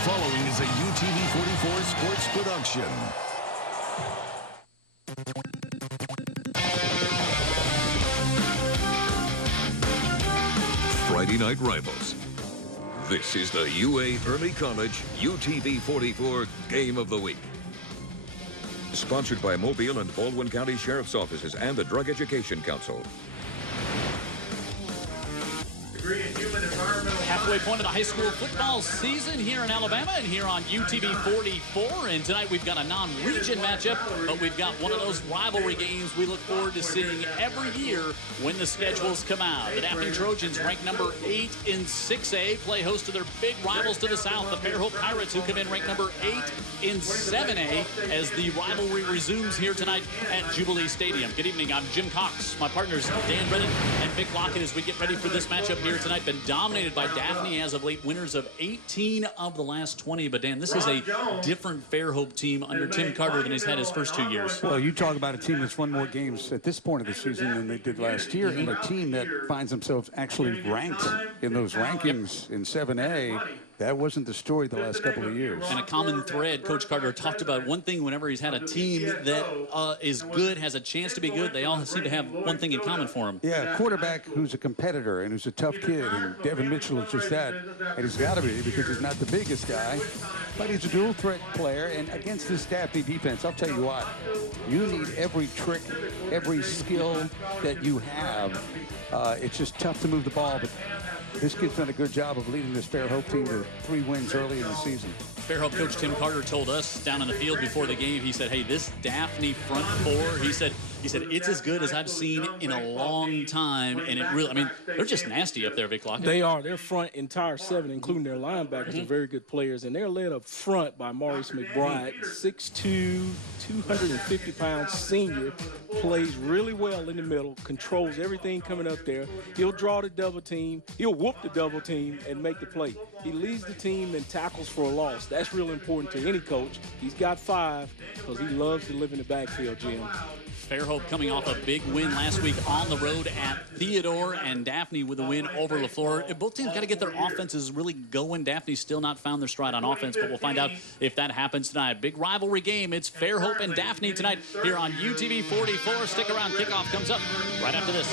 following is a UTV 44 sports production. Friday night rivals. This is the UA Early College UTV 44 Game of the Week. Sponsored by Mobile and Baldwin County Sheriff's Offices and the Drug Education Council. Halfway point of the high school football season here in Alabama and here on UTV 44. And tonight we've got a non-region matchup, but we've got one of those rivalry games we look forward to seeing every year when the schedules come out. The Daphne Trojans, ranked number 8 in 6A, play host to their big rivals to the south, the Fairhope Pirates, who come in ranked number 8 in 7A as the rivalry resumes here tonight at Jubilee Stadium. Good evening, I'm Jim Cox. My partners Dan Brennan and Vic Lockett as we get ready for this matchup here tonight. Been dominated by Daphne as of late, winners of 18 of the last 20. But Dan, this is a different Fairhope team under Tim Carter than he's had his first 2 years. Well, you talk about a team that's won more games at this point of the season than they did last year, and a team that finds themselves actually ranked in those rankings in 7A. That wasn't the story the last couple of years. And a common thread, Coach Carter talked about one thing whenever he's had a team that is good, has a chance to be good, they all seem to have one thing in common for him. Yeah, a quarterback who's a competitor and who's a tough kid, and Devin Mitchell is just that. And he's got to be because he's not the biggest guy, but he's a dual threat player. And against this Daphne defense, I'll tell you what, you need every trick, every skill that you have. It's just tough to move the ball, but this kid's done a good job of leading this Fairhope team to 3 wins early in the season. Fairhope coach Tim Carter told us down in the field before the game, he said, hey, this Daphne front four, he said it's as good as I've seen in a long time. And it really, I mean, they're just nasty up there, Vic Lockett. They are. Their front entire 7, including their linebackers, are very good players. And they're led up front by Maurice McBride, 6'2", 250-pound senior, plays really well in the middle, controls everything coming up there. He'll draw the double team. He'll whoop the double team and make the play. He leads the team in tackles for a loss. That's real important to any coach. He's got 5 because he loves to live in the backfield, Jim. Fairhope coming off a big win last week on the road at Theodore, and Daphne with a win over LaFleur. Both teams got to get their offenses really going. Daphne's still not found their stride on offense, but we'll find out if that happens tonight. Big rivalry game. It's Fairhope and Daphne tonight here on UTV 44. Stick around. Kickoff comes up right after this.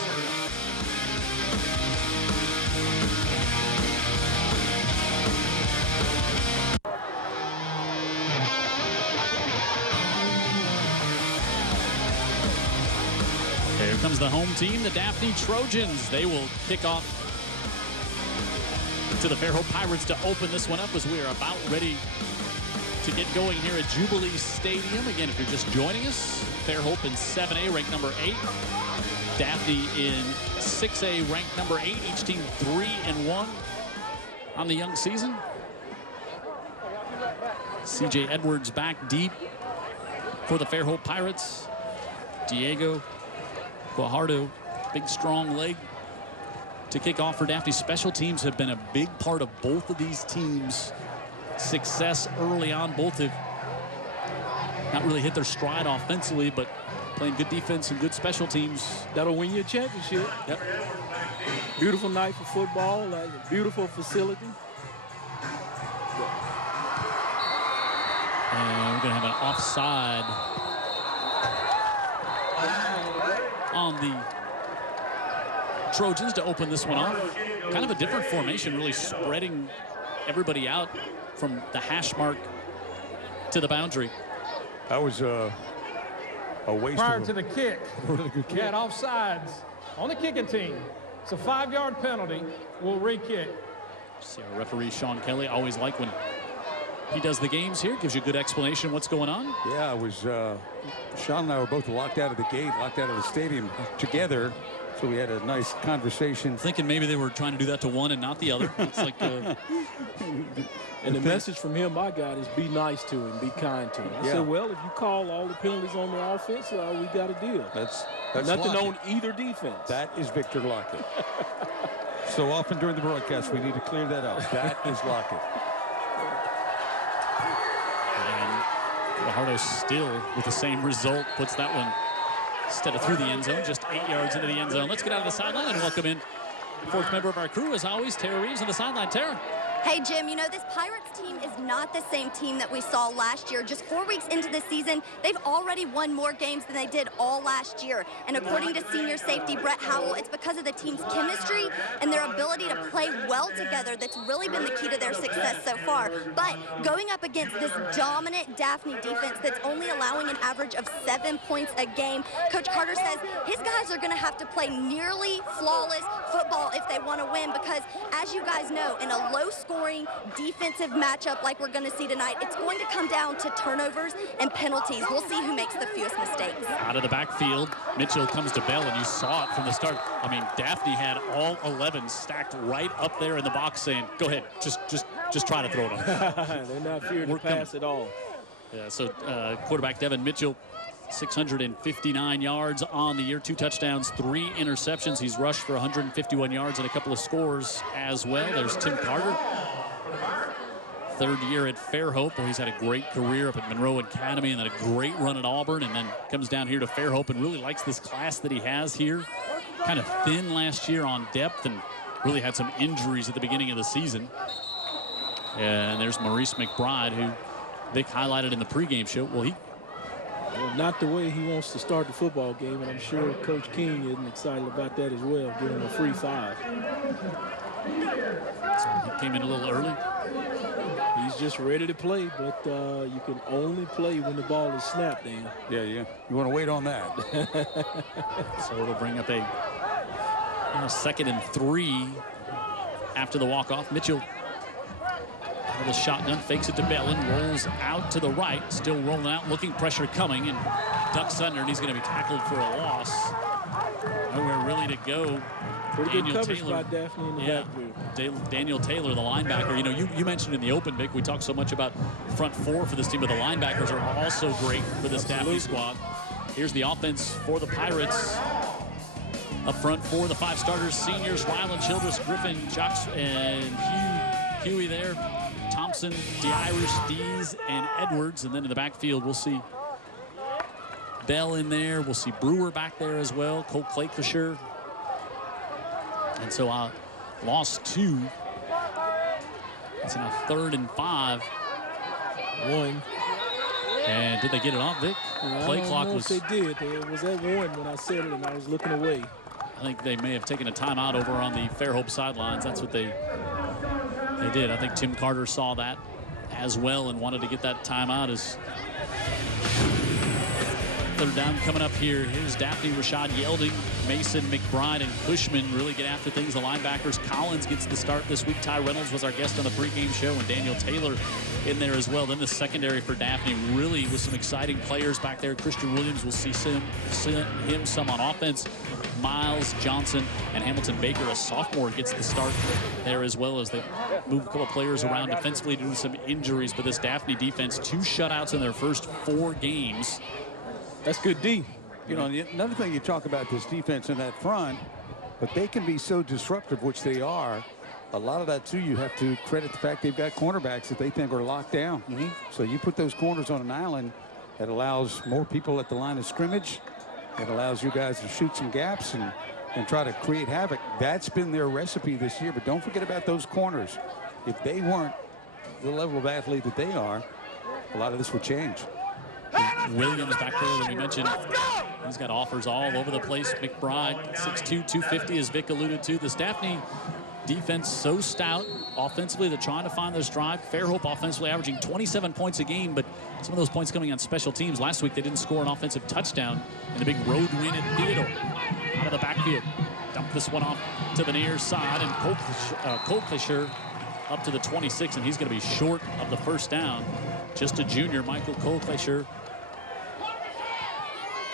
Here comes the home team, the Daphne Trojans. They will kick off to the Fairhope Pirates to open this one up as we are about ready to get going here at Jubilee Stadium. Again, if you're just joining us, Fairhope in 7A, ranked number 8. Daphne in 6A, ranked number 8. Each team 3-1 on the young season. C.J. Edwards back deep for the Fairhope Pirates. Diego Guajardo, big strong leg to kick off for Daphne. Special teams have been a big part of both of these teams' success early on. Both have not really hit their stride offensively, but playing good defense and good special teams. That'll win you a championship. Yep. Beautiful night for football, like a beautiful facility. And we're going to have an offside on the Trojans to open this one off. Kind of a different formation, really spreading everybody out from the hash mark to the boundary. That was a waste. Prior to the kick, really good kick. we had offsides on the kicking team. It's a 5-yard penalty. We'll re-kick. See our referee Sean Kelly, always like when he does the games here, gives you a good explanation of what's going on. Yeah, it was Sean and I were both locked out of the gate, locked out of the stadium together. So we had a nice conversation. Thinking maybe they were trying to do that to one and not the other. It's like and the message from him, my God, is be nice to him, be kind to him. I said, well, if you call all the penalties on the offense, we got a deal. That's nothing Lockett. on either defense. That is Victor Lockett. So often during the broadcast, we need to clear that up. That is Lockett. Guajardo still with the same result, puts that one instead of through the end zone, just 8 yards into the end zone. Let's get out of the sideline and welcome in the fourth member of our crew, as always, Tara Reeves on the sideline. Tara. Hey, Jim, you know, this Pirates team is not the same team that we saw last year. Just 4 weeks into the season, they've already won more games than they did all last year. And according to senior safety Brett Howell, it's because of the team's chemistry and their ability to play well together that's really been the key to their success so far. But going up against this dominant Daphne defense that's only allowing an average of 7 points a game, Coach Carter says his guys are going to have to play nearly flawless football if they want to win, because as you guys know, in a low-scoring defensive matchup like we're going to see tonight, it's going to come down to turnovers and penalties. We'll see who makes the fewest mistakes. Out of the backfield, Mitchell comes to Bell, and you saw it from the start. I mean, Daphne had all 11 stacked right up there in the box saying, go ahead, just try to throw it on. They're not fearing to pass at all. Yeah, so quarterback Devin Mitchell, 659 yards on the year, 2 touchdowns, 3 interceptions. He's rushed for 151 yards and a couple of scores as well. There's Tim Carter, 3rd year at Fairhope, where he's had a great career up at Monroe Academy and then a great run at Auburn, and then comes down here to Fairhope and really likes this class that he has here. Kind of thin last year on depth and really had some injuries at the beginning of the season. And there's Maurice McBride, who Vic highlighted in the pregame show. Well, not the way he wants to start the football game, and I'm sure Coach King isn't excited about that as well, giving him a free 5. So he came in a little early. He's just ready to play, but you can only play when the ball is snapped, Dan. Yeah. You want to wait on that. So it'll bring up a 2nd and 3 after the walk-off. Mitchell out of the shotgun, fakes it to Bellin, rolls out to the right, still rolling out, looking, pressure coming, and ducks under, and he's going to be tackled for a loss. Nowhere really to go. Pretty good coverage by Daphne in the backfield. Daniel Taylor, the linebacker. You know, you mentioned in the open, Vic, we talk so much about front 4 for this team, but the linebackers are also great for this Daphne squad. Here's the offense for the Pirates. Up front for the 5 starters, seniors, Ryland, Childress, Griffin, Jocks, and Huey there. Thompson, DeIrish, Dees, and Edwards. And then in the backfield, we'll see Bell in there. We'll see Brewer back there as well. Cole Claycusher. And so lost 2. It's now 3rd and 5. 1. And did they get it off, Vic? Play clock was. They did. It was at 1 when I said it, and I was looking away. I think they may have taken a timeout over on the Fairhope sidelines. That's what they did. I think Tim Carter saw that as well and wanted to get that timeout. As 3rd down coming up here. Here's Daphne, Rashad Yelding, Mason, McBride, and Cushman really get after things. The linebackers, Collins gets the start this week. Ty Reynolds was our guest on the pregame show, and Daniel Taylor in there as well. Then the secondary for Daphne really with some exciting players back there. Christian Williams will see him some on offense. Miles Johnson and Hamilton Baker, a sophomore, gets the start there as well, as they move a couple of players around defensively due to some injuries. But this Daphne defense, 2 shutouts in their first 4 games. That's good D. You know, another thing you talk about this defense in that front, but they can be so disruptive, which they are. A lot of that, too, you have to credit the fact they've got cornerbacks that they think are locked down. So you put those corners on an island, that allows more people at the line of scrimmage. It allows you guys to shoot some gaps and try to create havoc. That's been their recipe this year. But don't forget about those corners. If they weren't the level of athlete that they are, a lot of this would change. Williams back there that we mentioned. He's got offers all over the place. McBride, 6'2", 250, as Vic alluded to. This Daphne defense so stout. Offensively, they're trying to find their stride. Fairhope offensively averaging 27 points a game, but some of those points coming on special teams. Last week, they didn't score an offensive touchdown in a big road win at Theodore. Out of the backfield. Dump this one off to the near side, and Cole Fisher up to the 26, and he's going to be short of the 1st down. Just a junior, Michael Cole Fisher.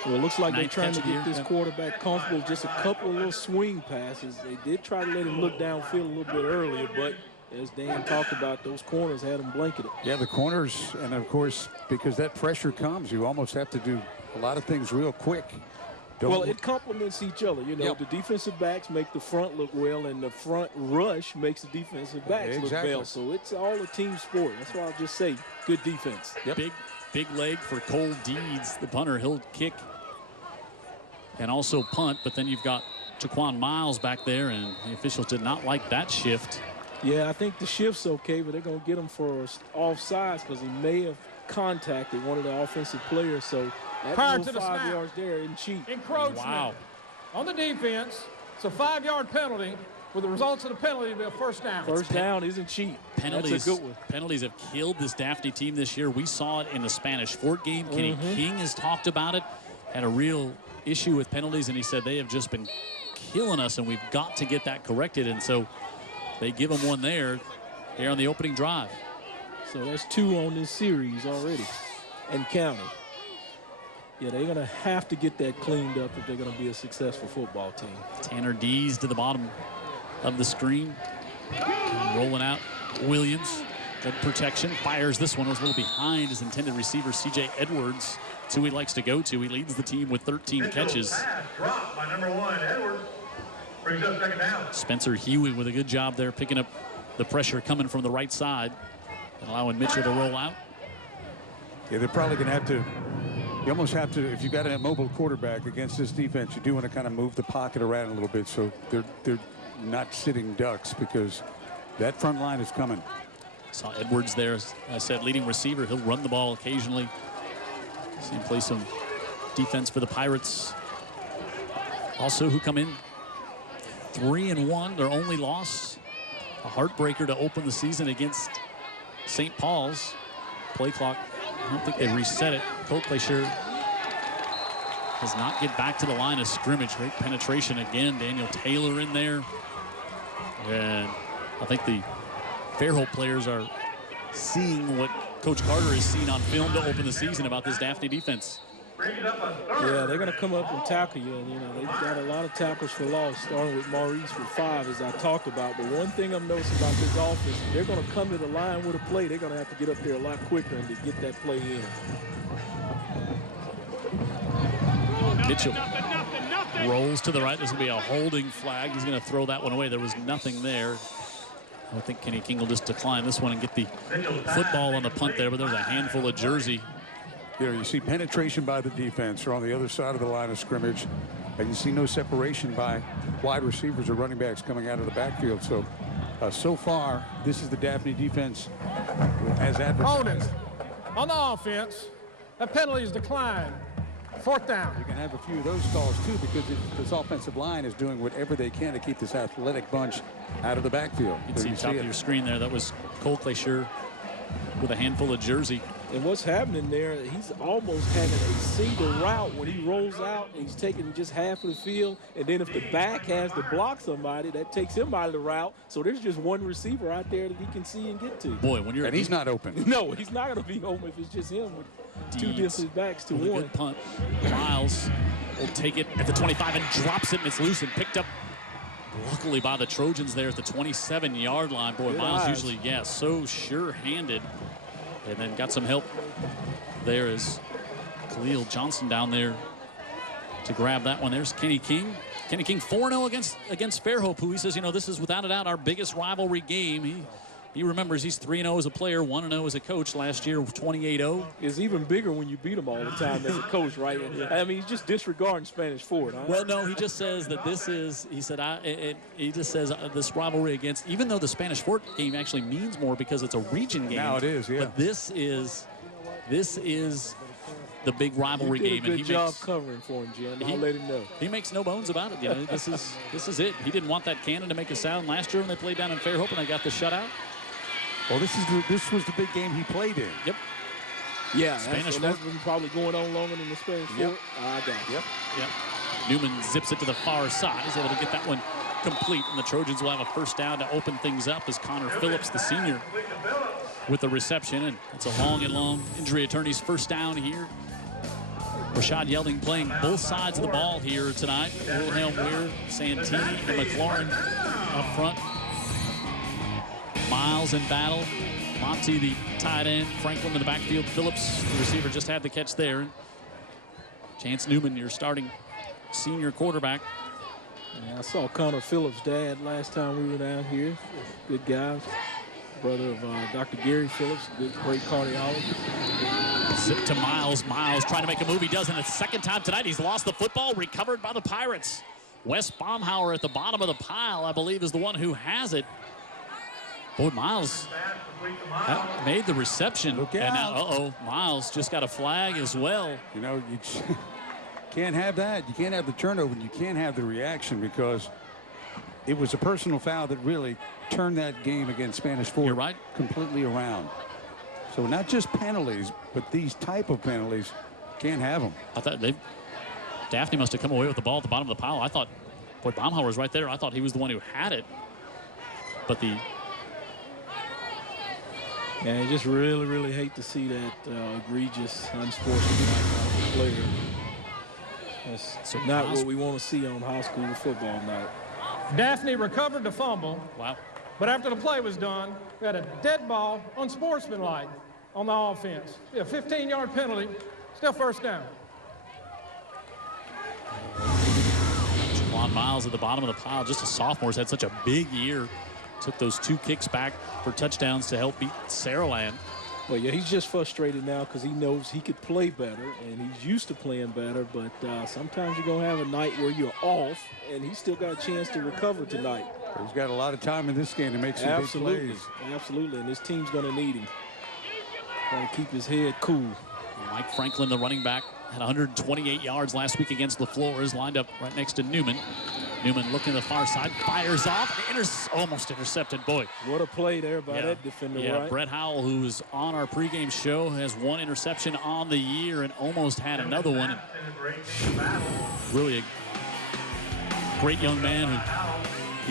Well, it looks like they're trying to get this quarterback comfortable. Just a couple of little swing passes. They did try to let him look downfield a little bit earlier, but as Dan talked about, those corners had him blanketed. Yeah, the corners, and of course, because that pressure comes, you almost have to do a lot of things real quick. Well, it complements each other. You know, the defensive backs make the front look well, and the front rush makes the defensive backs look well. So it's all a team sport. That's why I'll just say good defense. Big leg for Cole Deeds, the punter. He'll kick and also punt, but then you've got Jaquan Miles back there, and the officials did not like that shift. Yeah, I think the shift's okay, but they're going to get him for offsides because he may have contacted one of the offensive players. So that Prior little to the 5 snap. yards there isn't cheap. Encroachment. Wow. On the defense, it's a 5-yard penalty. With the results of the penalty, it'll be a first down. First down isn't cheap. Penalties, That's a good one. penalties have killed this Daphne team this year. We saw it in the Spanish Fort game. Kenny King has talked about it. Had a real issue with penalties, and he said they have just been killing us, and we've got to get that corrected. And so they give them one there on the opening drive. So that's 2 on this series already and counting. Yeah, they're going to have to get that cleaned up if they're going to be a successful football team. Tanner Dees to the bottom of the screen. And rolling out Williams. Good protection. Fires this one. Was a little behind his intended receiver, C.J. Edwards. It's who he likes to go to. He leads the team with 13 catches. Drop by number 1, Edwards. Brings up second down. Spencer Huey with a good job there, picking up the pressure coming from the right side and allowing Mitchell to roll out. Yeah, they're probably going to have to. You almost have to, if you got a mobile quarterback against this defense, you do want to kind of move the pocket around a little bit so they're not sitting ducks, because that front line is coming. Saw Edwards there, as I said, leading receiver. He'll run the ball occasionally. See him play some defense for the Pirates. Also, who come in 3-1, their only loss. A heartbreaker to open the season against St. Paul's. Play clock, I don't think they reset it. Coldplacer does not get back to the line of scrimmage. Great penetration again. Daniel Taylor in there. And I think the Fairhope players are seeing what Coach Carter has seen on film to open the season about this Daphne defense. Yeah, they're going to come up and tackle you. And, they've got a lot of tackles for loss, starting with Maurice with 5, as I talked about. But one thing I'm noticing about this offense, they're going to come to the line with a play. They're going to have to get up there a lot quicker and to get that play in. Mitchell rolls to the right. There's going to be a holding flag. He's going to throw that one away. There was nothing there. I think Kenny King will just decline this one and get the football on the punt there, but there's a handful of jersey. There you see penetration by the defense. They're on the other side of the line of scrimmage, and you see no separation by wide receivers or running backs coming out of the backfield. So, so far, this is the Daphne defense as advertised. Opponents on the offense. That penalty is declined. 4th down. You can have a few of those calls too, because this offensive line is doing whatever they can to keep this athletic bunch out of the backfield. You can see top of your screen there. That was Coldplacer with a handful of jersey. And what's happening there, he's almost having a single route when he rolls out, and he's taking just half of the field. And then if the back has to block somebody, that takes him out of the route. So there's just one receiver out there that he can see and get to. Boy, when you're... And he's not open. No, he's not going to be open if it's just him with 2 defensive backs to 1. Good punt. Miles will take it at the 25 and drops it, and it's loose and picked up luckily by the Trojans there at the 27-yard line. Boy, Good Miles eyes. usually, so sure-handed. And then got some help there as Khalil Johnson down there to grab that one. There's Kenny King. Kenny King 4-0 against Fairhope, who he says, this is without a doubt our biggest rivalry game. He remembers he's 3-0 as a player, 1-0 as a coach last year, 28-0. It's even bigger when you beat him all the time as a coach, right? I mean, he's just disregarding Spanish Fort. Huh? Well, no, he just says that this is, he said, he just says this rivalry against, even though the Spanish Fort game actually means more because it's a region game. Now it is, yeah. But this is the big rivalry you did game. a good and job covering for him, Jim. I'll let him know. He makes no bones about it. This is it. He didn't want that cannon to make a sound last year when they played down in Fairhope and they got the shutout. Well, this was the big game he played in. Yep. Yeah, Spanish that's been probably going on longer than the Spanish Fort. I got it. Yep. Newman zips it to the far side. He's able to get that one complete, and the Trojans will have a first down to open things up as Connor Phillips, the senior, with the reception. And it's a long injury attorney's first down here. Rashad Yelding playing both sides of the ball here tonight. Wilhelm Weir, Santini, and McLaurin up front. Miles in battle. Monty, the tight end. Franklin in the backfield. Phillips, the receiver, just had the catch there. Chance Newman, your starting senior quarterback. Yeah, I saw Connor Phillips' dad last time we were down here. Good guy. Brother of Dr. Gary Phillips, great cardiologist. Zip to Miles. Miles trying to make a move. He doesn't. It's second time tonight. He's lost the football. Recovered by the Pirates. Wes Baumhauer at the bottom of the pile, I believe, is the one who has it. Boy, Miles made the reception. Look and out. now, Miles just got a flag as well. You know, you can't have that. You can't have the turnover. You can't have the reaction because it was a personal foul that really turned that game against Spanish Fort You're right. completely around. So not just penalties, but these type of penalties, can't have them. I thought Daphne must have come away with the ball at the bottom of the pile. I thought, boy, Baumhauer was right there. I thought he was the one who had it. But the... Yeah, I just really, really hate to see that egregious, unsportsmanlike player. That's not what we want to see on high school football night. Daphne recovered the fumble, Wow. but after the play was done, we had a dead ball, unsportsmanlike, on the offense. A 15-yard penalty, still first down. Juwan Miles at the bottom of the pile, just a sophomore, has had such a big year. Took those 2 kicks back for touchdowns to help beat Saraland. Well, yeah, he's just frustrated now because he knows he could play better, and he's used to playing better, but sometimes you're going to have a night where you're off, and he's still got a chance to recover tonight. He's got a lot of time in this game to make some big plays. Absolutely, and this team's going to need him. Got to keep his head cool. Mike Franklin, the running back, had 128 yards last week against LaFleur. Is lined up right next to Newman. Newman looking to the far side, fires off, almost intercepted. Boy, what a play there by that defender, right? Brett Howell, who was on our pregame show, has 1 interception on the year and almost had another one. Really a great young man who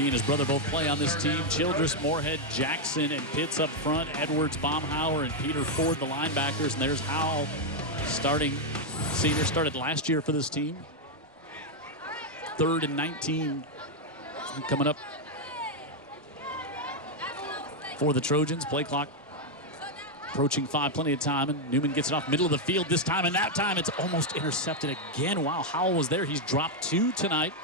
he and his brother both play on this team. Childress, Moorhead, Jackson, and Pitts up front. Edwards, Baumhauer, and Peter Ford, the linebackers. And there's Howell, senior, started last year for this team. 3rd and 19 coming up for the Trojans. Play clock approaching 5, plenty of time, and Newman gets it off middle of the field this time, and that time it's almost intercepted again. Wow, Howell was there. He's dropped 2 tonight.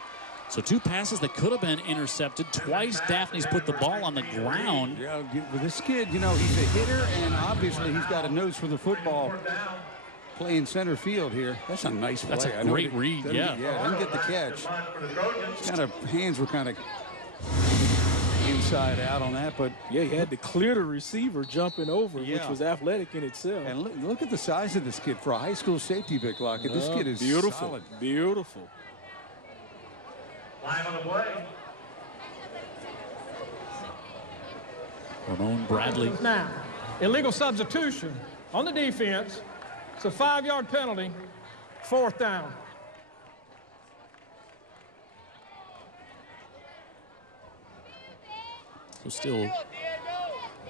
So 2 passes that could have been intercepted. Twice Daphne's put the ball on the ground. Yeah, with this kid, you know, he's a hitter, and obviously he's got a nose for the football. Playing center field here. That's a nice play. That's a great read, yeah. Didn't get the catch. Kind of hands were kind of inside out on that, but yeah, he had to clear the receiver jumping over, which was athletic in itself. And look at the size of this kid for a high school safety, Vic Lockett. This kid is beautiful. Solid. Beautiful. Line on the play. Ramon Bradley. Now, illegal substitution on the defense. It's a 5-yard penalty, 4th down. So still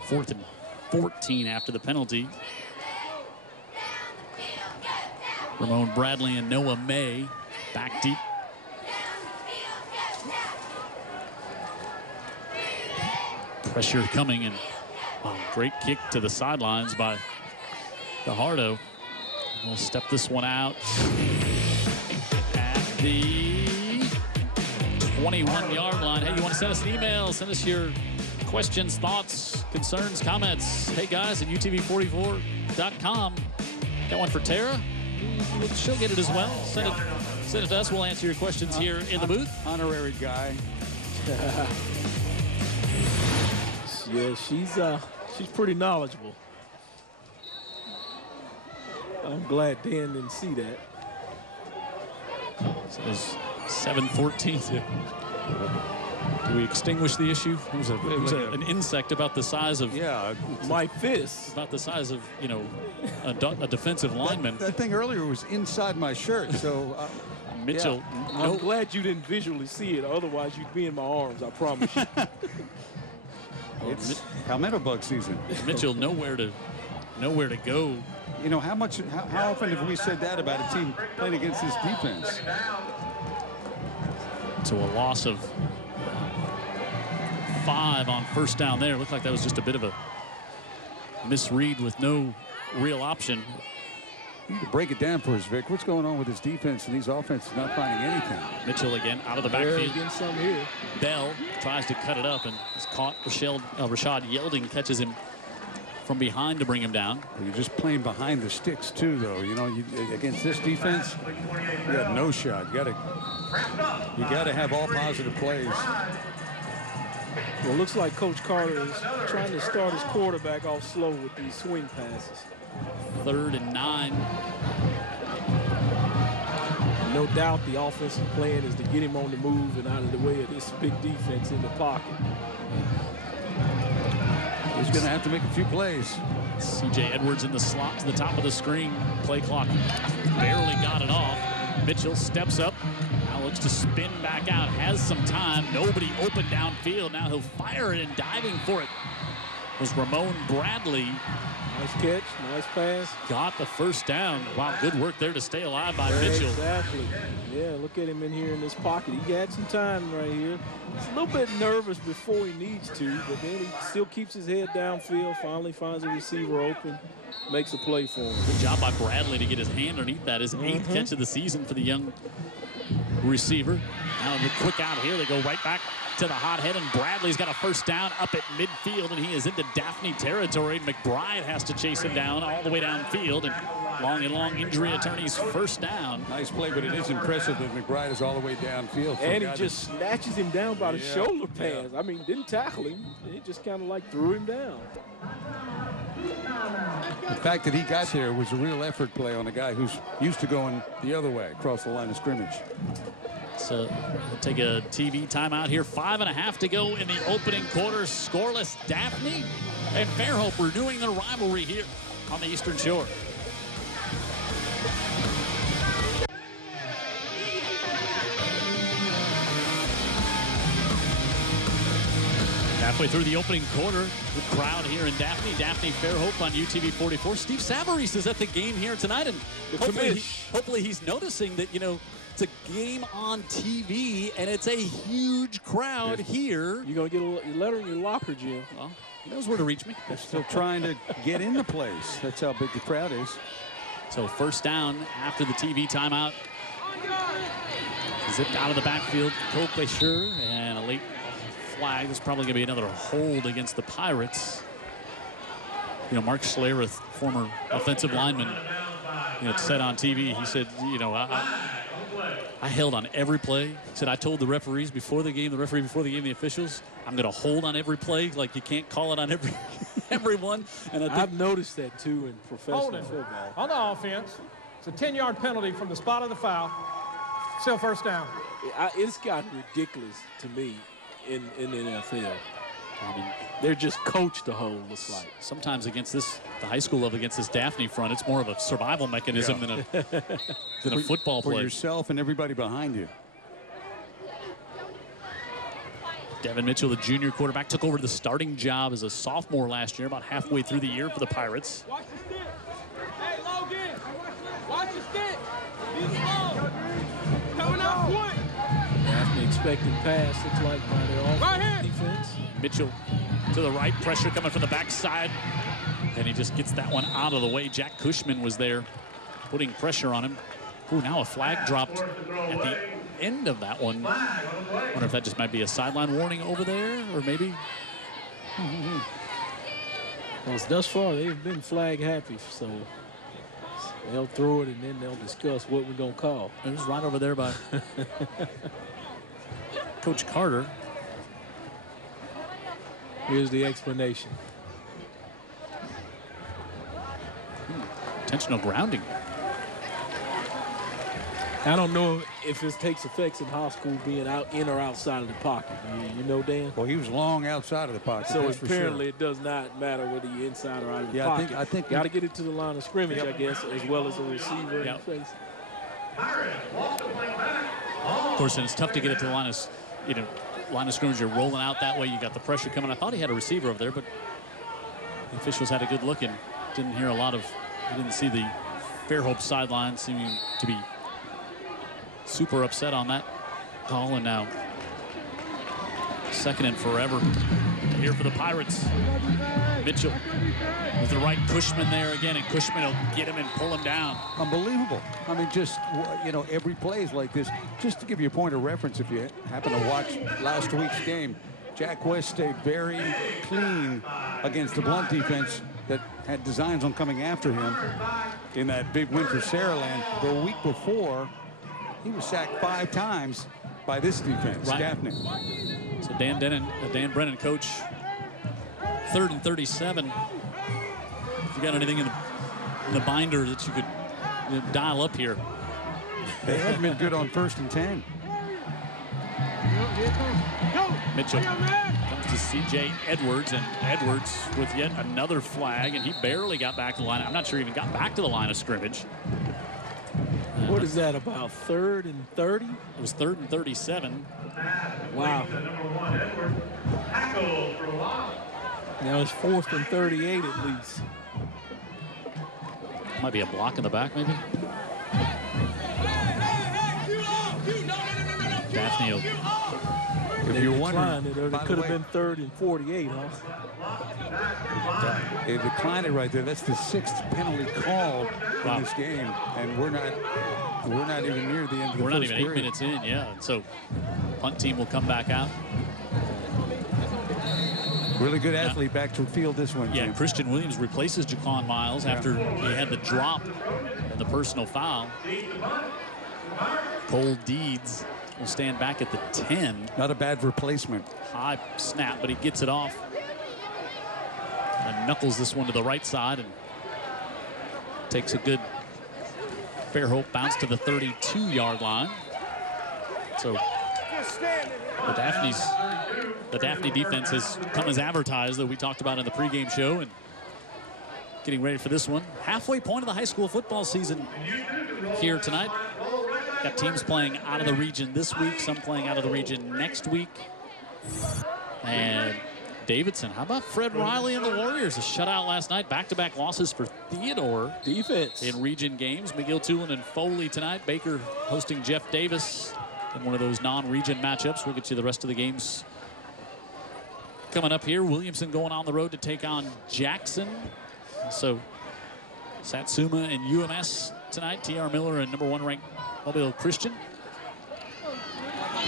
4th and 14 after the penalty. Ramon Bradley and Noah May back deep. Pressure coming, and great kick to the sidelines by Gajardo. We'll step this one out at the 21-yard line. Hey, you want to send us an email? Send us your questions, thoughts, concerns, comments. Hey, guys, at utv44.com. Got one for Tara? She'll get it as well. Send it to us. We'll answer your questions here in the booth. Honorary guy. Yeah, she's pretty knowledgeable. I'm glad Dan didn't see that. So it's 7-14. Do we extinguish the issue? It was an insect about the size of my fist. About the size of, you know, a defensive lineman. That thing earlier was inside my shirt, so Mitchell. I'm glad you didn't visually see it. Otherwise, you'd be in my arms. I promise you. It's palmetto bug season. Mitchell nowhere to go. You know, how often have we said that about a team playing against this defense? To a loss of 5 on 1st down there. Looked like that was just a bit of a misread with no real option. You need to break it down for us, Vic. What's going on with this defense and these offenses not finding anything? Mitchell again out of the backfield. Bell tries to cut it up and is caught. Rashad Yelding catches him from behind to bring him down. Well, you're just playing behind the sticks too, though. You know, against this defense, you got no shot. You got to have all positive plays. Well, it looks like Coach Carter is trying to start his quarterback off slow with these swing passes. 3rd and 9. No doubt the offensive plan is to get him on the move and out of the way of this big defense in the pocket. He's going to have to make a few plays. C.J. Edwards in the slot to the top of the screen. Play clock barely got it off. Mitchell steps up. Now looks to spin back out. Has some time. Nobody open downfield. Now he'll fire it, and diving for it was Ramon Bradley. Nice catch, nice pass. Got the first down. Wow, good work there to stay alive by Mitchell. Exactly. Yeah, look at him in here in this pocket. He had some time right here. He's a little bit nervous before he needs to, but then he still keeps his head downfield, finally finds a receiver open, makes a play for him. Good job by Bradley to get his hand underneath that. His 8th catch of the season for the young receiver. Now the quick out here. They go right back to the hothead, and Bradley's got a first down up at midfield, and he is into Daphne territory. McBride has to chase him down all the way downfield, and long injury attorney's first down. Nice play, but it is impressive that McBride is all the way downfield. And he just snatches him down by the shoulder pads. I mean, didn't tackle him. He just kind of like threw him down. The fact that he got there was a real effort play on a guy who's used to going the other way across the line of scrimmage. So we'll take a TV timeout here. 5.5 to go in the opening quarter. Scoreless. Daphne and Fairhope renewing their rivalry here on the Eastern Shore. Halfway through the opening quarter, the crowd here in Daphne. Daphne Fairhope on UTV 44. Steve Savarese is at the game here tonight, and hopefully he's noticing that, you know, it's a game on TV, and it's a huge crowd here. You're going to get a letter in your locker, Jim. Well, he knows where to reach me. They're still trying to get in the place. That's how big the crowd is. So first down after the TV timeout. Zipped out of the backfield. Kope-Sure, and a late flag. There's probably going to be another hold against the Pirates. You know, Mark Schlereth, former offensive lineman, you know, said on TV, he said, you know, I held on every play. He said, I told the referees before the game, the officials, I'm going to hold on every play. Like, you can't call it on everyone. And I've noticed that, too, in professional football. On the offense, it's a 10-yard penalty from the spot of the foul. Still first down. It's gotten ridiculous to me in the NFL. I mean, they're just coached to hold, looks like. Sometimes against the high school level, against this Daphne front, it's more of a survival mechanism than a football play. For yourself and everybody behind you. Devin Mitchell, the junior quarterback, took over the starting job as a sophomore last year, about halfway through the year for the Pirates. Watch the stick. Hey, Logan, watch the stick. He's low. Coming out point. Daphne expected pass, looks like, by their offense defense. Mitchell to the right, pressure coming from the backside, and he just gets that one out of the way. Jack Cushman was there putting pressure on him. Ooh, now a flag dropped at the end of that one. I wonder if that just might be a sideline warning over there, or maybe. Well, thus far, they've been flag happy, so they'll throw it and then they'll discuss what we're going to call. It was right over there by Coach Carter. Here's the explanation. Intentional grounding. I don't know if this takes effects in high school, being out in or outside of the pocket. You know, Dan? Well, he was long outside of the pocket. So apparently it does not matter whether you're inside or out of the pocket. I think got to get it to the line of scrimmage, I guess, as well as a receiver in the face. Of course, and it's tough to get it to the line of scrimmage. You're rolling out that way. You got the pressure coming. I thought he had a receiver over there, but the officials had a good look and didn't hear a lot of. I didn't see the Fairhope sideline seeming to be super upset on that call. And now second and forever here for the Pirates. Mitchell with the right, Cushman there again, and Cushman will get him and pull him down. Unbelievable. I mean, just, you know, every play is like this. Just to give you a point of reference, if you happen to watch last week's game, Jack West stayed very clean against the Blunt defense that had designs on coming after him in that big win for Saraland. The week before, he was sacked 5 times by this defense, right. Daphne. So Dan Brennan, coach. 3rd and 37. If you got anything in the binder that you could dial up here. They haven't been good on 1st and 10. Mitchell comes to C.J. Edwards, and Edwards with yet another flag, and he barely got back to the line. I'm not sure he even got back to the line of scrimmage. What is that, about 3rd and 30? It was 3rd and 37. Wow. Now it's 4th and 38 at least. Might be a block in the back, maybe. Daphne will. If you're wondering, it could have been 3rd and 48, huh? They declined it right there. That's the 6th penalty called in this game, and we're not even near the end of the We're not even 8 period. minutes in, yeah. And so punt team will come back out. Really good athlete back to the field this one. Yeah, Jim. Christian Williams replaces Jaquan Miles after he had the drop and the personal foul. Cole Deeds will stand back at the 10. Not a bad replacement. High snap, but he gets it off. And knuckles this one to the right side and takes a good Fairhope bounce to the 32-yard line. So the Daphne defense has come as advertised, that we talked about in the pregame show, and getting ready for this one. Halfway point of the high school football season here tonight. Got teams playing out of the region this week, some playing out of the region next week. And Davidson, how about Fred Riley and the Warriors? A shutout last night, back-to-back losses for Theodore. Defense. In region games, McGill, Tulin, and Foley tonight. Baker hosting Jeff Davis in one of those non-region matchups. We'll get you the rest of the games coming up here. Williamson going on the road to take on Jackson. So Satsuma and UMS tonight. T.R. Miller and #1 ranked Mobile Christian.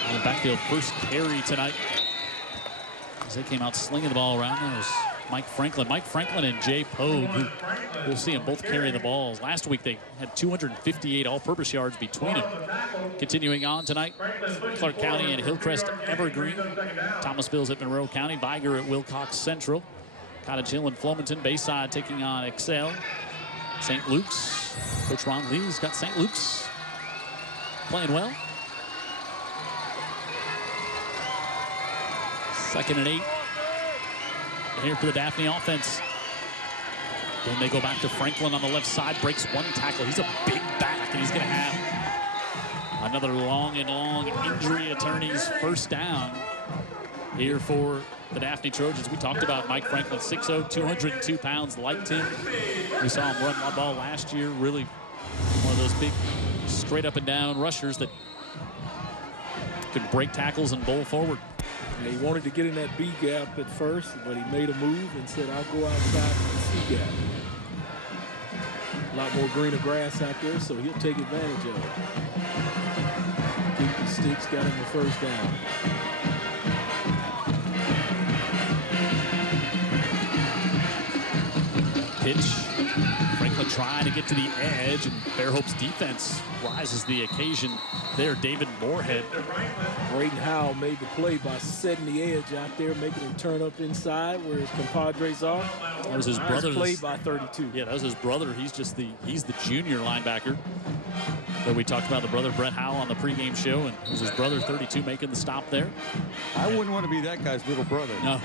In the backfield, first carry tonight, as they came out slinging the ball around. There was Mike Franklin. Mike Franklin and Jay Pogue, who we'll see them both carry the balls. Last week they had 258 all-purpose yards between them. Continuing on tonight, Clark County and Hillcrest Evergreen. Thomasville's at Monroe County. Viger at Wilcox Central. Cottage Hill and Flomaton. Bayside taking on Excel. St. Luke's. Coach Ron Lee's got St. Luke's playing well. 2nd and 8 here for the Daphne offense. Then they go back to Franklin on the left side, breaks one tackle. He's a big back, and he's going to have another long injury attorney's first down here for the Daphne Trojans. We talked about Mike Franklin, 6'0", 202 pounds, liked him. We saw him run the ball last year. Really one of those big straight up and down rushers that can break tackles and bowl forward. And he wanted to get in that B gap at first, but he made a move and said, I'll go outside the C gap. A lot more greener grass out there, so he'll take advantage of it. Kicked the sticks, got him the first down. Pitch. Franklin trying to get to the edge, and Fairhope's defense rises to the occasion there. David Moorhead. Braden Howell made the play by setting the edge out there, making him turn up inside where his compadres are. That was his brother. Played by 32. Yeah, that was his brother. He's the junior linebacker that we talked about, the brother Brett Howell on the pregame show, and it was his brother 32 making the stop there. I wouldn't want to be that guy's little brother. No,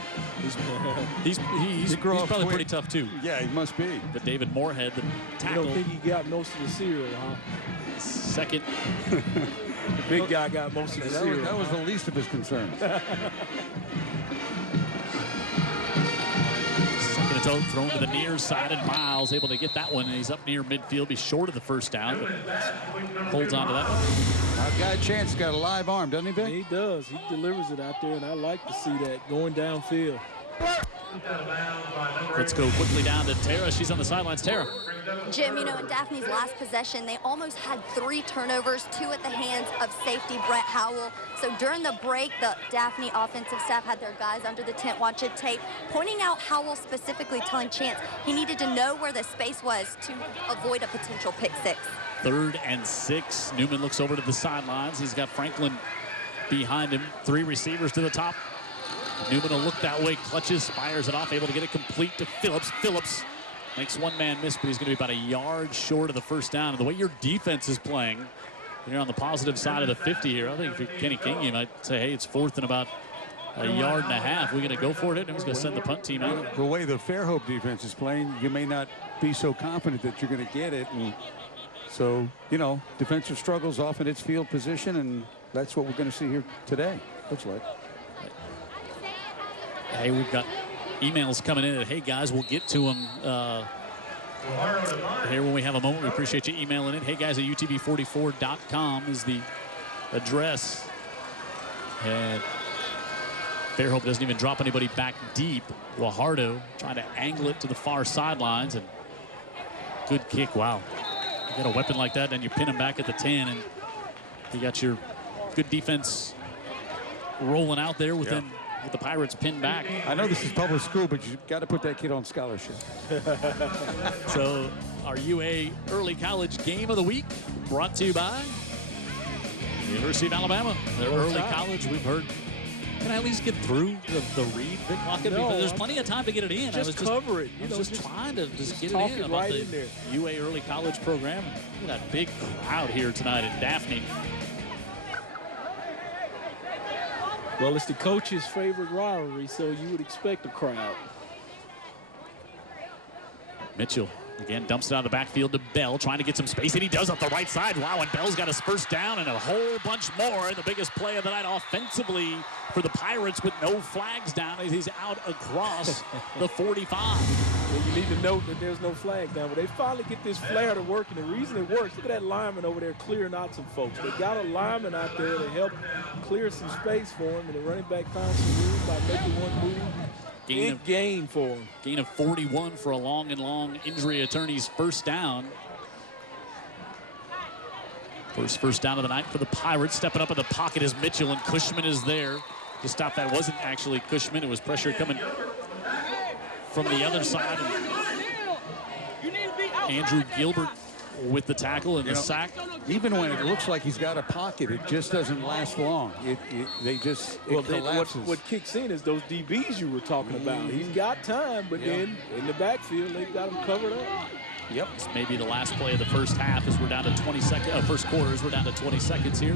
he's probably pretty tough too. Yeah, he must be. But David Moorhead, the tackle. You don't think he got most of the cereal, huh? Second. The big guy got most of the cereal. That was the least of his concerns. Second and thrown to the near side, and Miles able to get that one, and he's up near midfield. Be short of the first down, but holds on to that one. Our guy Chance got a live arm, doesn't he, Ben? He does. He delivers it out there, and I like to see that going downfield. Let's go quickly down to Tara. She's on the sidelines. Tara. Jim, in Daphne's last possession, they almost had 3 turnovers, 2 at the hands of safety Brett Howell. So during the break, the Daphne offensive staff had their guys under the tent watching tape, pointing out Howell specifically, telling Chance he needed to know where the space was to avoid a potential pick 6. 3rd and 6. Newman looks over to the sidelines. He's got Franklin behind him. 3 receivers to the top Newman will look that way, clutches, fires it off, able to get it complete to Phillips. Phillips makes one man miss, but he's going to be about a yard short of the first down. And the way your defense is playing, you're on the positive side of the 50 here. I think if you're Kenny King, you might say, hey, it's 4th and about a yard and a half. We're going to go for it. Who's going to send the punt team out? The way the Fairhope defense is playing, you may not be so confident that you're going to get it. And so, you know, defensive struggles off in its field position, and that's what we're going to see here today. Looks like. Hey, we've got emails coming in that, hey, guys, we'll get to them here when we have a moment. We appreciate you emailing in. Hey, guys, at utv44.com is the address. And Fairhope doesn't even drop anybody back deep. Guajardo trying to angle it to the far sidelines. And good kick. Wow. You got a weapon like that, and you pin him back at the 10. And you got your good defense rolling out there within. Yeah. With the Pirates pinned back. I know this is public school, but you've got to put that kid on scholarship. So our UA Early College Game of the Week brought to you by University of Alabama. Their early college, we've heard, can I at least get through the read, Vic Lockett? No, there's plenty of time to get it in. Just cover it. I was just trying to just get it in about right the in there. UA Early College program. Look at that big crowd here tonight in Daphne. Well, it's the coach's favorite rivalry, so you would expect a crowd. Mitchell again dumps it out of the backfield to Bell, trying to get some space, and he does up the right side. Wow, and Bell's got his first down and a whole bunch more. The biggest play of the night offensively for the Pirates with no flags down as he's out across the 45. Well, you need to note that there's no flag down, but they finally get this flare to work, and the reason it works, look at that lineman over there clearing out some folks. They got a lineman out there to help clear some space for him, and the running back found some room by making one move. Gain for him. Gain of 41 for a long injury attorney's first down. First down of the night for the Pirates. Stepping up in the pocket is Mitchell, and Cushman is there to stop that. Wasn't actually Cushman. It was pressure coming from the other side. Andrew Gilbert with the tackle and the sack. Even when it looks like he's got a pocket, it just doesn't last long. What kicks in is those DBs you were talking about. He's got time, but then in the backfield, they've got him covered up. Yep. It's maybe the last play of the first half as we're down to 20 seconds. First quarter as we're down to 20 seconds here.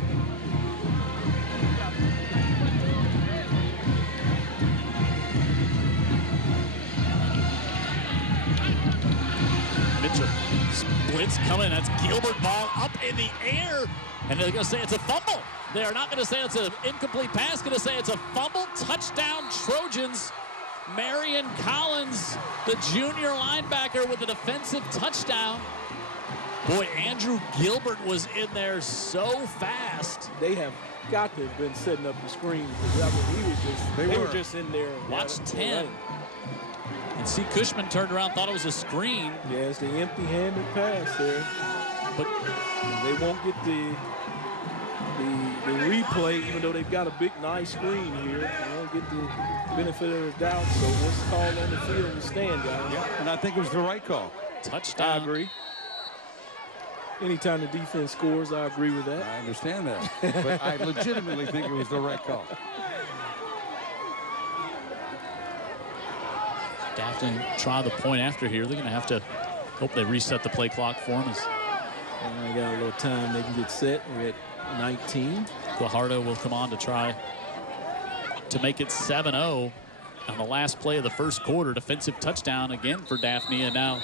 Mitchell. Blitz coming. That's Gilbert, ball up in the air. And they're going to say it's a fumble. They are not going to say it's an incomplete pass. Going to say it's a fumble. Touchdown, Trojans. Marion Collins, the junior linebacker, with a defensive touchdown. Boy, Andrew Gilbert was in there so fast. They have got to have been setting up the screen. They were just in there. Watch 10. And see, Cushman turned around, thought it was a screen. Yeah, it's the empty-handed pass there. But they won't get the replay, even though they've got a big, nice screen here. They won't get the benefit of the doubt. So what's called on the field will stand, guys. Yeah, and I think it was the right call. Touchdown. I agree. Anytime the defense scores, I agree with that. I understand that. But I legitimately think it was the right call. Daphne try the point after here. They're going to have to hope they reset the play clock for them. I got a little time. They can get set. We're at 19. Guajardo will come on to try to make it 7-0 on the last play of the first quarter. Defensive touchdown again for Daphne, and now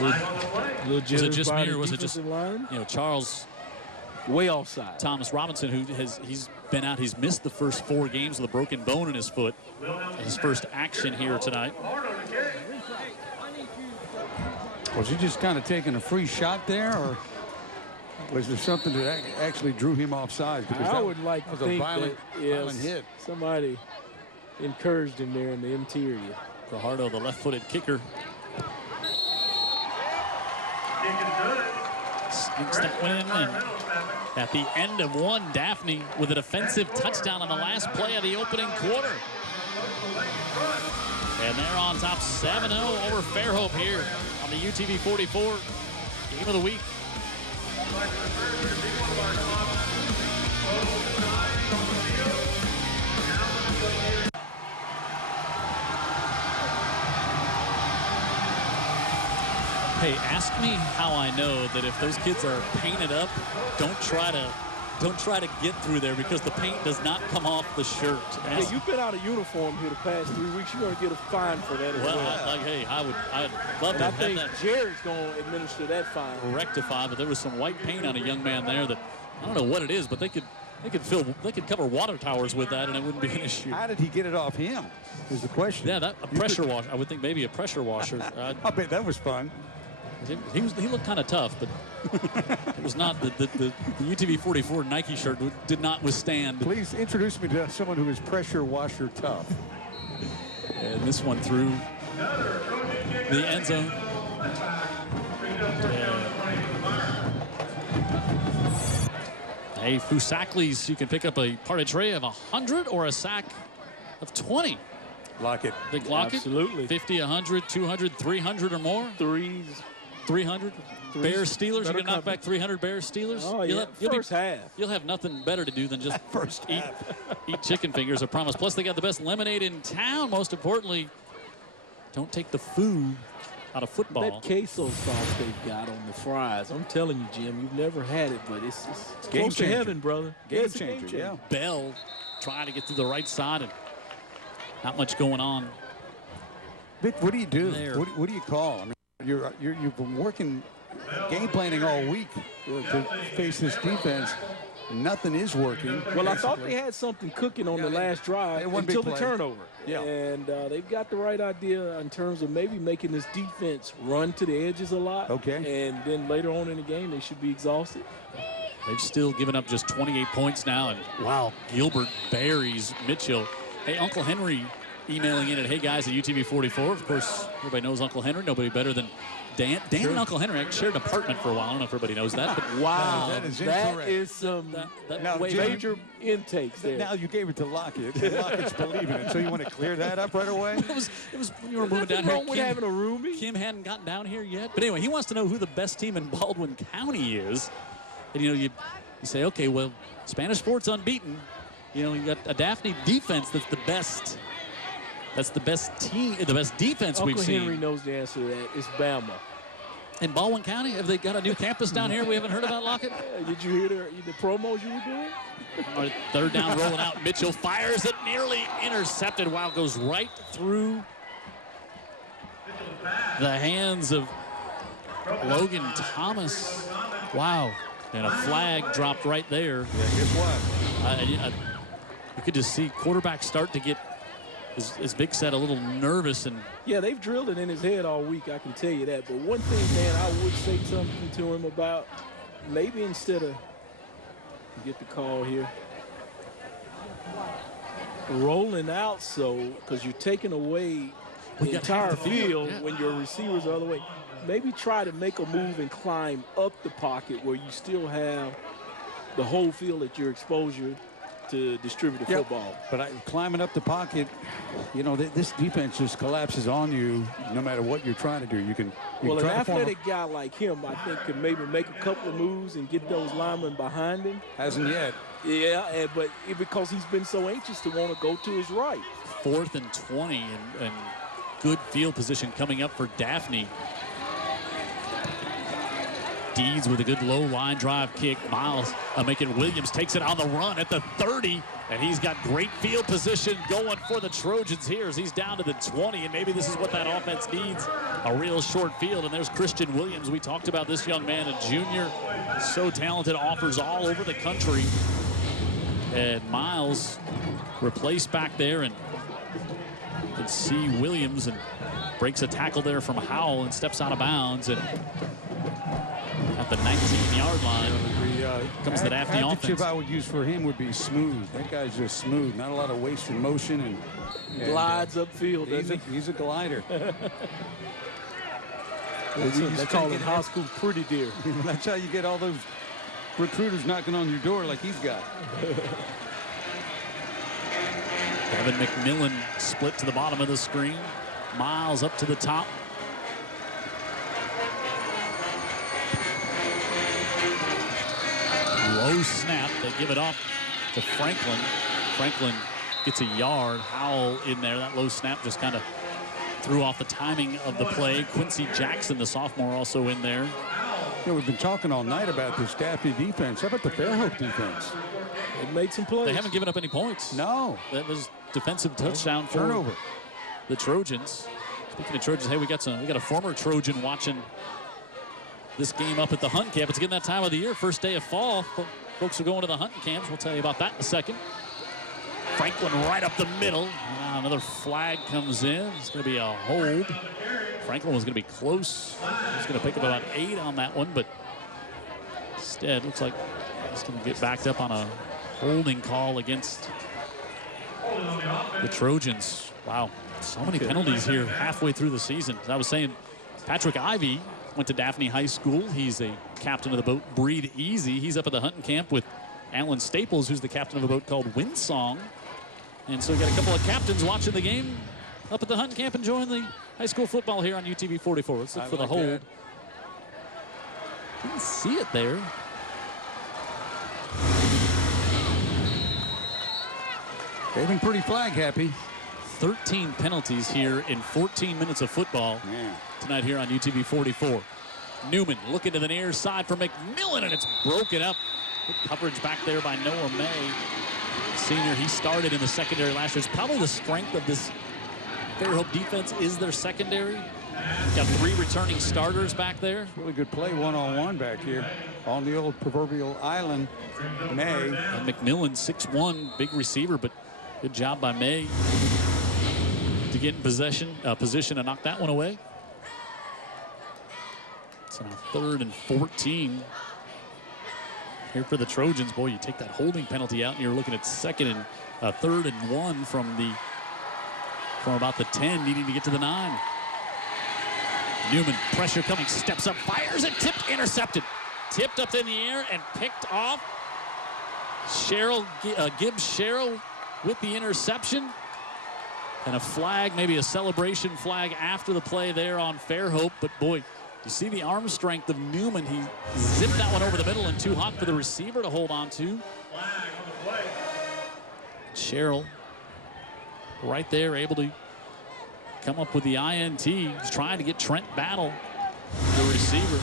was it just me, or was it just line? Charles way offside? Thomas Robinson, who he's been out. He's missed the first 4 games with a broken bone in his foot. His first action here tonight. Was he just kind of taking a free shot there, or was there something that actually drew him offside? Because I would like to think violent hit. Somebody encouraged him there in the interior. Guajardo, the left-footed kicker. Sneaks that one in. At the end of one, Daphne with a defensive touchdown on the last play of the opening quarter. And they're on top 7-0 over Fairhope here on the UTV 44 Game of the Week. Hey, ask me how I know that if those kids are painted up, don't try to get through there because the paint does not come off the shirt. Yeah, you've been out of uniform here the past 3 weeks. You're going to get a fine for that as well. I'd love to have think that. Jared's going to administer that fine. Rectify, but there was some white paint on a young man there that I don't know what it is, but they could cover water towers with that and it wouldn't be an issue. How did he get it off him is the question. Yeah, a pressure wash. I would think maybe a pressure washer. I bet that was fun. He looked kind of tough, but it was not the UTV 44 Nike shirt did not withstand. Please introduce me to someone who is pressure washer tough. And this one through the end zone. Hey, Fusaklis, you can pick up a party tray of 100 or a sack of 20. Lock it. Big lock Absolutely. it. 50, 100, 200, 300 or more. Threes. 300. Bears Steelers. You can knock back 300 Bears Steelers. Oh, yeah. First half. You'll have nothing better to do than just First half. eat chicken fingers, I promise. Plus, they got the best lemonade in town. Most importantly, don't take the food out of football. That queso sauce they've got on the fries. I'm telling you, Jim, you've never had it, but it's Game close to changer. heaven, brother. Game It's a changer, yeah. Bell trying to get to the right side and not much going on. Vic, what do you do? There. What do you call? I mean, you've been working, game planning all week to face this defense. Nothing is working. Well, I thought they had something cooking on the last drive one big until the play. turnover. Yeah. And they've got the right idea in terms of maybe making this defense run to the edges a lot. Okay. And then later on in the game, they should be exhausted. They've still given up just 28 points now. And wow, Gilbert buries Mitchell. Hey, Uncle Henry emailing in at heyguys@UTV44. Of course, everybody knows Uncle Henry. Nobody better than Dan. Dan and Uncle Henry shared an apartment for a while. I don't know if everybody knows that. But Wow. that is that incorrect. is some Now, Jim, major intakes there. Now you gave it to Lockett. And Lockett's believing it. So you want to clear that up right away? it was when you were moving down Nothing here. wrong with having a roomie. Kim hadn't gotten down here yet. But anyway, he wants to know who the best team in Baldwin County is. And, you say, okay, well, Spanish Sport's unbeaten. You got a Daphne defense that's the best. That's the best team, the best defense we've seen. Uncle Henry knows the answer to that. It's Bama. In Baldwin County, have they got a new campus down here we haven't heard about, Lockett? Did you hear the promos you were doing? All right, third down rolling out. Mitchell fires it, nearly intercepted. Wow, goes right through the hands of Logan Thomas. Wow. And a flag dropped right there. Yeah, guess what? You could just see quarterback start to get, as Vic said, a little nervous. And Yeah, they've drilled it in his head all week, I can tell you that. But one thing, man, I would say something to him about maybe instead of, get the call here, rolling out because you're taking away the entire field when your receivers are the other way. Maybe try to make a move and climb up the pocket where you still have the whole field at your exposure to distribute the football. But climbing up the pocket, this defense just collapses on you no matter what you're trying to do. You can Well, an try to form athletic guy like him, I think, can maybe make a couple of moves and get those linemen behind him. hasn't yet. Yeah, but because he's been so anxious to want to go to his right. 4th and 20 and good field position coming up for Daphne. Deeds with a good low line drive kick. Miles making Williams takes it on the run at the 30, and he's got great field position going for the Trojans here as he's down to the 20, and maybe this is what that offense needs, a real short field. And there's Christian Williams. We talked about this young man, a junior, so talented, offers all over the country. And Miles replaced back there, and you can see Williams and breaks a tackle there from Howell and steps out of bounds. And at the 19-yard line comes the Daphne offense. The adjective I would use for him would be smooth. That guy's just smooth. Not a lot of wasted motion. And Glides upfield, doesn't he's a glider. They call it high school pretty dear. That's how you get all those recruiters knocking on your door like he's got. Kevin McMillan split to the bottom of the screen. Miles up to the top. Low snap. They give it off to Franklin. Franklin gets a yard. Howell in there. That low snap just kind of threw off the timing of the play. Quincy Jackson, the sophomore, also in there. Yeah, we've been talking all night about this Daphne defense. How about the Fairhope defense? They made some plays. They haven't given up any points. No. That was defensive touchdown for Turnover. the Trojans. Speaking of Trojans, hey, we got a former Trojan watching this game up at the Hunt Camp. It's getting that time of the year, first day of fall. Folks are going to the hunting camps. We'll tell you about that in a second. Franklin right up the middle. Another flag comes in. It's going to be a hold. Franklin was going to be close. He's going to pick up about 8 on that one, but instead looks like he's going to get backed up on a holding call against the Trojans. Wow, so many penalties here halfway through the season. As I was saying, Patrick Ivey went to Daphne High School. He's a captain of the boat Breathe Easy. He's up at the hunting camp with Alan Staples, who's the captain of a boat called Windsong. And so we got a couple of captains watching the game up at the hunting camp, enjoying the high school football here on UTV 44. Let's look for the hold. That. Didn't see it there. They've been pretty flag happy. 13 penalties here in 14 minutes of football tonight here on UTV 44. Newman looking to the near side for McMillan, and it's broken up. Good coverage back there by Noah May. Senior, he started in the secondary last year. It's probably the strength of this Fairhope defense is their secondary. Got 3 returning starters back there. Really good play one-on-one back here on the old proverbial island. May. And McMillan, 6'1", big receiver, but good job by May to get in position and knock that one away. It's now 3rd and 14 here for the Trojans. Boy, you take that holding penalty out and you're looking at 3rd and 1 from about the 10, needing to get to the 9. Newman, pressure coming, steps up, fires it, tipped, intercepted. Tipped up in the air and picked off. Gibbs Sherrill with the interception. And a flag, maybe a celebration flag after the play there on Fairhope. But boy, you see the arm strength of Newman. He zipped that one over the middle and too hot for the receiver to hold on to. Sherrill right there, able to come up with the INT. He's trying to get Trent Battle, the receiver.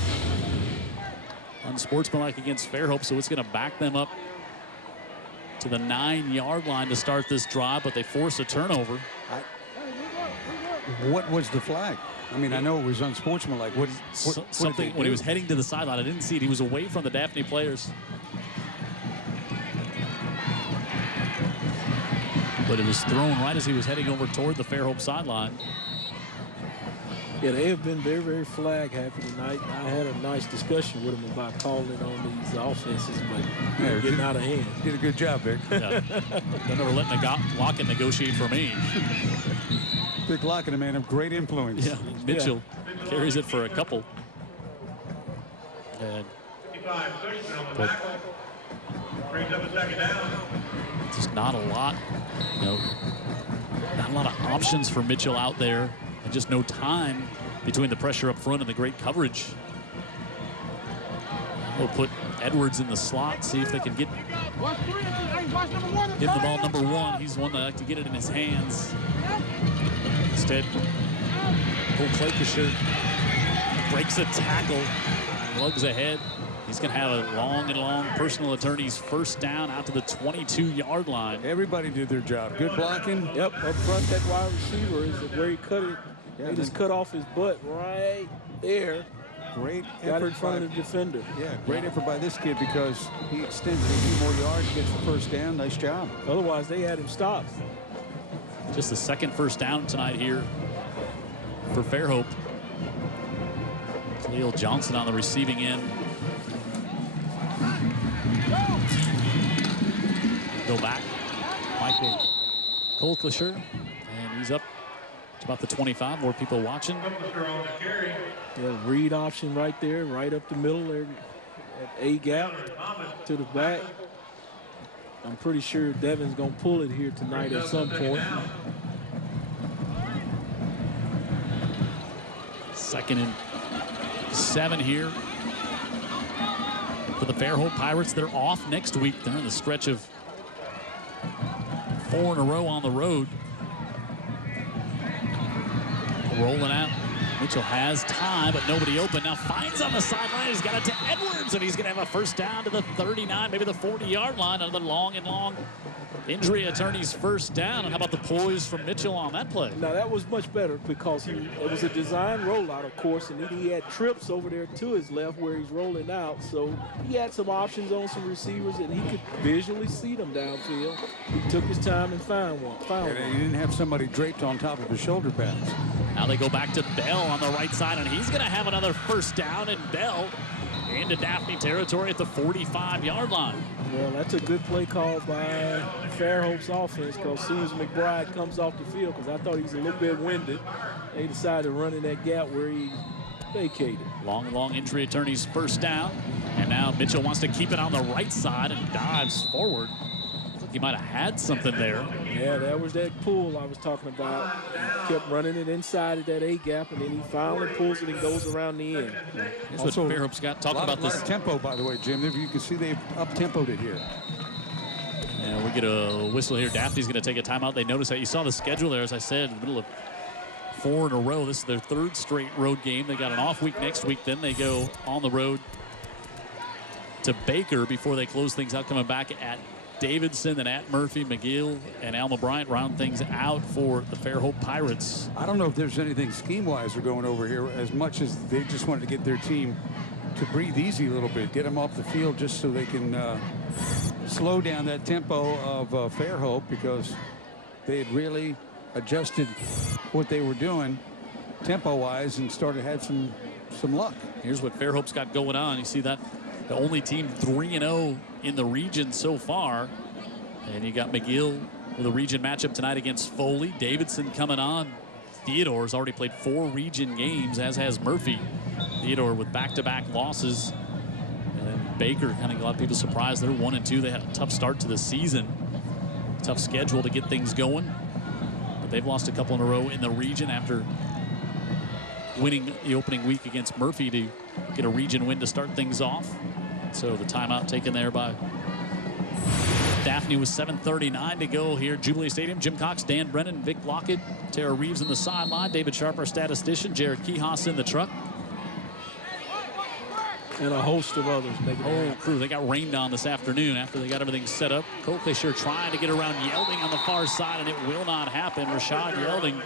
Unsportsmanlike against Fairhope, so it's going to back them up to the 9-yard line to start this drive, but they force a turnover. What was the flag? I mean, I know it was unsportsmanlike. What something when he was heading to the sideline. I didn't see it. He was away from the Daphne players. But it was thrown right as he was heading over toward the Fairhope sideline. Yeah, they have been very, very flag happy tonight. I had a nice discussion with them about calling on these offenses, but they're getting out of hand. Did a good job, Vic. Yeah. They're never letting Lockett negotiate for me. Vic Lockett, a man of great influence. Yeah, Mitchell carries it for a couple. And brings up a 2nd down. just not a lot, not a lot of options for Mitchell out there. And just no time between the pressure up front and the great coverage. We'll put Edwards in the slot, see if they can get him the ball number 1. He's one that like to get it in his hands. Instead, Cole Claycasher breaks a tackle, lugs ahead. He's going to have a long personal attorney's first down out to the 22-yard line. Everybody did their job. Good blocking. Yep, up front, that wide receiver is where he cut it. Yeah, he just cut off his butt right there. Great Got effort in front by of the defender. Yeah, great effort by this kid because he extends a few more yards, gets the first down. Nice job. Otherwise, they had him stopped. Just the 2nd first down tonight here for Fairhope. Khalil Johnson on the receiving end. Go back. Michael Colclasher, and he's up to about the 25. More people watching. Yeah, read option right there, right up the middle there at A gap to the back. I'm pretty sure Devin's going to pull it here tonight at some point. 2nd and 7 here for the Fairhope Pirates. They're off next week. They're in the stretch of 4 in a row on the road. rolling out. Mitchell has time, but nobody open. Now finds on the sideline. He's got it to Edwards, and he's going to have a first down to the 39, maybe the 40-yard line. Another long injury attorney's first down. And how about the poise from Mitchell on that play? Now, that was much better because it was a design rollout, of course, and then he had trips over there to his left where he's rolling out. So he had some options on some receivers, and he could visually see them downfield. He took his time and found one. And he didn't have somebody draped on top of his shoulder pads. Now they go back to Bell on the right side, and he's going to have another first down, and Bell into Daphne territory at the 45-yard line. Well, that's a good play call by Fairhope's offense because as soon as McBride comes off the field, because I thought he's a little bit winded, they decided to run in that gap where he vacated. Long entry attorney's first down, and now Mitchell wants to keep it on the right side and dives forward. Looks like he might have had something there. Yeah, that was that pull I was talking about. He kept running it inside of that A gap, and then he finally pulls it and goes around the end. That's what Fairhope's got talking about this. A lot of tempo, by the way, Jim. You can see they've up-tempoed it here. And we get a whistle here. Daphne's going to take a timeout. They notice that you saw the schedule there, as I said, in the middle of 4 in a row. This is their 3rd straight road game. They got an off week next week. Then they go on the road to Baker before they close things out, coming back at Davidson, then at Murphy, McGill, and Alma Bryant round things out for the Fairhope Pirates. I don't know if there's anything scheme-wise they're going over here as much as they just wanted to get their team to breathe easy a little bit, get them off the field just so they can slow down that tempo of Fairhope because they had really adjusted what they were doing tempo-wise and had some luck. Here's what Fairhope's got going on. You see that the only team 3-0 in the region so far. And you got McGill with a region matchup tonight against Foley. Davidson coming on. Theodore's already played 4 region games, as has Murphy. Theodore with back-to-back losses. And then Baker, kind of a lot of people surprised. They're 1-2. They had a tough start to the season. Tough schedule to get things going. But they've lost a couple in a row in the region after winning the opening week against Murphy to get a region win to start things off. So the timeout taken there by Daphne with 7:39 to go here. Jubilee Stadium. Jim Cox, Dan Brennan, Vic Lockett, Tara Reeves in the sideline, David Sharp, our statistician, Jared Kihas in the truck. And a host of others. Whole crew. They got rained on this afternoon after they got everything set up. Coakley sure trying to get around Yelding on the far side, and it will not happen. Rashad Yelding.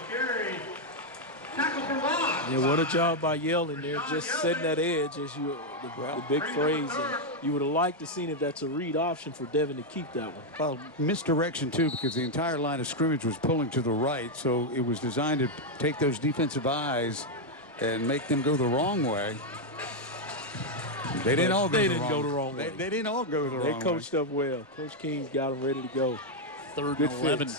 Yeah, what a job by Yelding there, just setting that edge as the big phrase. And you would have liked to see if that's a read option for Devin to keep that one. Well, misdirection too, because the entire line of scrimmage was pulling to the right, so it was designed to take those defensive eyes and make them go the wrong way. They didn't all go the wrong way. They didn't all go the wrong way. They coached up well. Coach King's got them ready to go. 3rd and 11.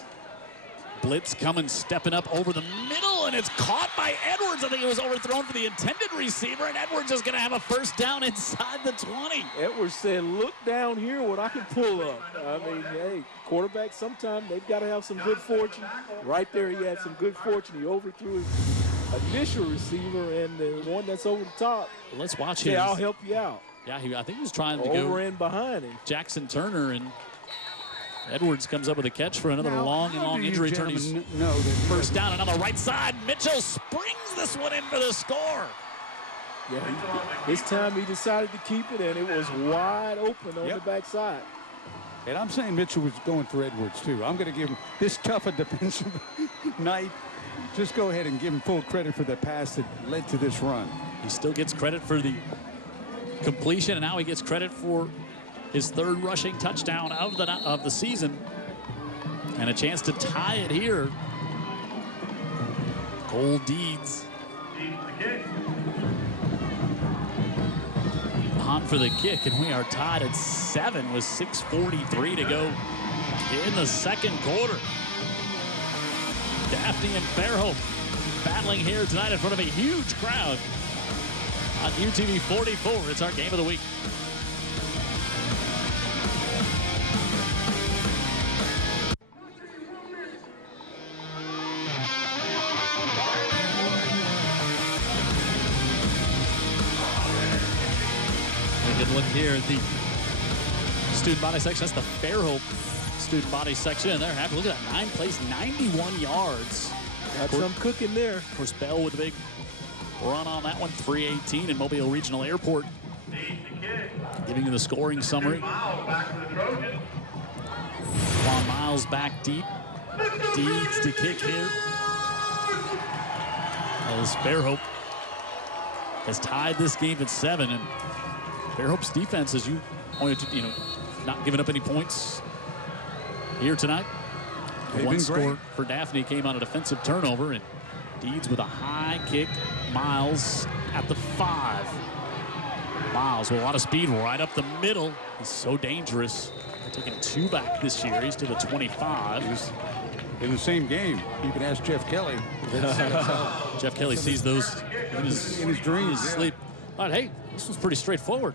Blitz coming, stepping up over the middle, and it's caught by Edwards. I think it was overthrown for the intended receiver, and Edwards is going to have a first down inside the 20. Edwards said, look down here what I can pull up. I mean, hey, quarterbacks, sometimes they've got to have some good fortune. Right there, he had some good fortune. He overthrew his initial receiver and the one that's over the top. Well, let's watch him. Yeah, I'll help you out. Yeah, I think he was trying to go over and behind him. Jackson Turner, and Edwards comes up with a catch for another long injury attorney's first down. And on the right side, Mitchell springs this one in for the score. Yeah, this time he decided to keep it, and it was wide open on the backside. And I'm saying Mitchell was going for Edwards, too. I'm going to give him this tough a defensive night. Just go ahead and give him full credit for the pass that led to this run. He still gets credit for the completion, and now he gets credit for his 3rd rushing touchdown of the season, and a chance to tie it here. Cole Deeds on for the kick, and we are tied at 7 with 6:43 to go in the 2nd quarter. Daphne and Fairhope battling here tonight in front of a huge crowd on UTV 44. It's our game of the week. Look here at the student body section. That's the Fairhope student body section, and they're happy. Look at that, 9th place, 91 yards. Got some cooking there. Of course, Bell with a big run on that one. 3:18 in Mobile Regional Airport. Giving you the scoring summary. Juan Miles back deep. Deeds to kick here. As Fairhope has tied this game at 7, and Fairhope's defense, as you pointed to, not giving up any points here tonight. One score for Daphne came on a defensive turnover, and Deeds with a high kick. Miles at the 5. Miles with a lot of speed right up the middle. He's so dangerous. Taking 2 back this year. He's to the 25. He's in the same game. You can ask Jeff Kelly. Jeff Kelly sees those in his dreams, sleep. All right, hey, this was pretty straightforward.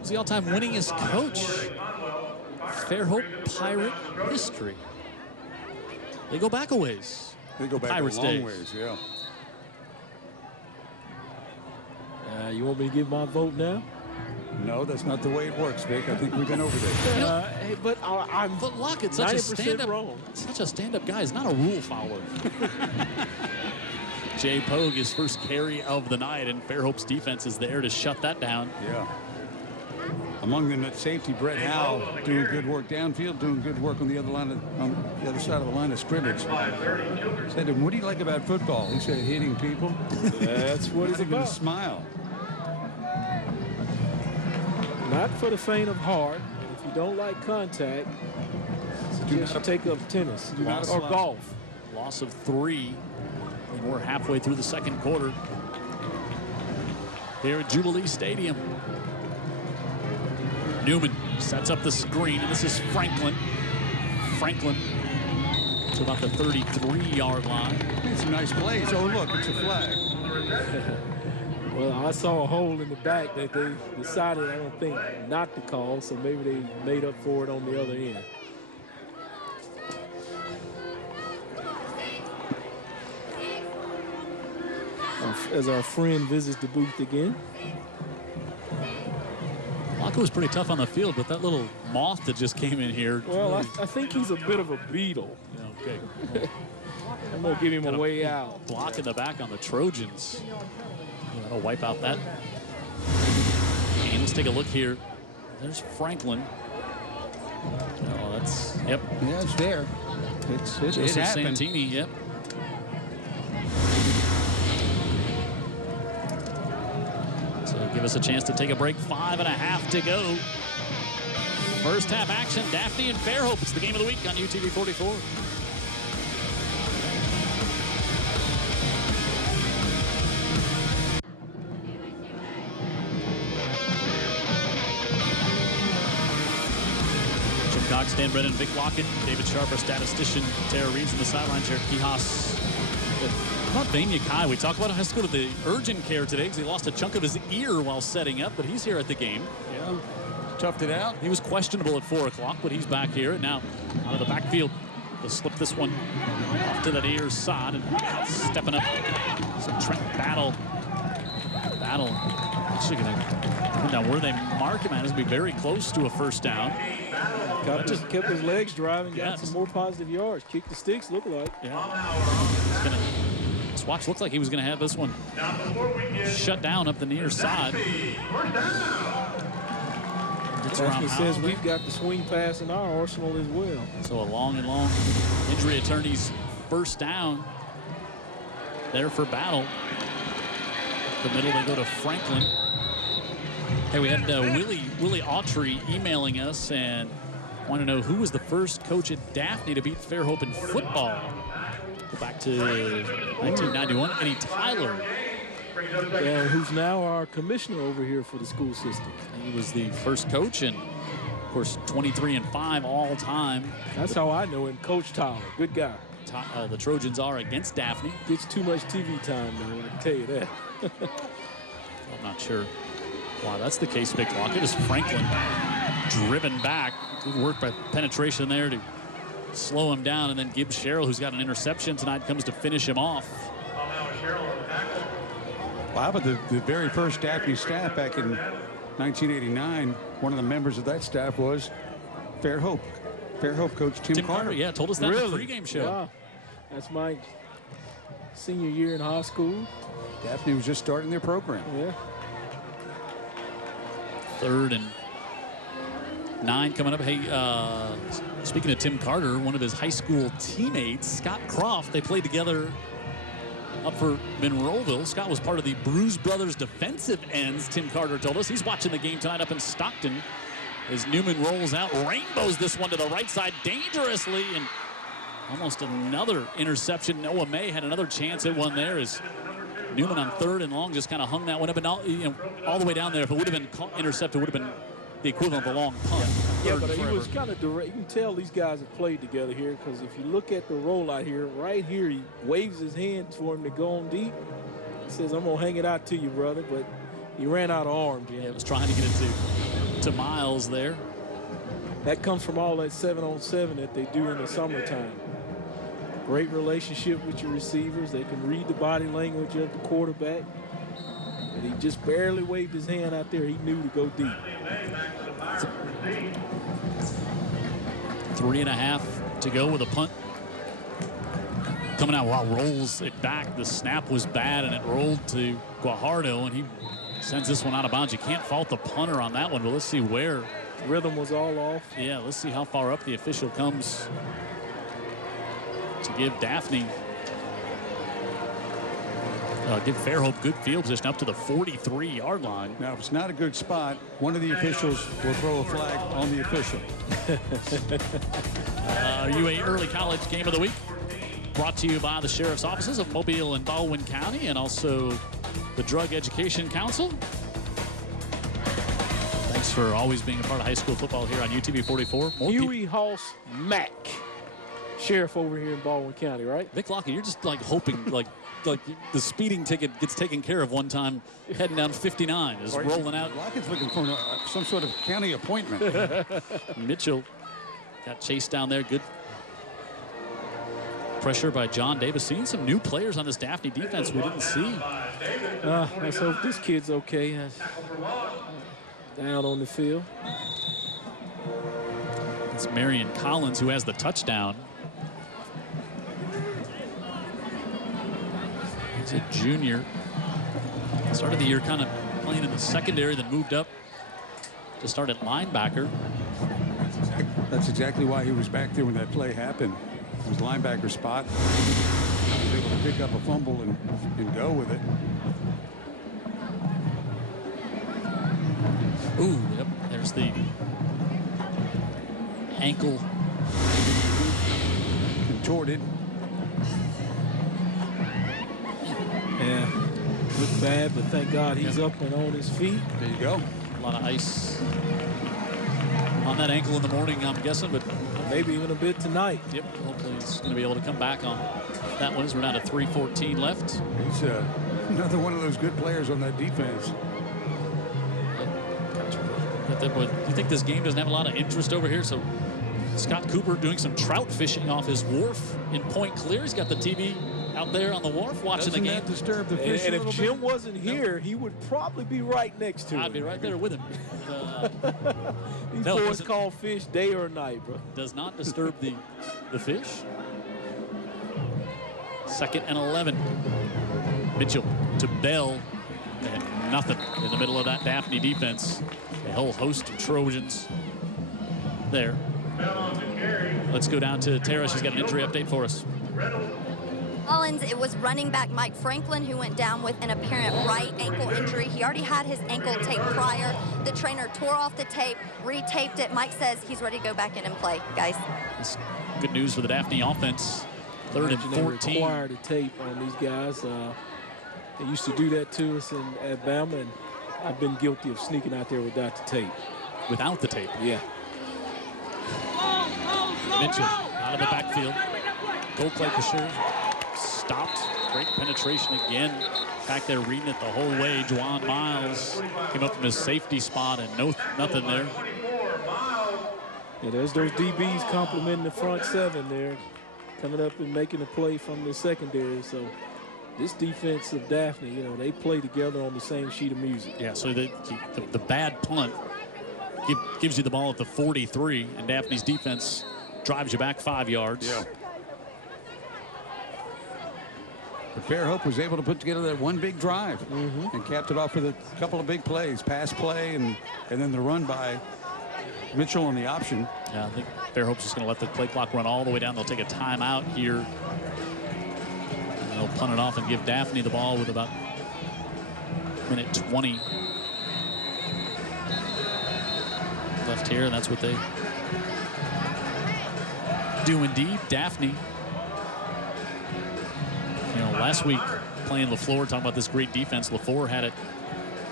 He's the all-time winningest coach. Fairhope Pirate history. They go back a ways. They go back Pirates a long days. ways, yeah. You want me to give my vote now? No, that's not the way it works, Vic. I think we've been over this. Hey, but I'm But Lockett's such a 90% stand-up, wrong. such a stand-up guy. He's not a rule follower. Jay Pogue, his first carry of the night, and Fairhope's defense is there to shut that down. Yeah. Among them, that safety, Brett Howe, doing good work downfield, doing good work on the other line, on the other side of the line of scrimmage. Said to him, "What do you like about football?" He said, "Hitting people." That's what it's Not even a about. smile. Not for the faint of heart. And if you don't like contact, you should take up tennis or golf. Loss of 3, and we're halfway through the second quarter here at Jubilee Stadium. Newman sets up the screen, and this is Franklin. Franklin to about the 33-yard line. It's a nice plays. Oh, look, it's a flag. Well, I saw a hole in the back that they decided, I don't think, not to call, so maybe they made up for it on the other end. As our friend visits the booth again. Locker was pretty tough on the field, but that little moth that just came in here. Well, I think he's a bit of a beetle. Okay. I'm going to give him a way out. Block in the back on the Trojans. That'll wipe out that. And let's take a look here. There's Franklin. Oh, that's, yep. Yeah, it's there. It Joseph happened. Santini, yep. So give us a chance to take a break. 5.5 to go. First half action, Daphne and Fairhope. It's the game of the week on UTV 44. Jim Cox, Dan Brennan, Vic Lockett, David Sharp, our statistician, Tara Reeves in the sideline, Cherokee Haas. How about Vanya Kai? We talked about him. Has to go to the urgent care today because he lost a chunk of his ear while setting up, but he's here at the game. Yeah, toughed it out. He was questionable at 4 o'clock, but he's back here. And now out of the backfield, they'll slip this one off to the near side and stepping up. So Trent Battle. Actually going to come down where they mark him at is be very close to a first down. Just kept his legs driving, got some more positive yards. Kick the sticks, look like. Yeah. This watch looked like he was going to have this one shut down up the near side. Daphne says we've got the swing pass in our arsenal as well. So a long injury attorney's first down there for Battle. The middle, they go to Franklin. Hey, we had Willie Autry emailing us and want to know who was the first coach at Daphne to beat Fairhope in football. Go back to 1991. Eddie Tyler. And who's now our commissioner over here for the school system. He was the first coach, and of course 23-5 all time. That's how I know him, Coach Tyler. Good guy. The Trojans are against Daphne. Gets too much TV time, though, I can tell you that. I'm not sure why that's the case. Vic Lockett is Franklin driven back. Good work by penetration there to slow him down, and then Gibbs Sherrill, who's got an interception tonight, comes to finish him off. Wow, but the very first Daphne staff back in 1989, one of the members of that staff was Fairhope coach Tim Carter. Yeah, told us that in the pregame show. Wow. That's my senior year in high school. Daphne was just starting their program. Yeah. 3rd and 9 coming up. Hey, speaking of Tim Carter, one of his high school teammates, Scott Croft, they played together up for Monroeville. Scott was part of the Bruise Brothers defensive ends, Tim Carter told us. He's watching the game tonight up in Stockton as Newman rolls out, rainbows this one to the right side dangerously, and almost another interception. Noah May had another chance at one there as Newman on 3rd and long just kind of hung that one up and all the way down there. If it would have been intercepted, it would have been the equivalent of a long punt. Yeah, but he was kind of direct. You can tell these guys have played together here, because if you look at the rollout here, right here, he waves his hand for him to go on deep. He says, I'm going to hang it out to you, brother, but he ran out of arms. Yeah, was trying to get it to Miles there. That comes from all that 7-on-7 that they do in the summertime. Great relationship with your receivers. They can read the body language of the quarterback. And he just barely waved his hand out there. He knew to go deep. 3.5 to go with a punt. Coming out, wow, rolls it back. The snap was bad, and it rolled to Guajardo, and he sends this one out of bounds. You can't fault the punter on that one, but let's see where. Rhythm was all off. Yeah, let's see how far up the official comes to give Daphne, give Fairhope good field position up to the 43-yard line. Now, if it's not a good spot, one of the officials will throw a flag on the official. UA Early College Game of the Week brought to you by the Sheriff's Offices of Mobile and Baldwin County, and also the Drug Education Council. Thanks for always being a part of high school football here on UTV 44. Huey Hoss Mack, sheriff over here in Baldwin County, right? Vic Lockett, you're just like hoping like the speeding ticket gets taken care of one time heading down 59 is rolling out. Lockett's looking for some sort of county appointment. Mitchell got chased down there. Good pressure by John Davis. Seeing some new players on this Daphne defense we didn't see. Let's hope this kid's okay. Down on the field. It's Marion Collins who has the touchdown. He's a junior. Started the year kind of playing in the secondary, then moved up to start at linebacker. That's exactly why he was back there when that play happened. His linebacker spot. He was able to pick up a fumble and go with it. Ooh, yep, there's the ankle. Contorted. Yeah, looked bad, but thank God he's up and on his feet. There you go. A lot of ice on that ankle in the morning, I'm guessing, but maybe even a bit tonight. Yep, hopefully he's going to be able to come back on that one as we're down to 3:14 left. He's another one of those good players on that defense. Do you think this game doesn't have a lot of interest over here? So Scott Cooper doing some trout fishing off his wharf in Point Clear. He's got the TV out there on the wharf watching the game. Doesn't that disturb the fish and a if little Jim bit? wasn't here, he would probably be right next to him. I'd be right there with him. These boys call fish day or night, bro. Does not disturb the fish. 2nd and 11. Mitchell to Bell. And nothing in the middle of that Daphne defense. A whole host of Trojans there. Let's go down to Tara. She's got an injury update for us. Collins, it was running back Mike Franklin who went down with an apparent right ankle injury. He already had his ankle taped prior. The trainer tore off the tape, retaped it. Mike says he's ready to go back in and play, guys. That's good news for the Daphne offense. 3rd and 14. They required a tape on these guys. They used to do that to us in Alabama, and I've been guilty of sneaking out there without the tape. Without the tape? Yeah. Mitchell out of the backfield. Goldclay Kashir stopped. Great penetration again. Back there reading it the whole way. Juwan Miles came up from his safety spot and nothing there. Yeah, there's those DBs complimenting the front seven there, coming up and making a play from the secondary. So this defense of Daphne, you know, they play together on the same sheet of music. Yeah, so the bad punt gives you the ball at the 43, and Daphne's defense drives you back 5 yards. Yeah. Fairhope was able to put together that one big drive and capped it off with a couple of big plays, pass play, and then the run by Mitchell on the option. Yeah, I think Fairhope's just going to let the play clock run all the way down. They'll take a timeout here. And they'll punt it off and give Daphne the ball with about minute 20 left here. And that's what they do indeed. Daphne, you know, last week playing LaFleur, talking about this great defense, LaFleur had it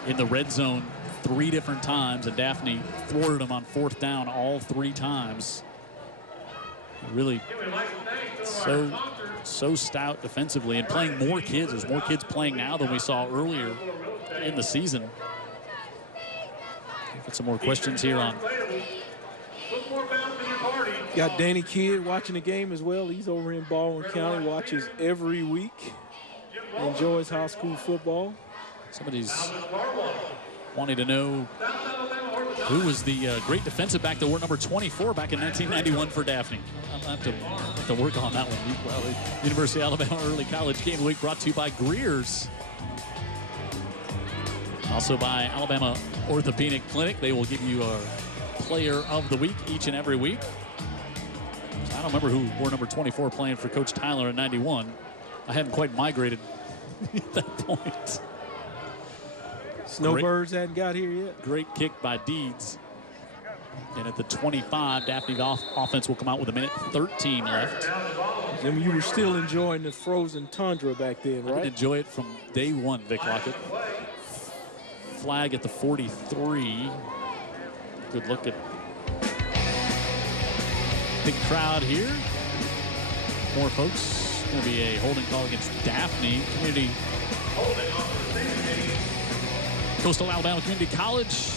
in the red zone 3 different times, and Daphne thwarted him on 4th down all 3 times. Really so stout defensively and playing more kids. There's more kids playing now than we saw earlier in the season. Get some more questions here on. Got Danny Kidd watching the game as well. He's over in Baldwin County, watches every week. Enjoys high school football. Somebody's wanting to know who was the great defensive back that wore number 24 back in 1991 for Daphne. I'll have to work on that one. Well, University of Alabama Early College Game of the Week brought to you by Greer's. Also by Alabama Orthopedic Clinic. They will give you a player of the week each and every week. I don't remember who wore number 24 playing for Coach Tyler in 91. I hadn't quite migrated at that point. Snowbirds hadn't got here yet. Great kick by Deeds. And at the 25, Daphne offense will come out with a minute 13 left. And you were still enjoying the frozen tundra back then, right? I did enjoy it from day one, Vic Lockett. Flag at the 43. Good look at big crowd here. More folks. Going to be a holding call against Daphne. Community. Coastal Alabama Community College.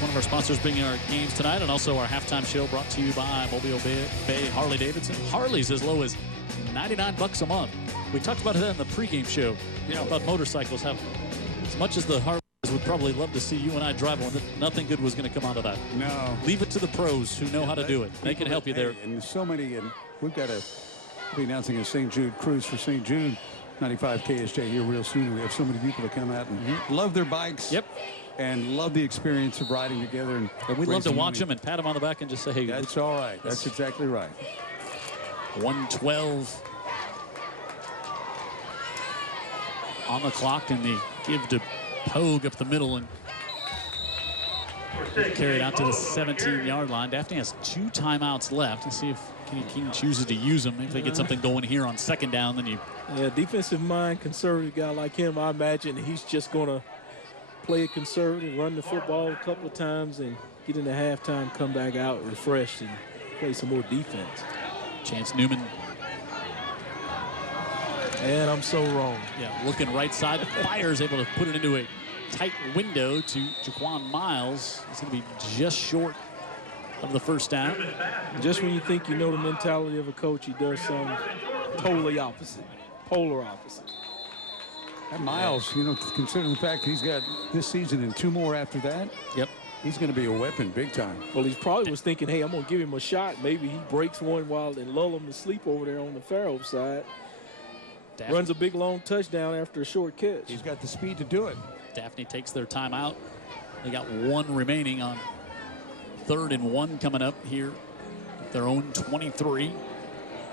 One of our sponsors bringing our games tonight, and also our halftime show brought to you by Mobile Bay Harley Davidson. Harley's as low as $99 a month. We talked about that in the pregame show. You know, about motorcycles. How as much as the Harleys would probably love to see you and I drive one, nothing good was going to come out of that. No. Leave it to the pros who know how to do it. They can help you there. And there's so many, and we've got to be announcing a St. Jude cruise for St. Jude 95 KSJ here real soon. We have so many people that come out and love their bikes. Yep. And love the experience of riding together. And we'd love to watch them and pat them on the back and just say, hey. That's all right. That's exactly right. 1:12 on the clock, and the give to Pogue up the middle and carried out to the 17-yard line. Daphne has 2 timeouts left. Let's see if Kenny King chooses to use them. If they get something going here on 2nd down, then you. Yeah, defensive mind, conservative guy like him, I imagine he's just going to play it conservative, run the football a couple of times, and get into halftime, come back out refreshed, and play some more defense. Chance Newman. And I'm so wrong. Yeah, looking right side. Fires able to put it into a tight window to Jaquan Miles. It's going to be just short of the 1st down. Just when you think you know the mentality of a coach, he does something totally opposite, polar opposite. And Miles, you know, considering the fact he's got this season and 2 more after that. Yep. He's going to be a weapon big time. Well, he probably was thinking, hey, I'm going to give him a shot. Maybe he breaks one while and lull him to sleep over there on the Fairhope side. Daphne runs a big, long touchdown after a short catch. He's got the speed to do it. Daphne takes their timeout. They got 1 remaining on 3rd and 1 coming up here at their own 23.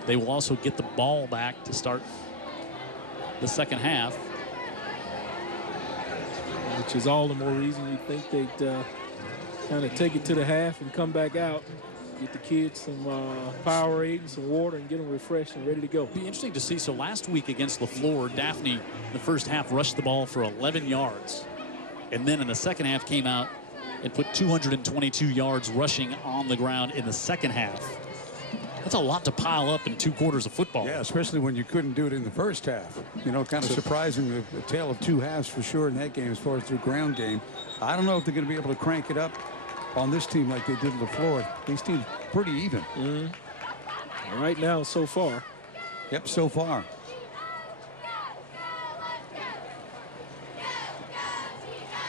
They will also get the ball back to start the 2nd half. Which is all the more reason you think they'd kind of take it to the half and come back out. Get the kids some Powerade and some water and get them refreshed and ready to go. Be interesting to see. So last week against LaFleur, Daphne in the 1st half rushed the ball for 11 yards. And then in the 2nd half came out and put 222 yards rushing on the ground in the 2nd half. That's a lot to pile up in 2 quarters of football. Yeah, especially when you couldn't do it in the 1st half. You know, kind of surprising, the tale of 2 halves for sure in that game as far as their ground game. I don't know if they're going to be able to crank it up on this team like they did LaFleur. These teams pretty even. Right now, so far. Yep, so far.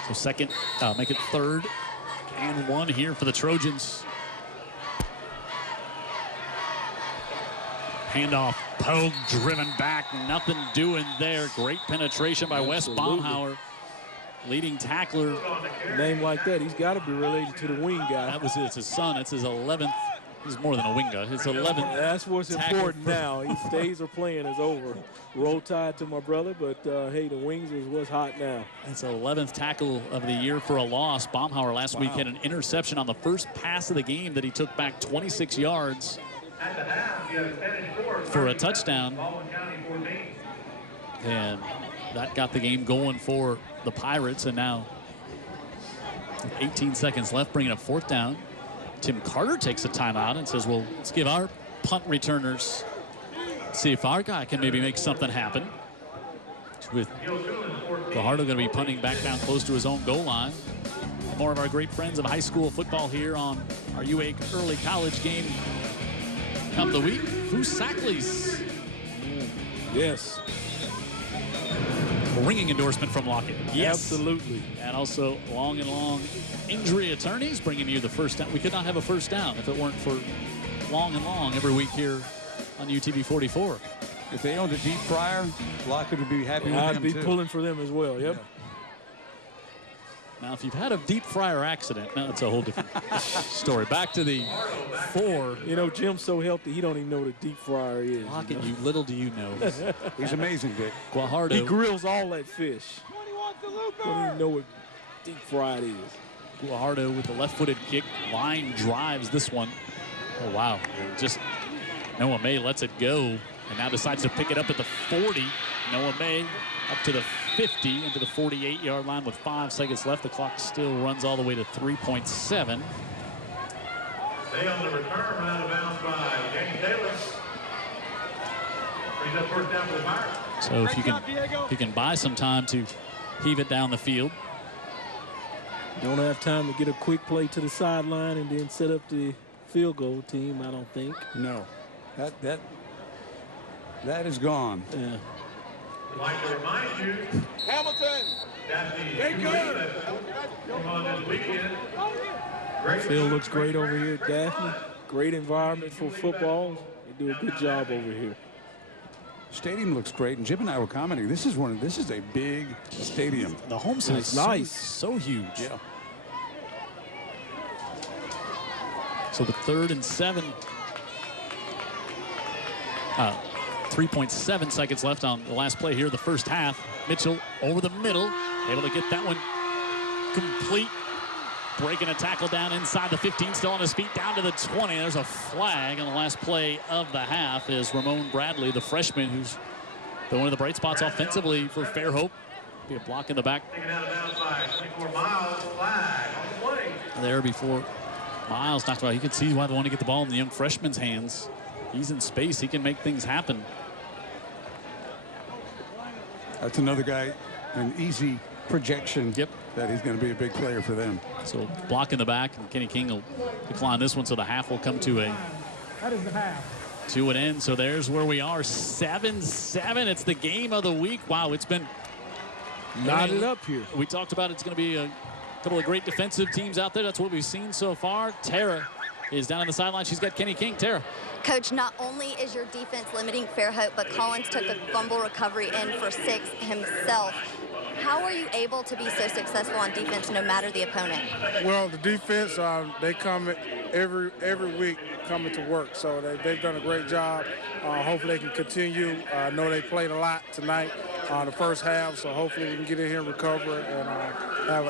So 2nd, make it 3rd and 1 here for the Trojans. Handoff Pogue driven back, nothing doing there. Great penetration by Wes Baumhauer, leading tackler. A name like that, he's got to be related to the wing guy. It's his son. It's his 11th. He's more than a wing guy. His 11th. That's what's important now. His days of playing is over. Roll Tide to my brother, but hey, the wings is what's hot now. It's 11th tackle of the year for a loss. Baumhauer last week had an interception on the first pass of the game that he took back 26 yards for a touchdown. And that got the game going for the Pirates. And now 18 seconds left, bringing up 4th down. Tim Carter takes a timeout and says, well, let's give our punt returners, see if our guy can maybe make something happen. With Gajardo going to be punting back down close to his own goal line. More of our great friends of high school football here on our UA early college game of the week. Fusaklis. Yes. A ringing endorsement from Lockett. Yes. Absolutely. And also Long and Long Injury Attorneys bringing you the first down. We could not have a first down if it weren't for Long and Long every week here on UTV 44. If they owned a deep fryer, Lockett would be happy with them I'd be too. pulling for them as well. Yep. Yeah. Now, if you've had a deep fryer accident, now it's a whole different story. Back to the 4. You know, Jim's so healthy, he don't even know what a deep fryer is. Lockett, you little do you know. He's amazing, Dick. Guajardo. He grills all that fish. Don't even know what deep fried is. Guajardo with the left-footed kick. Line drives this one. Oh, wow. Just Noah May lets it go and now decides to pick it up at the 40. Noah May up to the 50 into the 48-yard line with 5 seconds left. The clock still runs all the way to 3.7. Stay on the return, run out of bounds by James Taylor. Brings up 1st down for the Pirates. So if you can buy some time to heave it down the field. Don't have time to get a quick play to the sideline and then set up the field goal team, I don't think. No. That is gone. Yeah. I'd like to remind you, Hamilton. Daphne, on this weekend. Great Field looks great over here at Daphne. Great environment for football. They do a good job over here. Stadium looks great, and Jim and I were commenting. This is a big stadium. The home side is nice. so huge. Yeah. So the 3rd and 7. 3.7 seconds left on the last play here, the first half. Mitchell over the middle, able to get that one complete. Breaking a tackle down inside the 15, still on his feet, down to the 20. There's a flag on the last play of the half is Ramon Bradley, the freshman, who's been one of the bright spots offensively for Fairhope. Be a block in the back. Taken out of bounds by 24 Miles, flag on the play. There before Miles knocked about. You can see why they want to get the ball in the young freshman's hands. He's in space. He can make things happen. That's another guy, an easy projection that he's going to be a big player for them. So block in the back, and Kenny King will decline this one, so the half will come to That is the half. an end. So there's where we are, 7-7. It's the game of the week. Wow, it's been knotted up here. We talked about it's going to be a couple of great defensive teams out there. That's what we've seen so far. Tara is down on the sideline. She's got Kenny King. Tara. Coach, not only is your defense limiting Fairhope, but Collins took a fumble recovery in for 6 himself. How are you able to be so successful on defense no matter the opponent? Well, the defense, they come every week coming to work, so they've done a great job. Hopefully they can continue. I know they played a lot tonight the first half, so hopefully we can get in here and recover and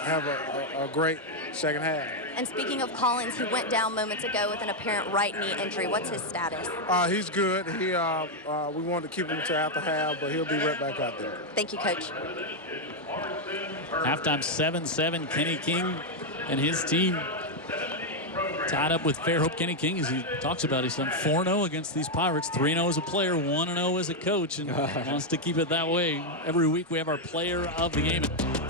have a great second half. And speaking of Collins, he went down moments ago with an apparent right knee injury. What's his status? He's good. We wanted to keep him to after half, but he'll be right back out there. Thank you, Coach. Halftime 7-7. Kenny King and his team tied up with Fairhope. Kenny King, as he talks about, he's done 4-0 against these Pirates, 3-0 as a player, 1-0 as a coach, and wants to keep it that way. Every week we have our player of the game.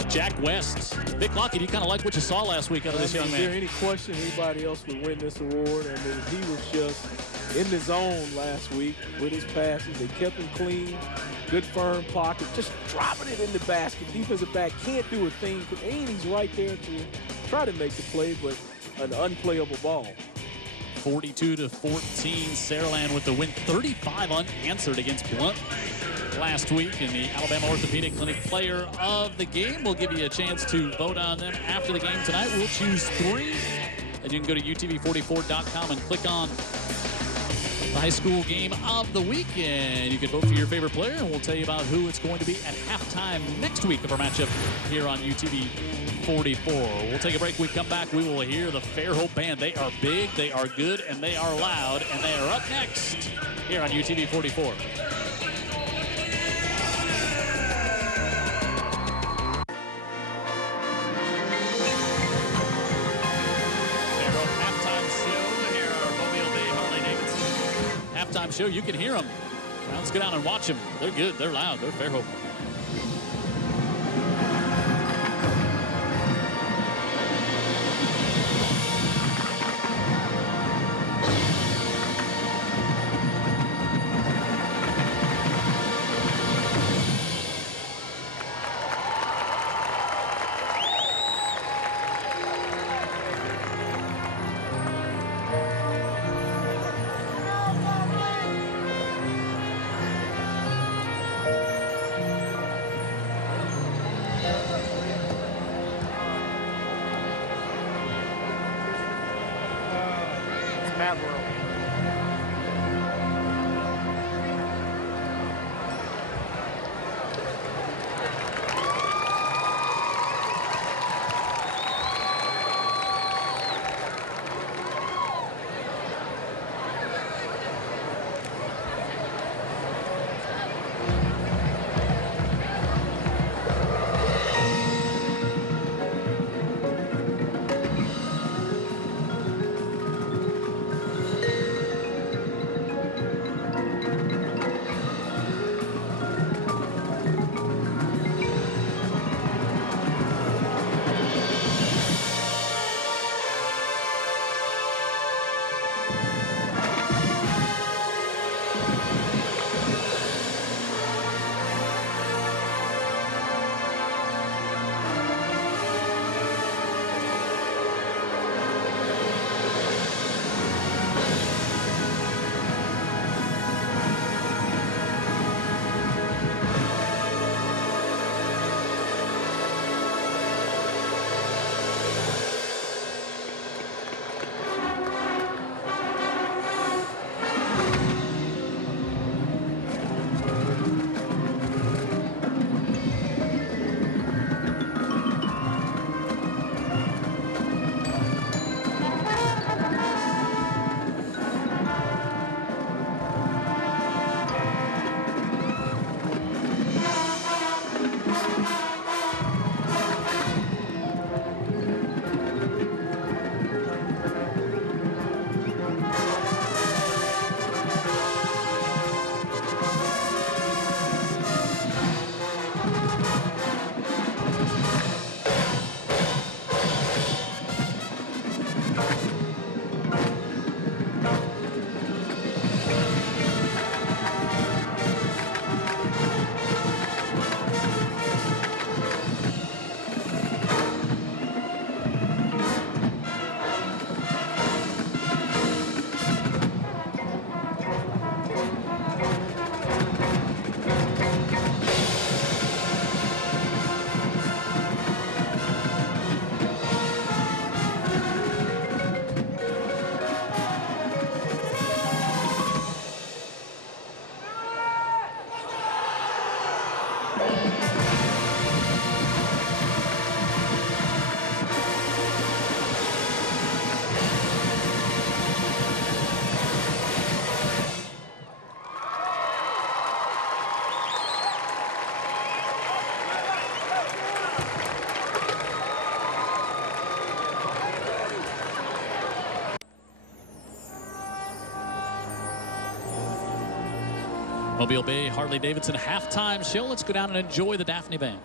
Jack West. Vic Lockett, you kind of like what you saw last week out of this young man. Is there any question anybody else would win this award? I mean, he was just in the zone last week with his passes. They kept him clean, good firm pocket, just dropping it in the basket. Defensive back can't do a thing. And he's right there to try to make the play, but an unplayable ball. 42-14. Saraland with the win, 35 unanswered against Blunt last week in the Alabama Orthopedic Clinic Player of the Game. We'll give you a chance to vote on them after the game tonight. We'll choose 3, and you can go to utv44.com and click on the high school game of the week, and you can vote for your favorite player, and we'll tell you about who it's going to be at halftime next week of our matchup here on UTV 44. We'll take a break. When we come back, we will hear the Fairhope band. They are big, they are good, and they are loud, and they are up next here on UTV 44. Halftime show, you can hear them. Now let's go down and watch them. They're good, they're loud, they're Fairhope. Mobile Bay Harley-Davidson halftime show. Let's go down and enjoy the Daphne band.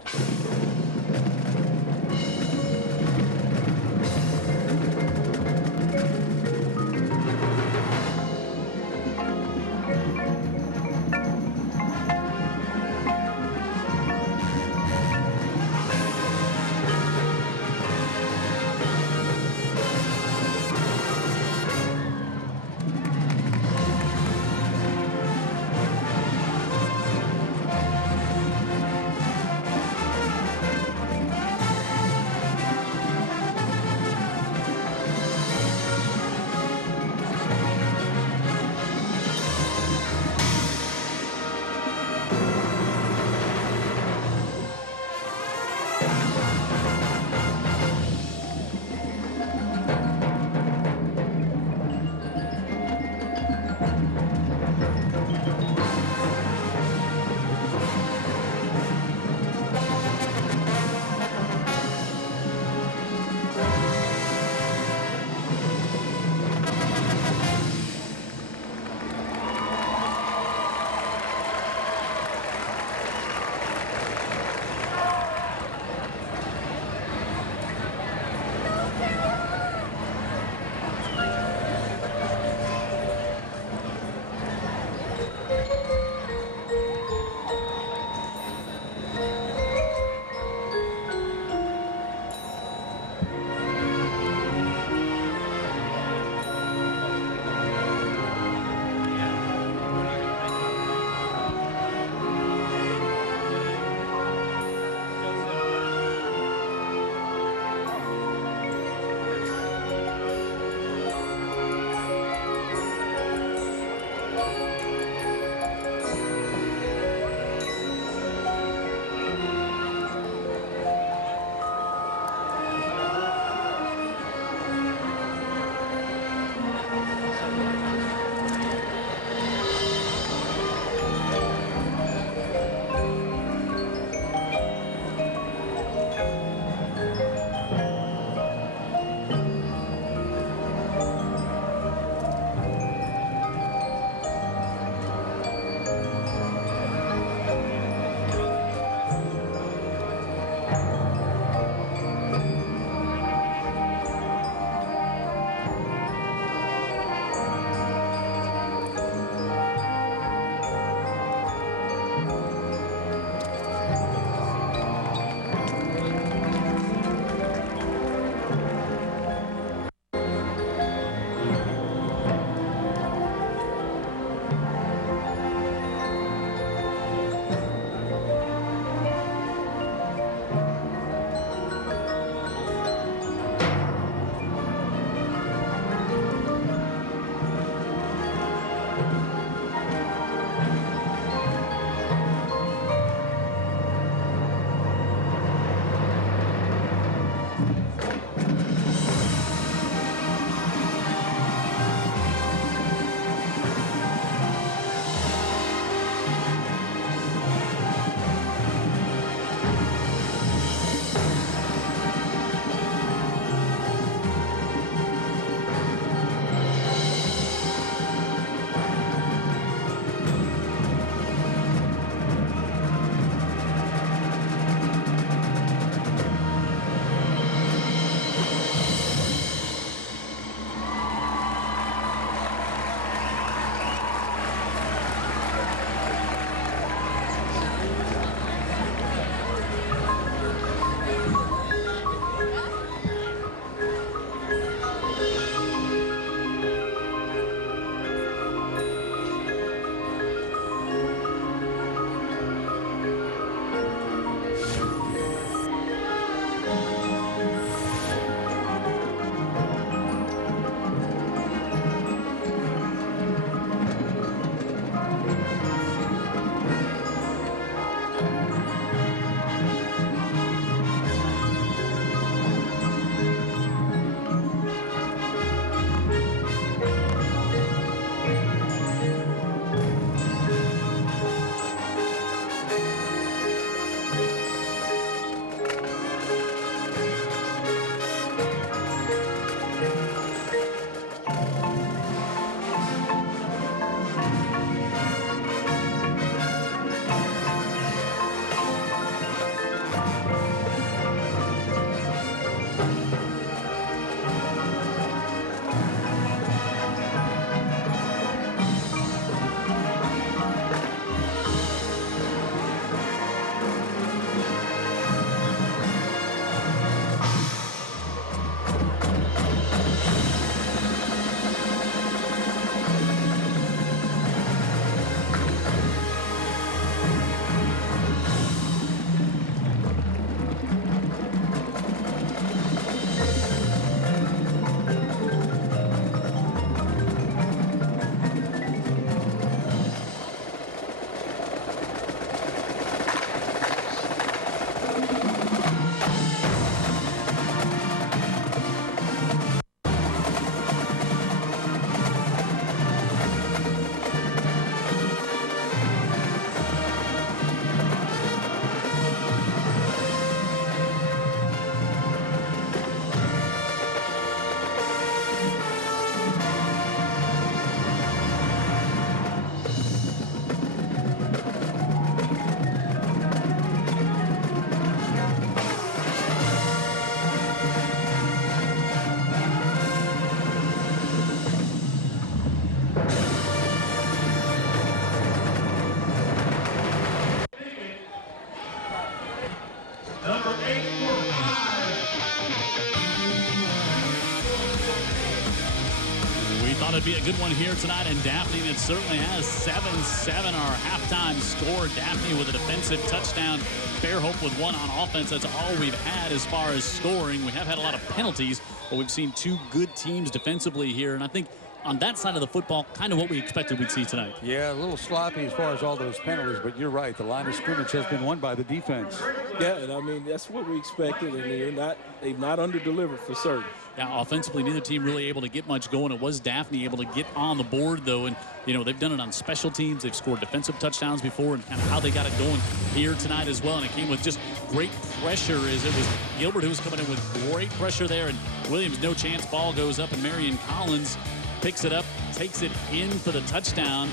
Number 845. We thought it'd be a good one here tonight in Daphne, and it certainly has. 7-7 our halftime score. Daphne with a defensive touchdown. Fairhope with one on offense. That's all we've had as far as scoring. We have had a lot of penalties, but we've seen two good teams defensively here, and I think on that side of the football, kind of what we expected we'd see tonight. Yeah, a little sloppy as far as all those penalties, but you're right. The line of scrimmage has been won by the defense. Yeah, and I mean, that's what we expected, and they've not under-delivered for certain. Yeah, offensively, neither team really able to get much going. It was Daphne able to get on the board, though, and, you know, they've done it on special teams. They've scored defensive touchdowns before, and kind of how they got it going here tonight as well, and it came with just great pressure as it was Gilbert who was coming in with great pressure there, and Williams, no chance. Ball goes up, and Marion Collins picks it up, takes it in for the touchdown,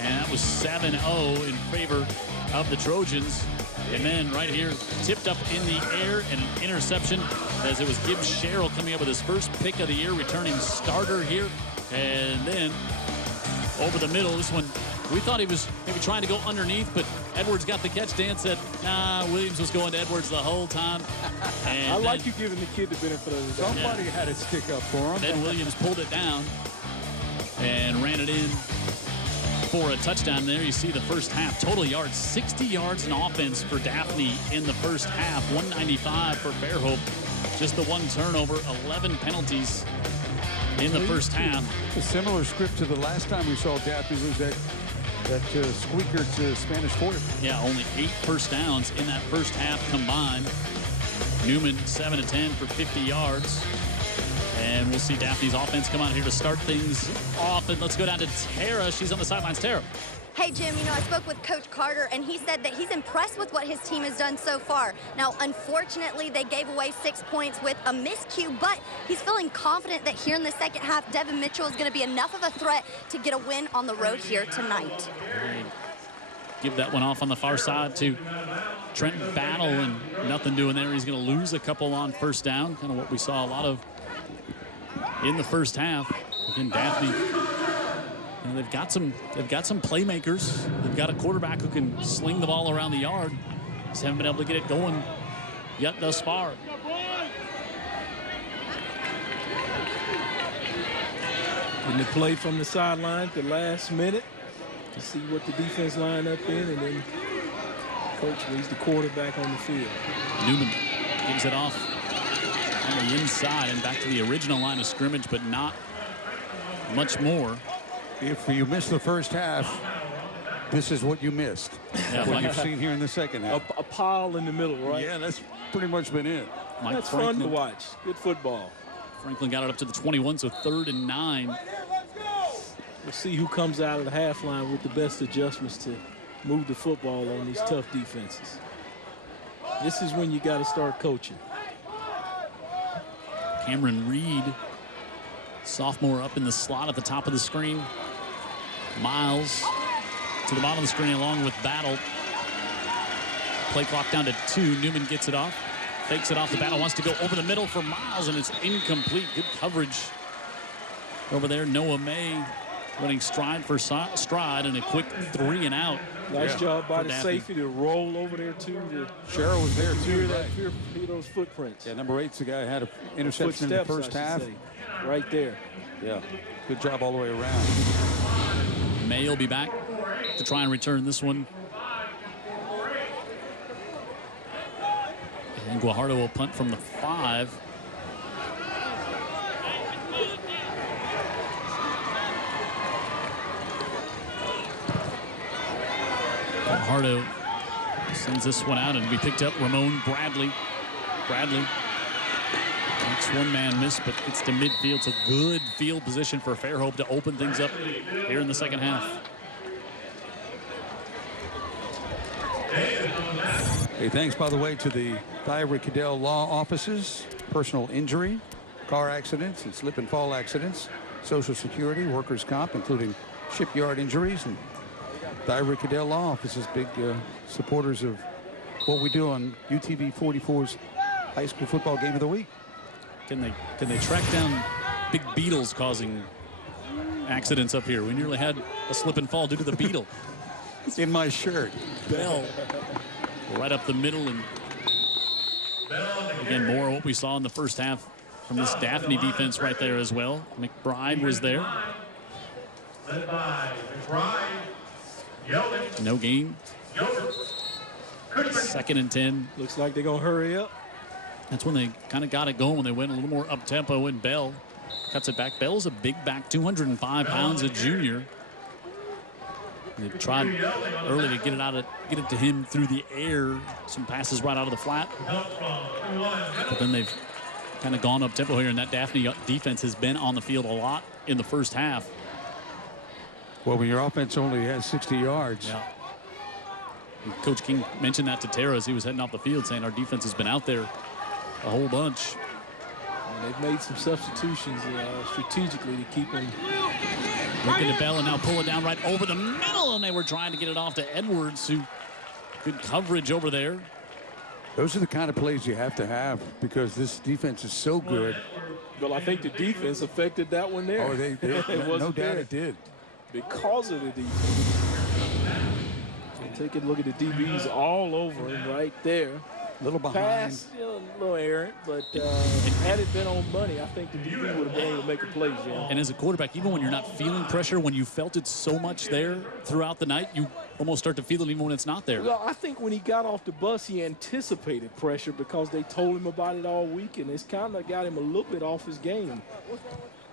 and that was 7-0 in favor of the Trojans. And then right here, tipped up in the air and an interception as it was Gibbs Sherrill coming up with his first pick of the year, returning starter here. And then over the middle, this one, we thought he was maybe trying to go underneath, but Edwards got the catch. Dan said, nah, Williams was going to Edwards the whole time. And I like you giving the kid the benefit of the doubt. Somebody had it stick up for him. Then Williams pulled it down and ran it in for a touchdown there. You see the first half total yards, 60 yards in offense for Daphne in the first half, 195 for Fairhope. Just the one turnover, 11 penalties in the first half. A similar script to the last time we saw Daphne lose that squeaker to Spanish Fort. Yeah, only 8 first downs in that first half combined. Newman 7 of 10 for 50 yards. And we'll see Daphne's offense come out here to start things off. And let's go down to Tara. She's on the sidelines. Tara. Hey, Jim, you know, I spoke with Coach Carter, and he said that he's impressed with what his team has done so far. Now, unfortunately, they gave away 6 points with a miscue, but he's feeling confident that here in the second half, Devin Mitchell is going to be enough of a threat to get a win on the road here tonight. Give that one off on the far side to Trenton Battle, and nothing doing there. He's going to lose a couple on first down, kind of what we saw a lot of in the first half. Again, Daphne, and they've got some playmakers. They've got a quarterback who can sling the ball around the yard. Just haven't been able to get it going yet thus far. Getting the play from the sideline at the last minute to see what the defense line up in, and then coach leads the quarterback on the field. Newman gives it off on the inside and back to the original line of scrimmage, but not much more. If you missed the first half, this is what you missed. Yeah, what you've seen here in the second half. A pile in the middle, right? Yeah, that's pretty much been it. That's fun to watch. Good football. Franklin got it up to the 21, so 3rd and 9. We'll see who comes out of the half line with the best adjustments to move the football on these tough defenses. This is when you got to start coaching. Cameron Reed, sophomore, up in the slot at the top of the screen. Miles to the bottom of the screen along with Battle. Play clock down to 2. Newman gets it off. Fakes it off. The Battle wants to go over the middle for Miles, and it's incomplete. Good coverage over there. Noah May running stride for stride, and a quick 3 and out. Nice job by the safety to roll over there too. Cheryl was there too. Fear those footprints. Yeah, number 8's the guy who had an interception in the first half. Right there. Yeah, good job all the way around. May will be back to try and return this one. And Guajardo will punt from the 5. Guajardo sends this one out, and we picked up Ramon Bradley. Bradley makes one man miss, but it's to midfield. So good field position for Fairhope to open things up here in the second half. Hey, thanks, by the way, to the Thyra Cadell Law Offices, personal injury, car accidents, and slip and fall accidents, Social Security, workers' comp, including shipyard injuries, and Thyra Cadell Law Offices, big supporters of what we do on UTV 44's high school football game of the week. Can they track down big beetles causing accidents up here? We nearly had a slip and fall due to the beetle. In my shirt. Bell right up the middle, and Again, more of what we saw in the first half from this Daphne defense right there as well. McBride was there. Led by McBride. Yeldon. No gain. Yeldon. Cushman. 2nd and 10. Looks like they're going to hurry up. That's when they kind of got it going, when they went a little more up-tempo, and Bell cuts it back. Bell's a big back, 205 pounds, a junior. They tried early to get it to him through the air. Some passes right out of the flat. But then they've kind of gone up-tempo here, and that Daphne defense has been on the field a lot in the first half. Well, when your offense only has 60 yards. Yeah. Coach King mentioned that to Tara as he was heading off the field, saying our defense has been out there a whole bunch. And they've made some substitutions strategically to keep them. Looking to Bell and now pull it down right over the middle, and they were trying to get it off to Edwards, who good coverage over there. Those are the kind of plays you have to have because this defense is so good. Well, I think the defense affected that one there. Oh, they did. No doubt it did. Because of the defense. So take a look at the DBs all over him right there. A little behind. Pass, a little errant, but had it been on money, I think the DB would have been able to make a play, Jim. And as a quarterback, even when you're not feeling pressure, when you felt it so much there throughout the night, you almost start to feel it even when it's not there. Well, I think when he got off the bus, he anticipated pressure because they told him about it all week, and it's kind of got him a little bit off his game.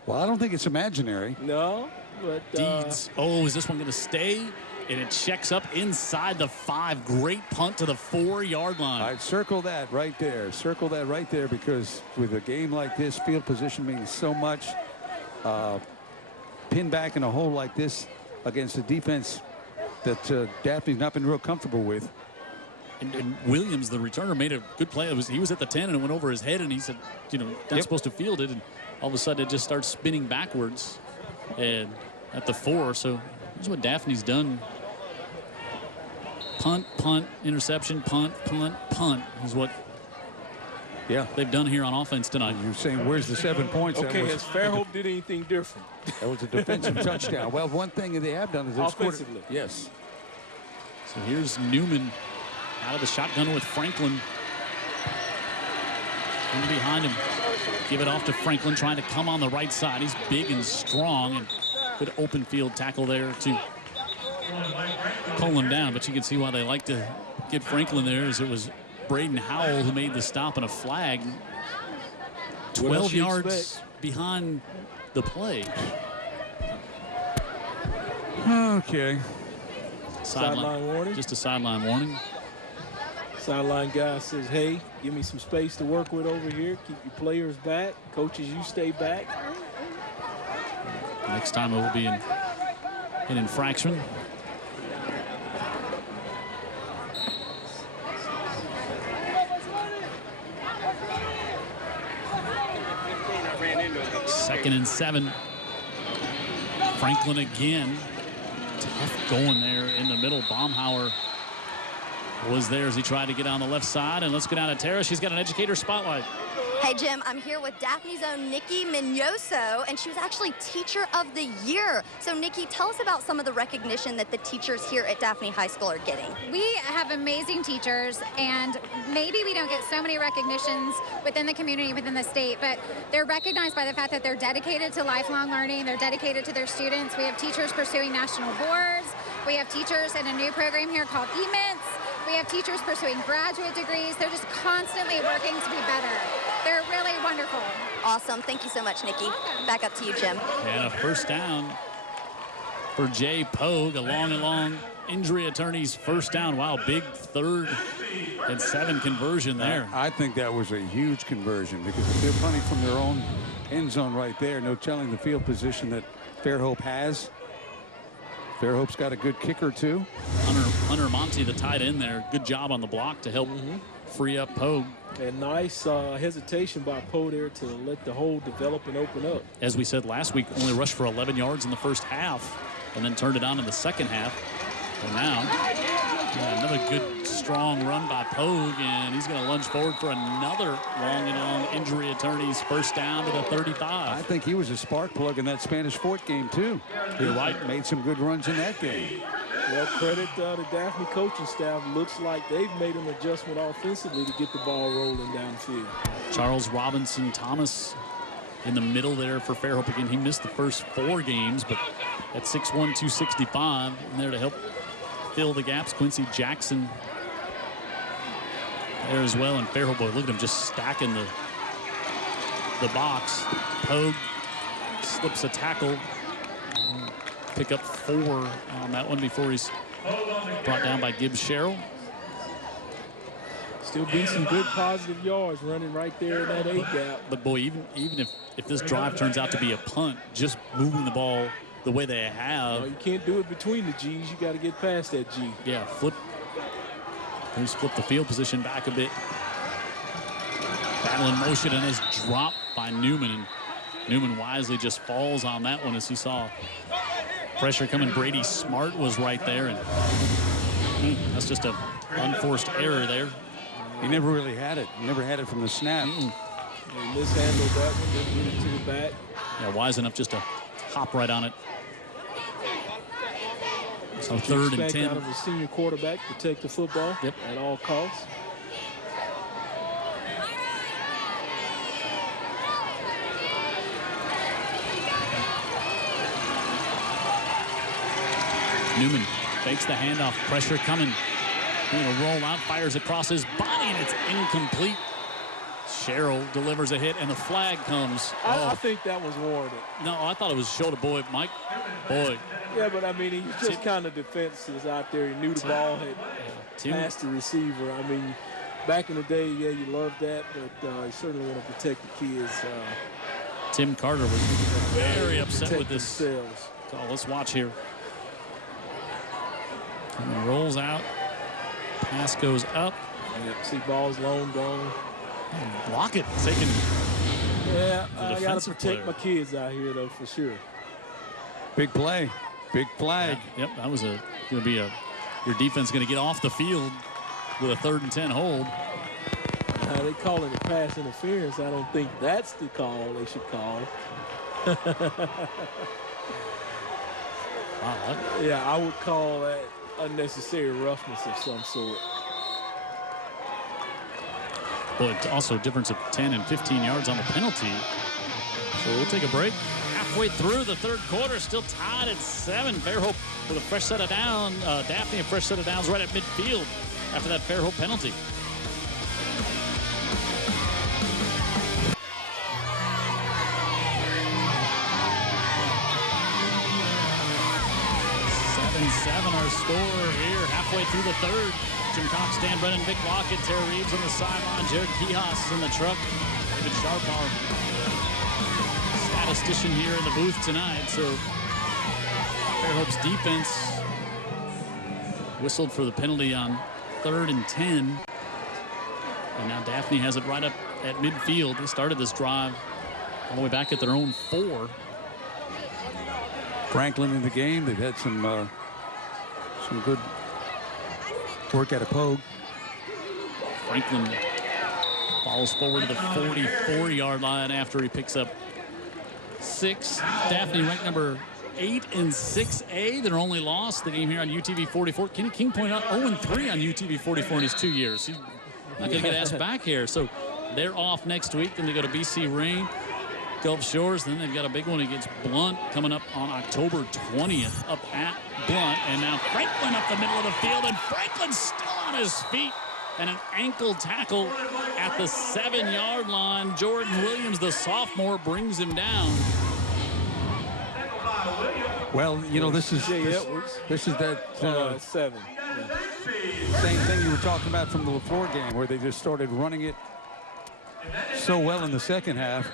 Well, I don't think it's imaginary. No, but Deeds. Oh, is this one going to stay? And it checks up inside the 5. Great punt to the 4-yard line. I'd circle that right there. Circle that right there because with a game like this, field position means so much. Pin back in a hole like this against a defense that Daphne's not been real comfortable with. And Williams, the returner, made a good play. He was at the 10 and it went over his head, and he said, you know, not supposed to field it. And all of a sudden it just starts spinning backwards and at the 4. So here's what Daphne's done. Punt, punt, interception, punt, punt, punt is what they've done here on offense tonight. You're saying, where's the 7 points? Okay, has Fairhope did anything different? That was a defensive touchdown. Well, one thing they have done is they've scored. Offensively. Yes. So here's Newman out of the shotgun with Franklin. In behind him. Give it off to Franklin, trying to come on the right side. He's big and strong, and good open field tackle there to pull him down, but you can see why they like to get Franklin there, as it was Braden Howell who made the stop and a flag. 12 yards behind the play. Okay. Sideline warning. Just a sideline warning. Sideline guy says, hey, give me some space to work with over here. Keep your players back. Coaches, you stay back. Next time it will be an infraction. Second and 7. Franklin again. Tough going there in the middle. Baumhauer was there as he tried to get on the left side. And let's go down to Tara. She's got an educator spotlight. Hey, Jim, I'm here with Daphne's own Nikki Mignoso, and she was actually Teacher of the Year. So, Nikki, tell us about some of the recognition that the teachers here at Daphne High School are getting. We have amazing teachers, and maybe we don't get so many recognitions within the community, within the state, but they're recognized by the fact that they're dedicated to lifelong learning. They're dedicated to their students. We have teachers pursuing national boards. We have teachers in a new program here called EMITS. We have teachers pursuing graduate degrees. They're just constantly working to be better. They're really wonderful. Awesome. Thank you so much, Nikki. Back up to you, Jim. And a first down for Jay Pogue. A long injury attorney's first down. Wow, big 3rd and 7 conversion there. I think that was a huge conversion because if they're punting from their own end zone right there, no telling the field position that Fairhope has. Fairhope's got a good kicker, too. Hunter Monty, the tight end there. Good job on the block to help free up Pogue. And nice hesitation by Poe there to let the hole develop and open up. As we said last week, only rushed for 11 yards in the first half and then turned it on in the second half. And now, another good, strong run by Pogue, and he's going to lunge forward for another long injury attorney's first down to the 35. I think he was a spark plug in that Spanish Fort game, too. You're right. Made some good runs in that game. Well, credit the Daphne coaching staff. Looks like they've made an adjustment offensively to get the ball rolling downfield. Charles Robinson Thomas in the middle there for Fairhope again. He missed the first 4 games, but at 6'1", 265, and there to help fill the gaps. Quincy Jackson there as well. And Fairhope, boy, look at him just stacking the box. Pogue slips a tackle. Pick up 4 on that one before he's brought down by Gibbs Sherrill. Still be some good positive yards running right there in that A gap. But boy, even if this drive turns out to be a punt, just moving the ball the way they have. No, you can't do it between the G's. You got to get past that G. Yeah, flip the field position back a bit. Battle in motion and is dropped by Newman. And Newman wisely just falls on that one as he saw pressure coming. Brady Smart was right there, and that's just an unforced error there. He never really had it. He never had it from the snap. He mishandled that one, didn't get it to the back. Yeah, wise enough just to hop right on it. So 3rd and 10. Out of a senior quarterback, protect the football at all costs. Newman fakes the handoff, pressure coming. Going to roll out, fires across his body, and it's incomplete. Sherrill delivers a hit, and the flag comes. I think that was warranted. No, I thought it was shoulder. Boy, Mike, boy. Yeah, but I mean, he was just kind of defenseless out there. He knew the ball had passed the receiver. I mean, back in the day, yeah, you loved that, but you certainly want to protect the kids. Tim Carter was very upset with this themselves. call. Let's watch here. And rolls out. Pass goes up. See balls long gone. Block it. Taking. Yeah, I got to protect my kids out here, though, for sure. Big play. Big flag. Yep, that was going to be your defense going to get off the field with a 3rd and 10 hold. They calling it pass interference. I don't think that's the call they should call. Wow. Yeah, I would call that unnecessary roughness of some sort. Well, it's also a difference of 10 and 15 yards on the penalty. So we'll take a break. Halfway through the 3rd quarter, still tied at 7. Fairhope with a fresh set of downs. Daphne a fresh set of downs right at midfield after that Fairhope penalty. Our score here halfway through the 3rd. Jim Cox, Dan Brennan, Vic Lockett, Terry Reeves on the sideline, Jared Kihas in the truck, David Sharp, our statistician here in the booth tonight. So Fairhope's defense whistled for the penalty on 3rd and 10. And now Daphne has it right up at midfield. They started this drive all the way back at their own 4. Franklin in the game. They've had some good work at a Pogue. Franklin falls forward to the 44-yard line after he picks up 6. Daphne ranked number 8 in 6A. Their only loss, the game here on UTV 44. Kenny King pointed out 0-3 on UTV 44 in his 2 years. He's not going to get asked back here. So they're off next week. Then they go to BC Rain, Gulf Shores. Then they've got a big one against Blunt coming up on October 20th up at Blunt. And now Franklin up the middle of the field, and Franklin's still on his feet. And an ankle tackle at the 7-yard line. Jordan Williams, the sophomore, brings him down. Well, you know, this is that 7. Same thing you were talking about from the LaFleur game, where they just started running it so well in the second half.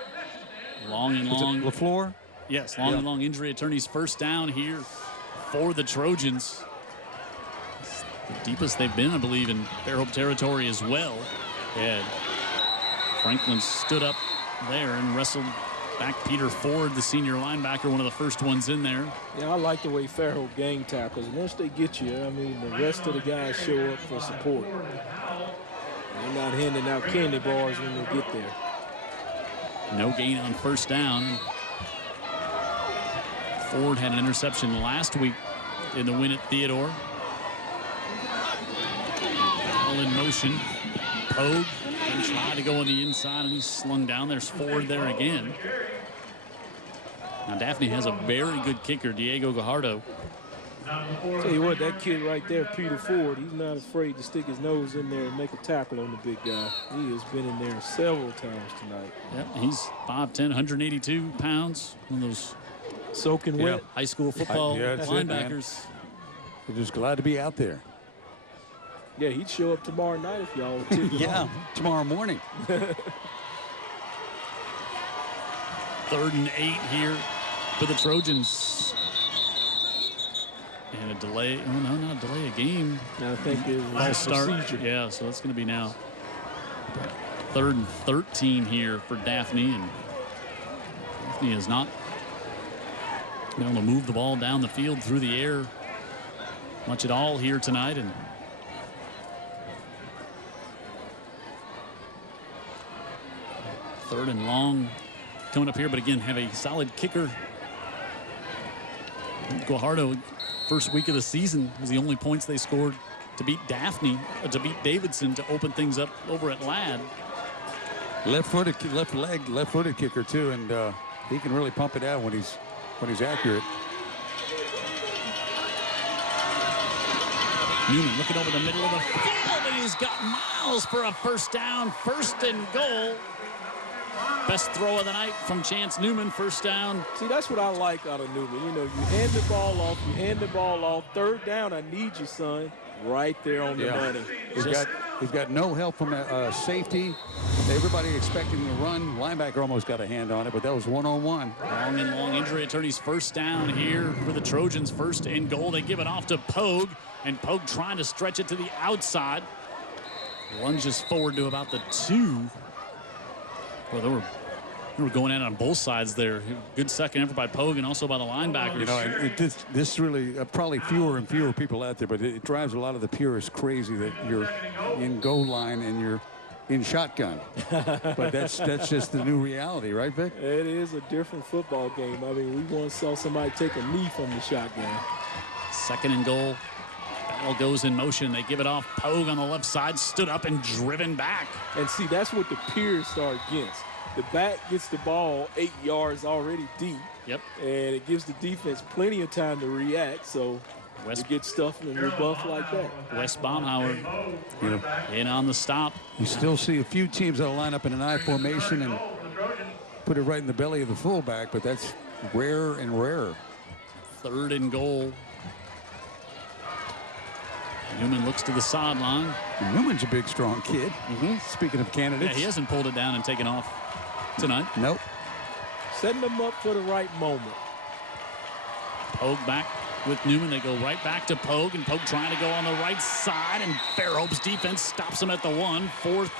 Long and long. LaFleur? Yes, long and long injury attorney's first down here for the Trojans. It's the deepest they've been, I believe, in Fairhope territory as well. And Franklin stood up there and wrestled back Peter Ford, the senior linebacker, one of the first ones in there. Yeah, I like the way Fairhope gang tackles. Once they get you, I mean, the rest of the guys show up for support. They're not handing out candy bars when they get there. No gain on first down. Ford had an interception last week in the win at Theodore. All in motion. Pogue and try to go on the inside, and he's slung down. There's Ford there again. Now Daphne has a very good kicker, Diego Gajardo. Tell you what, that kid right there, Peter Ford, he's not afraid to stick his nose in there and make a tackle on the big guy. He has been in there several times tonight. Yep, he's 5'10", 182 pounds. One of those soaking wet high school football linebackers. We're just glad to be out there. Yeah, he'd show up tomorrow night if y'all would tip yeah, tomorrow morning. 3rd and 8 here for the Trojans. And a delay. Oh, no, not a delay, a game. I think it was false start. Procedure. Yeah, so that's going to be now 3rd and 13 here for Daphne. And Daphne has not been able to move the ball down the field through the air much at all here tonight. And 3rd and long coming up here, but again, have a solid kicker. Guajardo, first week of the season, was the only points they scored to beat Daphne, to beat Davidson, to open things up over at Ladd. Left-footed kicker too, and he can really pump it out when he's accurate. Newman looking over the middle of the field, and he's got Miles for a first down, 1st and goal. Best throw of the night from Chance Newman, first down. See, that's what I like out of Newman. You know, you hand the ball off, 3rd down, I need you, son. Right there on the money. He's got no help from a safety. Everybody expecting him to run. Linebacker almost got a hand on it, but that was one-on-one. Long and long injury attorney's first down here for the Trojans, 1st and goal. They give it off to Pogue, and Pogue trying to stretch it to the outside. Lunges forward to about the 2. Well, they were going at it on both sides there. Good second effort by Pogue and also by the linebackers. You know, this really probably fewer and fewer people out there, but it drives a lot of the purists crazy that you're in goal line and you're in shotgun. But that's just the new reality, right, Vic? It is a different football game. I mean, we once saw somebody take a knee from the shotgun. 2nd and goal. Battle goes in motion. They give it off. Pogue on the left side, stood up and driven back. And see, that's what the purists are against. The back gets the ball 8 yards already deep. Yep. And it gives the defense plenty of time to react. So you get stuffed and rebuffed like that. Wes Baumhauer in on the stop. You still see a few teams that'll line up in an I formation and put it right in the belly of the fullback, but that's rarer and rarer. 3rd and goal. Newman looks to the sideline. Newman's a big, strong kid. Speaking of candidates. Yeah, he hasn't pulled it down and taken off tonight. Nope. Setting them up for the right moment. Pogue back with Newman. They go right back to Pogue, and Pogue trying to go on the right side, and Fairhope's defense stops him at the 1. 4th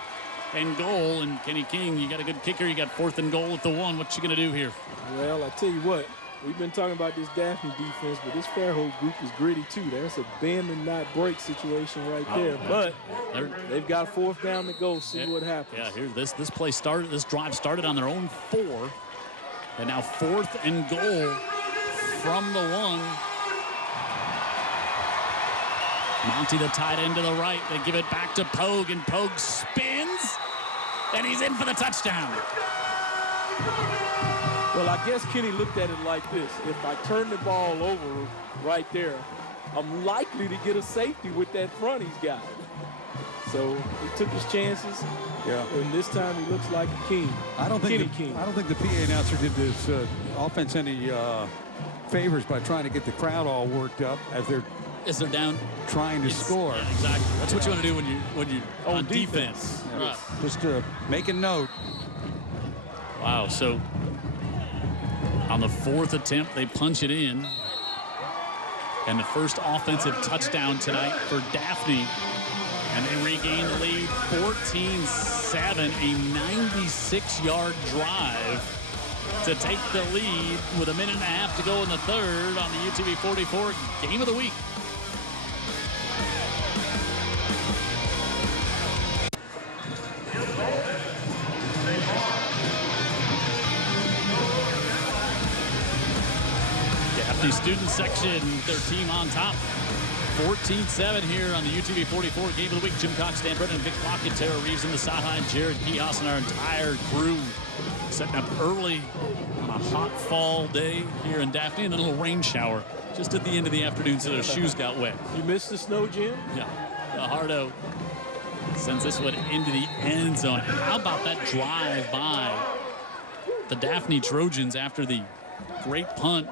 and goal, and Kenny King, you got a good kicker. You got 4th and goal at the 1. What you going to do here? Well, I tell you what. We've been talking about this Daphne defense, but this Fairhope group is gritty too. There's a bend and not break situation right there. But they've got 4th down to go. See what happens. Yeah, here this play started. This drive started on their own 4, and now 4th and goal from the 1. Monty, the tight end to the right. They give it back to Pogue, and Pogue spins, and he's in for the touchdown. Well, I guess Kenny looked at it like this. If I turn the ball over right there, I'm likely to get a safety with that front he's got. So he took his chances. Yeah. And this time he looks like a king. I don't think the PA announcer did this offense any favors by trying to get the crowd all worked up as they're down trying to score. Yeah, exactly. That's what you want to do when you're on defense. Yeah. Right. Just to make a note. Wow. So on the 4th attempt, they punch it in. And the first offensive touchdown tonight for Daphne. And they regain the lead 14-7, a 96-yard drive to take the lead with a minute and a half to go in the 3rd on the UTV 44 Game of the Week. Daphne student section, their team on top. 14-7 here on the UTV 44 Game of the Week. Jim Cox, Dan Brennan, Vic Lockett, Tara Reeves in the sideline, Jared Pihas, and our entire crew setting up early on a hot fall day here in Daphne, and a little rain shower just at the end of the afternoon, so their shoes got wet. You missed the snow, Jim? Yeah, Fajardo sends this one into the end zone. How about that drive by the Daphne Trojans after the great punt?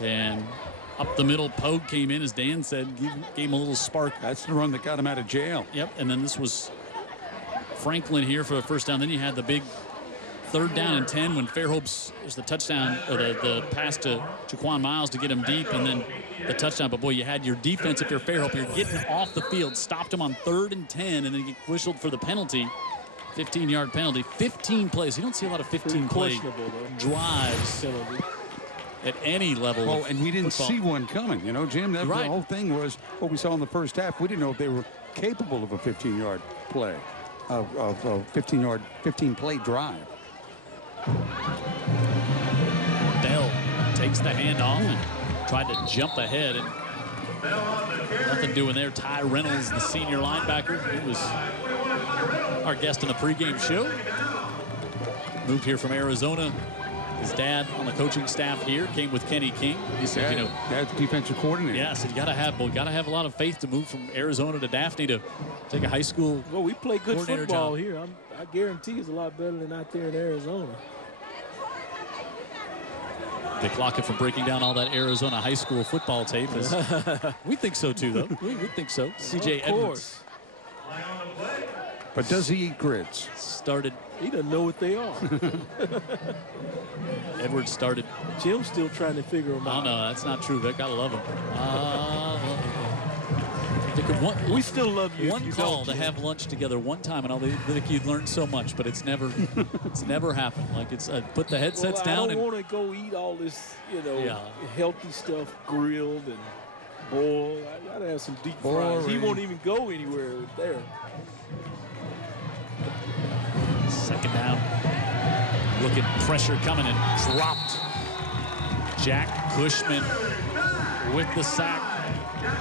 And up the middle, Pogue came in, as Dan said, gave him a little spark. That's the run that got him out of jail. Yep, and then this was Franklin here for a first down. Then you had the big 3rd down and 10 when Fairhope's was the touchdown, or the pass to Jaquan Miles to get him deep, and then the touchdown. But boy, you had your defense. If you're Fairhope, you're getting off the field, stopped him on 3rd and 10, and then you whistled for the penalty. 15-yard penalty, 15 plays. You don't see a lot of 15-play drives at any level. Oh, and we didn't see one coming, you know, Jim. That right. The whole thing was what we saw in the first half. We didn't know if they were capable of a 15-yard play, of a 15-play drive. Bell takes the handoff and tried to jump ahead, and nothing doing there. Ty Reynolds, the senior linebacker, he was our guest in the pregame show. Moved here from Arizona. His dad on the coaching staff here came with Kenny King. He said, you know, that's defensive coordinator. Yeah, so you got to have a lot of faith to move from Arizona to Daphne to take a high school. Well, we play good football job here. I guarantee it's a lot better than out there in Arizona. Vic Lockett from breaking down all that Arizona high school football tape. We think so too, though. We think so. CJ Edwards. But does he eat grits? Started. He doesn't know what they are. Edwards started. Jim's still trying to figure them out. Oh, no, that's not true, Vic. I love him. We still love you. One call to have lunch together one time, and I think you'd learn so much, but it's never happened. Like, it's put the headsets down. I don't want to go eat all this, healthy stuff grilled and boiled. I gotta have some deep fries. He won't even go anywhere there. 2nd down. Looking pressure coming and dropped. Jack Cushman with the sack.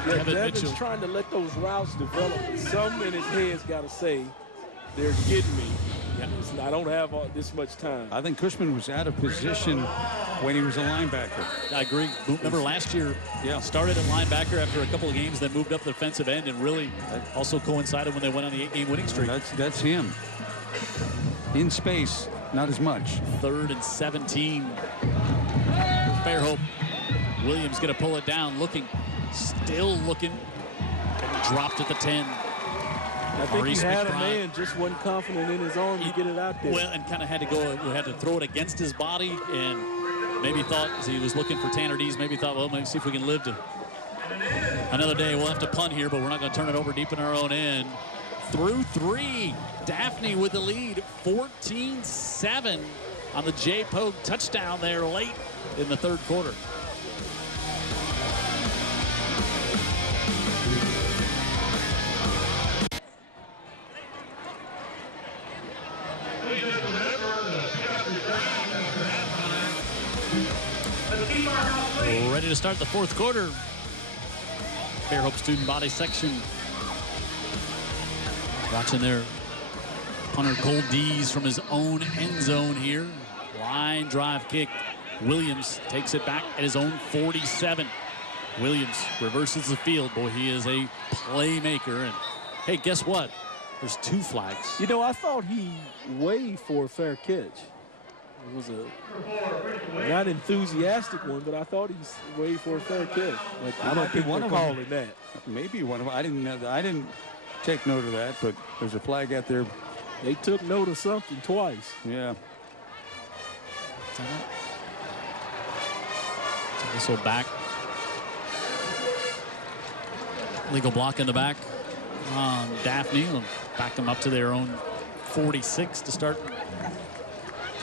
Yeah, Devin's trying to let those routes develop. Some in his head's got to say, they're getting me. Yeah. I don't have this much time. I think Cushman was out of position when he was a linebacker. I agree. Remember last year, started at linebacker after a couple of games, then moved up the defensive end, and really also coincided when they went on the 8-game winning streak. That's him. In space, not as much. 3rd and 17. Fairhope. Williams going to pull it down, still looking, and dropped at the 10. I think he had a man, just wasn't confident in his arm to get it out there. Well, and kind of had to throw it against his body, and maybe thought, as he was looking for Tanner Dees, maybe thought, well, maybe see if we can live to another day. We'll have to punt here, but we're not going to turn it over deep in our own end. Through 3, Daphne with the lead, 14-7 on the J. Pogue touchdown there late in the 3rd quarter. Ready to start the 4th quarter. Fairhope student body section watching their punter Cole Dees from his own end zone here. Line drive kick. Williams takes it back at his own 47. Williams reverses the field. Boy, he is a playmaker. And hey, guess what? There's 2 flags. You know, I thought he waved for a fair catch. It was a not enthusiastic one, but I thought he waved for a fair catch. Like, I don't think one of them calling that. Maybe one of them. I didn't take note of that, but there's a flag out there. They took note of something twice. Yeah. Whistle back. Legal block in the back on Daphne. We'll back them up to their own 46 to start.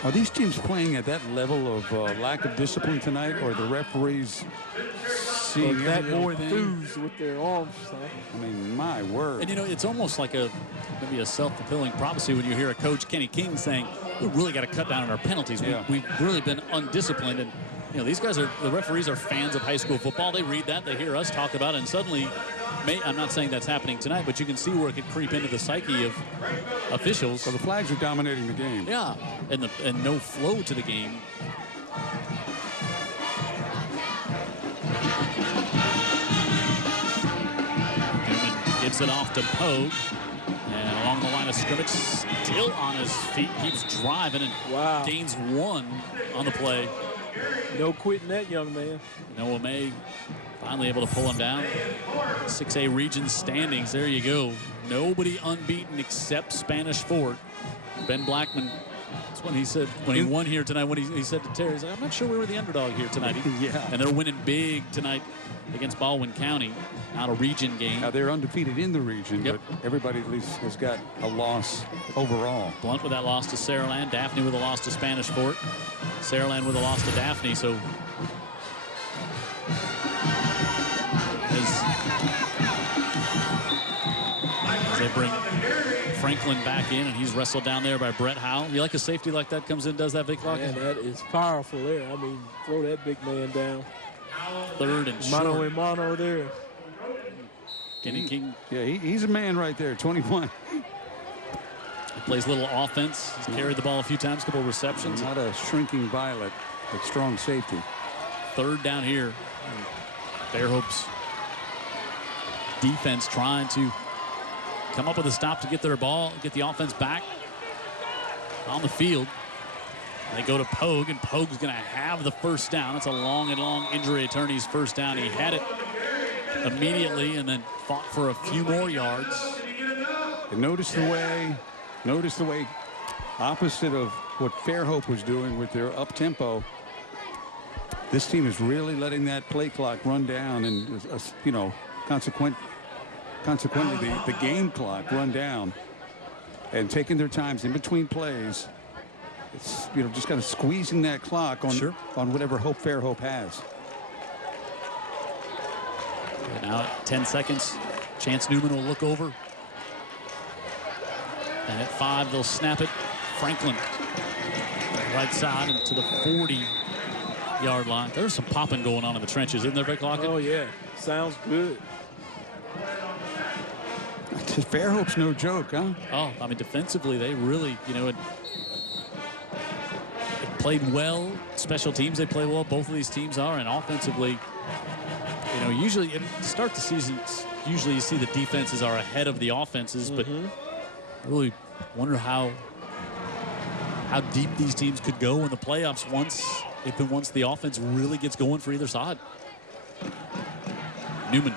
Are these teams playing at that level of lack of discipline tonight, or the referees seeing that more enthused with their arms? I mean, my word. And, you know, it's almost like maybe a self-fulfilling prophecy when you hear a coach, Kenny King, saying, we really got to cut down on our penalties. We've really been undisciplined. And You know, these guys are, the referees are fans of high school football. They read that, they hear us talk about it, and suddenly, I'm not saying that's happening tonight, but you can see where it could creep into the psyche of officials. So the flags are dominating the game. Yeah, and no flow to the game. Newman gives it off to Pogue. And along the line of scrimmage, still on his feet, keeps driving and gains 1 on the play. No quitting that young man. Noah May finally able to pull him down. 6A region standings, there you go. Nobody unbeaten except Spanish Fort. Ben Blackman, that's when he said, when he won here tonight, when he said to Terry, he's like, I'm not sure we were the underdog here tonight. Yeah. And they're winning big tonight against Baldwin County. Not a region game. Now they're undefeated in the region, but everybody at least has got a loss overall. Blunt with that loss to Saraland. Daphne with a loss to Spanish Fort. Saraland with a loss to Daphne. So as they bring Franklin back in, and he's wrestled down there by Brett Howell. You like a safety like that comes in, does that, Vic Lockett? Man, that is powerful there. I mean, throw that big man down. 3rd and short. Mano and mano there. Kenny King. Yeah, he's a man right there, 21. He plays a little offense. He's carried the ball a few times, couple of receptions. Not a shrinking violet, but strong safety. 3rd down here. Fairhope's defense trying to come up with a stop to get their ball, get the offense back on the field. They go to Pogue, and Pogue's going to have the first down. It's a long injury attorney's first down. He had it immediately and then fought for a few more yards. And notice the way opposite of what Fairhope was doing with their up tempo. This team is really letting that play clock run down, and you know, consequently the game clock run down, and taking their times in between plays. It's, you know, just kind of squeezing that clock on whatever hope Fairhope has. And now at 10 seconds, Chance Newman will look over. And at 5, they'll snap it. Franklin, right side into the 40-yard line. There's some popping going on in the trenches, isn't there, Vic Lockett? Oh, yeah. Sounds good. Fairhope's no joke, huh? Oh, I mean, defensively, they really, you know, it played well. Special teams, they play well. Both of these teams are. And offensively, you know, usually to start the season, usually you see the defenses are ahead of the offenses, but I really wonder how deep these teams could go in the playoffs once the offense really gets going for either side. Newman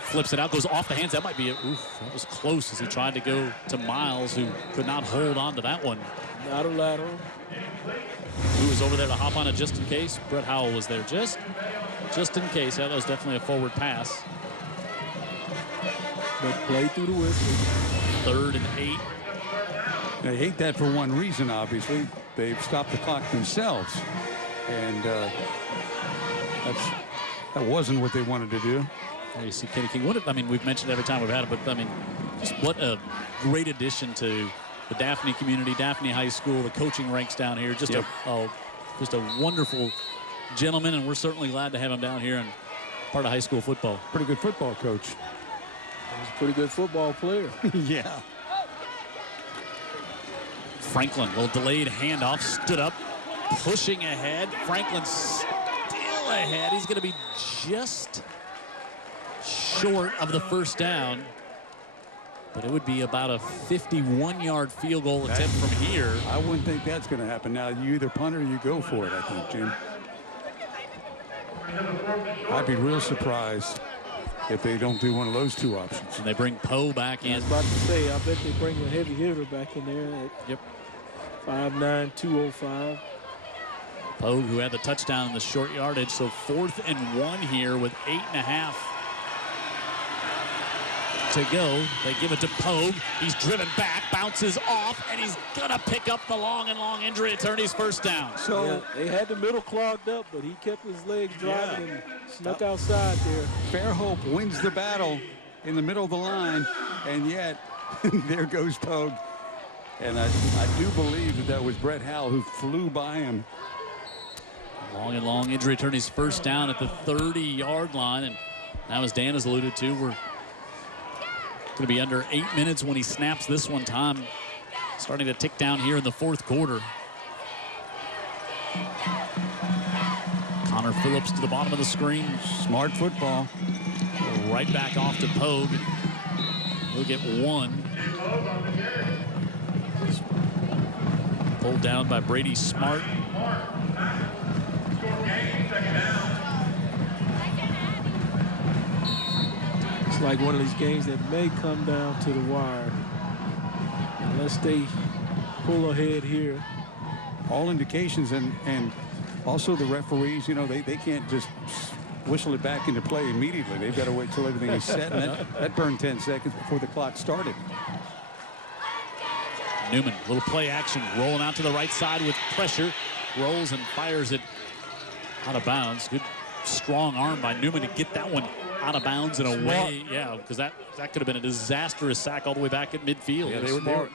flips it out, goes off the hands. That might be it. Oof, that was close as he tried to go to Miles, who could not hold on to that one. Not a lateral. Who was over there to hop on it just in case? Brett Howell was there just in case. Yeah, that was definitely a forward pass. But play through the whistle. 3rd and 8. They hate that for one reason, obviously. They've stopped the clock themselves. And that wasn't what they wanted to do. There you see Kenny King. I mean, we've mentioned every time we've had it, but I mean, just what a great addition to the Daphne community, Daphne High School, the coaching ranks down here. Just a wonderful gentleman, and we're certainly glad to have him down here and part of high school football. Pretty good football coach. He's a pretty good football player. Yeah. Franklin, little delayed handoff, stood up, pushing ahead. Franklin still ahead. He's going to be just short of the first down, but it would be about a 51-yard field goal attempt from here. I wouldn't think that's going to happen. Now, you either punt or you go for it, I think, Jim. I'd be real surprised if they don't do one of those two options. And they bring Poe back in. I was about to say, I bet they bring a heavy hitter back in there. Yep. 5'9", 205. Poe, who had the touchdown in the short yardage, so 4th and 1 here with 8.5 to go. They give it to Pogue. He's driven back, bounces off, and he's gonna pick up the long injury attorney's first down. So yeah, they had the middle clogged up, but he kept his legs driving and snuck outside there. Fairhope wins the battle in the middle of the line, and yet there goes Pogue. And I do believe that was Brett Howell who flew by him. Long injury attorney's first down at the 30-yard line. And now, as Dan has alluded to, we're going to be under 8 minutes when he snaps this one. Time starting to tick down here in the fourth quarter. Connor Phillips to the bottom of the screen. Smart football. Right back off to Pogue. He'll get one. Pulled down by Brady Smart. It's like one of these games that may come down to the wire. Unless they pull ahead here. All indications, and also the referees, you know, they can't just whistle it back into play immediately. They've got to wait till everything is set, and that burned 10 seconds before the clock started. Newman, little play action, rolling out to the right side with pressure. Rolls and fires it out of bounds. Good strong arm by Newman to get that one out of bounds and away. Yeah, because that could have been a disastrous sack all the way back at midfield. Yeah,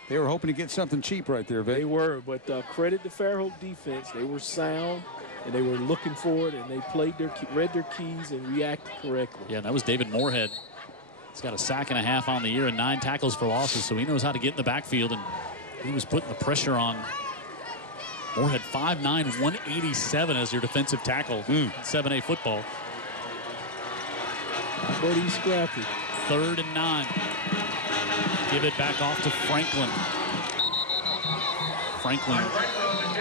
they were hoping to get something cheap right there, Vic. They were, but credit to Fairhope defense. They were sound, and they were looking for it, and they read their keys and reacted correctly. Yeah, that was David Moorhead. He's got a sack and a half on the year and 9 tackles for losses, so he knows how to get in the backfield, and he was putting the pressure on. Moorhead 5'9", 187 as your defensive tackle in 7A football. But he's scrappy. 3rd and 9. Give it back off to Franklin. Franklin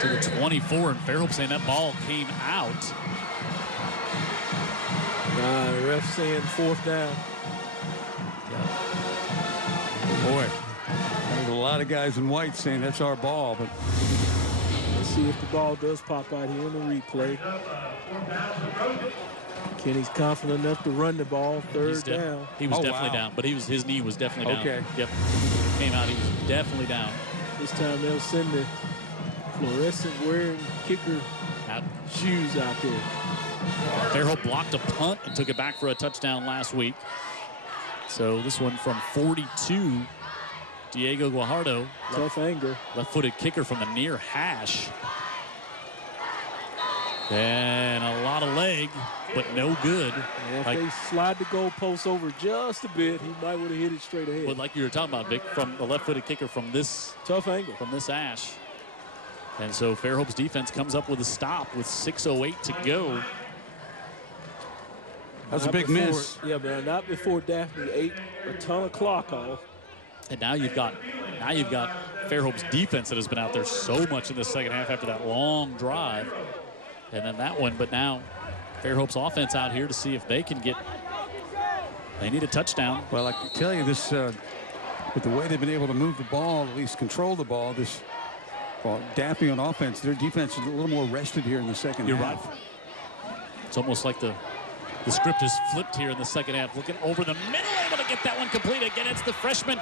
to the 24, and Fairhope saying that ball came out. The ref saying 4th down. Boy, there's a lot of guys in white saying that's our ball, but let's see if the ball does pop out here in the replay. Kenny's confident enough to run the ball. 3rd down. He was definitely down, but his knee was definitely down. Okay. Yep. Came out. He was definitely down. This time they'll send the fluorescent wearing kicker shoes out there. Fairhope blocked a punt and took it back for a touchdown last week. So this one from 42, Diego Guajardo. Tough anger. Left-footed kicker from the near hash. And a lot of leg, but no good. Yeah, if they slide the goalpost over just a bit, he might would have hit it straight ahead. But like you were talking about, Vic, from the left-footed kicker from this tough angle, from this ash. And so Fairhope's defense comes up with a stop with 6:08 to go. That's a big miss. Yeah, but not before Daphne ate a ton of clock off. And now you've got Fairhope's defense that has been out there so much in the second half after that long drive. And then that one, but now Fairhope's offense out here to see if they can get, they need a touchdown. Well, I can tell you this, with the way they've been able to move the ball, at least control the ball, Daphne on offense, their defense is a little more rested here in the second half. You're right. It's almost like the script is flipped here in the second half. Looking over the middle, able to get that one complete. Again, it's the freshman,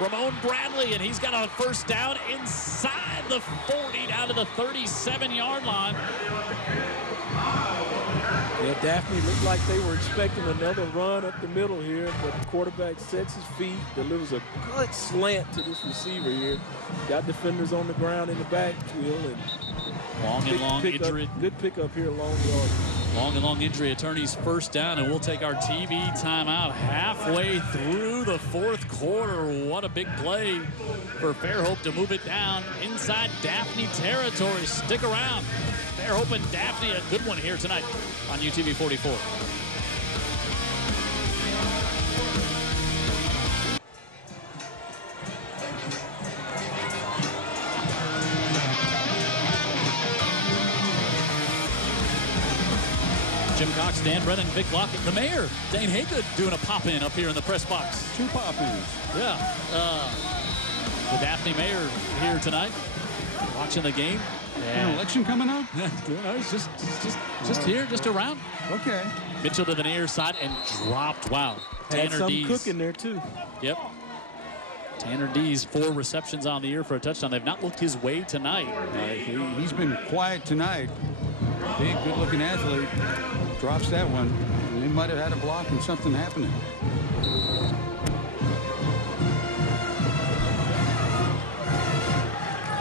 Ramon Bradley, and he's got a first down inside the 40 down to the 37-yard line. Yeah, Daphne looked like they were expecting another run up the middle here, but the quarterback sets his feet, delivers a good slant to this receiver here. Got defenders on the ground in the backfield, and long injury. Good pickup here along the yard. Long injury attorney's first down, and we'll take our TV timeout halfway through the fourth quarter. What a big play for Fairhope to move it down inside Daphne territory. Stick around. Fairhope and Daphne, a good one here tonight on UTV 44. Jim Cox, Dan Brennan, Vic Lockett, the mayor, Dane Haygood, doing a pop-in up here in the press box. 2 pop-ins. Yeah. The Daphne mayor here tonight, watching the game. An election coming up? He's just here, just around. Okay. Mitchell to the near side and dropped. Wow. Had Tanner some Dees cooking there too. Yep. Tanner Dees, 4 receptions on the year for a touchdown. They've not looked his way tonight. He's been quiet tonight. Big, good-looking athlete. Drops that one. They might have had a block and something happening.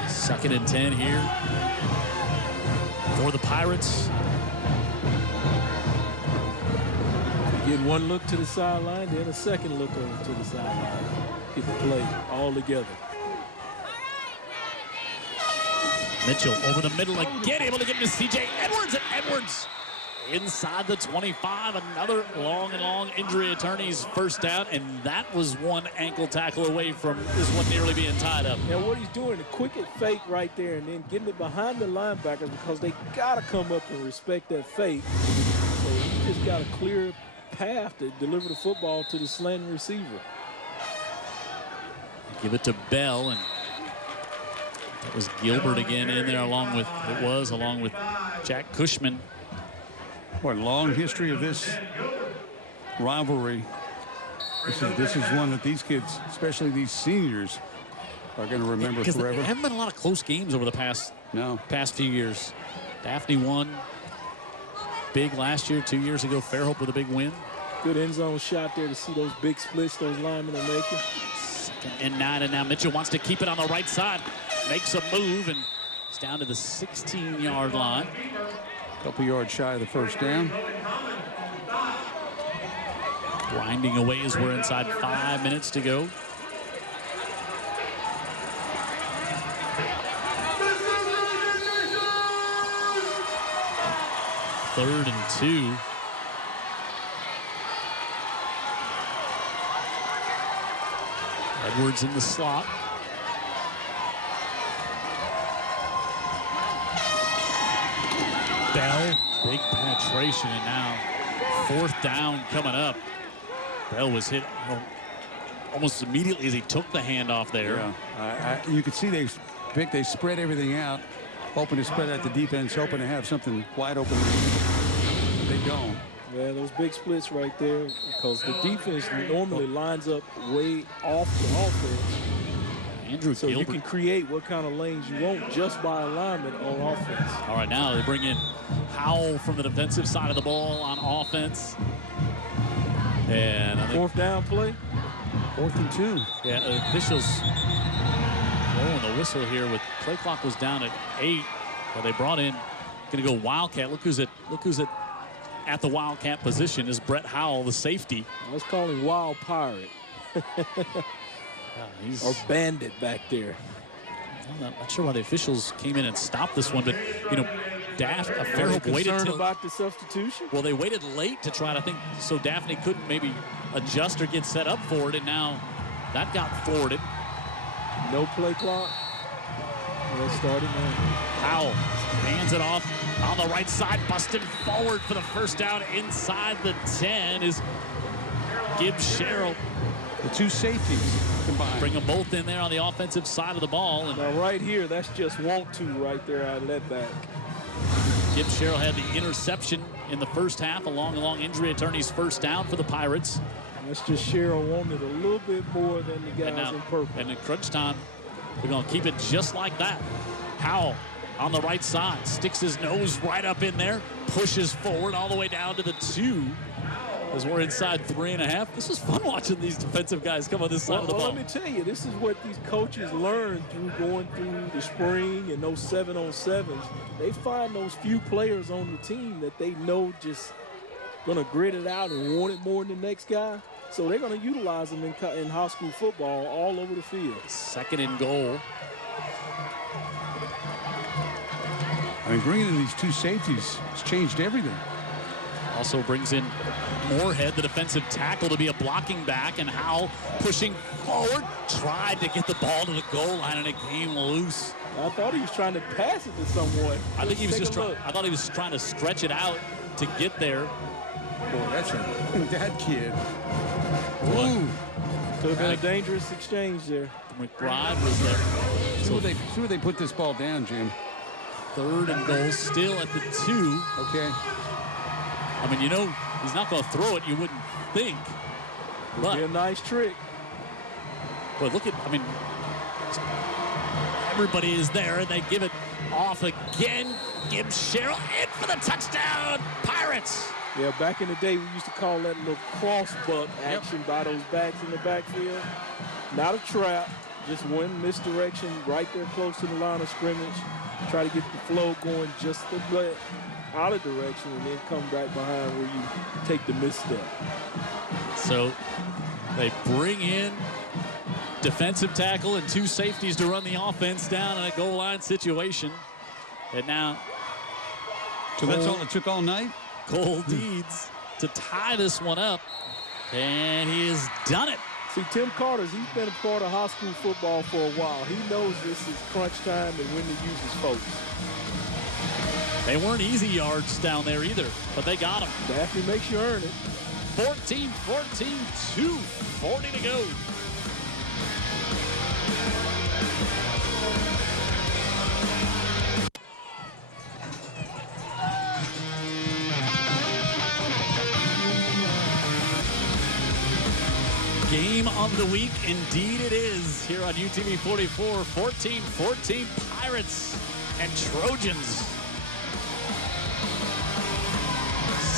Second and 10 here for the Pirates. Getting one look to the sideline, then a second look over to the sideline. Get the play all together. Mitchell over the middle again, able to get to C.J. Edwards, and Edwards inside the 25. Another long injury attorney's first down, and that was one ankle tackle away from this one nearly being tied up. Yeah, what he's doing, a quick fake right there, and then getting it behind the linebackers because they got to come up and respect that fake. So he just got a clear path to deliver the football to the slanting receiver. Give it to Bell, and that was Gilbert again in there along with Jack Cushman. What a long history of this rivalry. This is one that these kids, especially these seniors, are going to remember forever. There haven't been a lot of close games over the past few years. Daphne won big last year, 2 years ago. Fairhope with a big win. Good end zone shot there to see those big splits those linemen are making. 2nd and 9, and now Mitchell wants to keep it on the right side. Makes a move, and it's down to the 16-yard line. Couple yards shy of the first down. Grinding away as we're inside 5 minutes to go. Third and 2. Edwards in the slot. Bell, big penetration, and now 4th down coming up. Bell was hit almost immediately as he took the handoff there. Yeah. You could see they spread everything out, hoping to spread out the defense, hoping to have something wide open. They don't. Yeah, those big splits right there, because the defense normally lines up way off the offense. Andrew so Gilbert. You can create what kind of lanes you want just by alignment on offense. All right, now they bring in Howell from the defensive side of the ball on offense. And I think 4th down play. 4th and 2. Yeah, officials blowing the whistle here with play clock was down at 8. Well, they brought in, going to go Wildcat. Look who's at the Wildcat position is Brett Howell, the safety. Let's call him Wild Pirate. Or Bandit back there. I'm not sure why the officials came in and stopped this one, but Fairhope waited till about the substitution. Well, they waited late to try to think so Daphne couldn't maybe adjust or get set up for it, and now that got forwarded. No play clock. Let's start it now. Howell hands it off on the right side, busting forward for the first down inside the 10 is Gibbs Sherrill. The two safeties combined. Bring them both in there on the offensive side of the ball. And now right here, that's just want to right there out of that back. Gibbs Sherrill had the interception in the first half, along injury attorney's first down for the Pirates. And that's just Sherrill wanted a little bit more than the guys in purple. And in crunch time, they're going to keep it just like that. Howell on the right side, sticks his nose right up in there, pushes forward all the way down to the 2. As we're inside 3.5. This is fun watching these defensive guys come on this side of the ball. Let me tell you, this is what these coaches learn through going through the spring and those 7-on-7s. They find those few players on the team that they know just going to grit it out and want it more than the next guy. So they're going to utilize them in high school football all over the field. 2nd and goal. I mean, bringing in these two safeties has changed everything. Also brings in Moorhead, the defensive tackle, to be a blocking back, and Howell pushing forward, tried to get the ball to the goal line, and it came loose. I thought he was trying to pass it to someone. I think he was just trying. I thought he was trying to stretch it out to get there. Boy, that's that kid. Ooh. Could have been a dangerous exchange there. McBride was there. So where they put this ball down, Jim? 3rd and goal, still at the 2. Okay. I mean, he's not going to throw it, you wouldn't think. But be a nice trick. But look at, everybody is there, and they give it off again. Gibbs Sherrill in for the touchdown. Pirates. Yeah, back in the day, we used to call that little cross buck action by those backs in the backfield. Not a trap, just one misdirection right there close to the line of scrimmage. try to get the flow going just a bit out of direction and then come right behind where you take the misstep. So they bring in defensive tackle and 2 safeties to run the offense down in a goal line situation. And now, so that's all it took all night? Cole Deeds to tie this one up, and he has done it. See, Tim Carter's, he's been a part of high school football for a while. He knows this is crunch time and when to use his folks. They weren't easy yards down there either, but they got them. Daphne makes you earn it. 14-14, 2:40 to go. Game of the week, indeed it is, here on UTV 44, 14-14 Pirates and Trojans.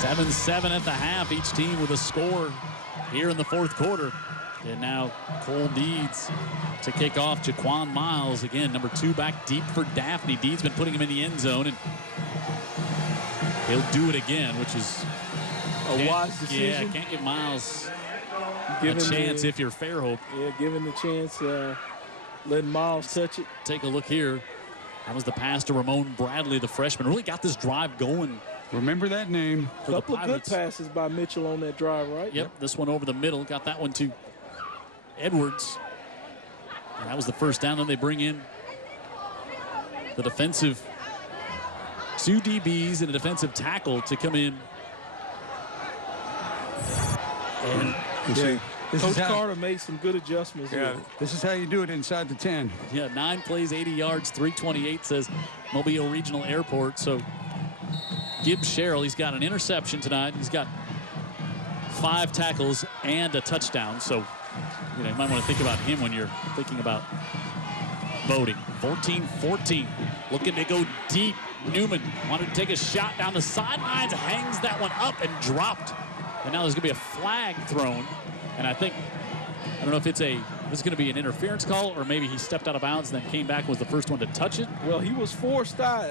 7-7 at the half, each team with a score here in the 4th quarter. And now Cole Deeds to kick off. Jaquan Miles, again, number 2 back deep for Daphne. Deeds been putting him in the end zone, and he'll do it again, which is a wise decision. Yeah, can't give Miles a chance if you're Fairhope. Yeah, giving the chance, letting Miles touch it. Take a look here. That was the pass to Ramon Bradley, the freshman. Really got this drive going. Remember that name. A couple of good passes by Mitchell on that drive, right? Yep, this one over the middle. Got that one to Edwards. And that was the first down. Then they bring in the defensive 2 DBs and a defensive tackle to come in. And Coach Carter made some good adjustments here. This is how you do it inside the 10. Yeah, 9 plays, 80 yards, 328, says Mobile Regional Airport. So Gibbs Sherrill, he's got an interception tonight. He's got 5 tackles and a touchdown. So, you know, you might want to think about him when you're thinking about voting. 14-14, looking to go deep. Newman wanted to take a shot down the sidelines, hangs that one up and dropped. And now there's going to be a flag thrown. And I don't know if it's going to be an interference call or maybe he stepped out of bounds and then came back and was the first one to touch it. Well, he was forced out,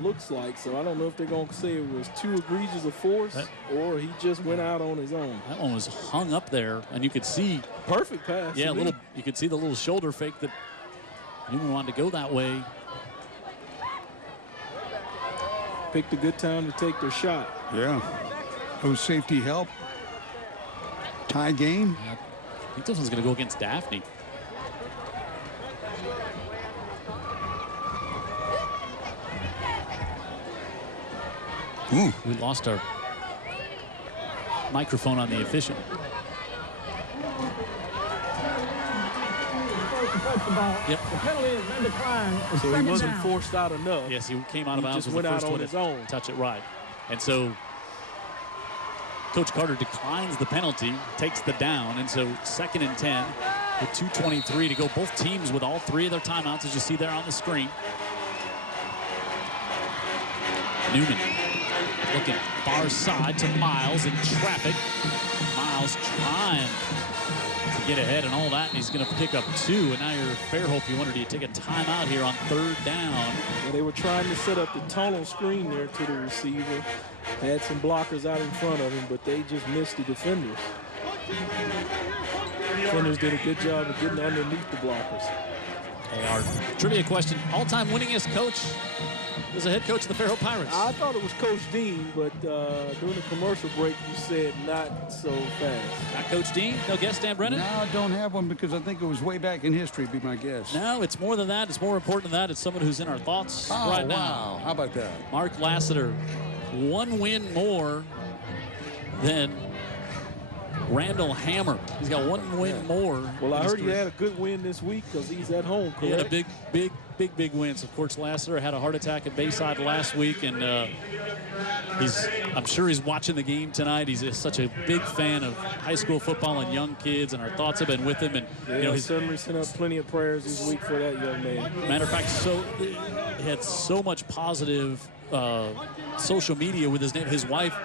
looks like. So I don't know if they're going to say it was too egregious a force or he just went out on his own. That one was hung up there, and you could see. Perfect pass. Yeah, you could see the little shoulder fake that Newman wanted to go that way. Picked a good time to take their shot. Yeah. Those safety help. Tie game. I think this one's going to go against Daphne. Ooh. We lost our microphone on the official. Yep. The penalty is they decline. So he wasn't forced out enough. Yes, he came out of bounds. Just went out on his own. Touch it right. And so Coach Carter declines the penalty, takes the down, and so 2nd and 10 with 2:23 to go. Both teams with all 3 of their timeouts, as you see there on the screen. Newman looking far side to Miles in traffic. Miles trying to get ahead and all that, and he's going to pick up 2. And now you're Fairhope. You wonder, do you take a timeout here on 3rd down? Well, they were trying to set up the tunnel screen there to the receiver. Had some blockers out in front of him, but they just missed the defenders. Defenders did a good job of getting underneath the blockers. Hey, our trivia question, all-time winningest coach is a head coach of the Fairhope Pirates. I thought it was Coach Dean, but during the commercial break, you said not so fast. Not Coach Dean? No guess, Dan Brennan? No, I don't have one because I think it was way back in history, be my guess. No, it's more than that. It's more important than that. It's someone who's in our thoughts right now. Wow. How about that? Mark Lassiter, 1 win more than Randall Hammer. He's got 1 win more. Well, I heard he had a good win this week because he's at home, correct? He had a big win. So, of course, Lassiter had a heart attack at Bayside last week, and I'm sure he's watching the game tonight. He's such a big fan of high school football and young kids, and our thoughts have been with him. And he's certainly sent up plenty of prayers this week for that young man. Matter of fact, he had so much positive social media with his name. His wife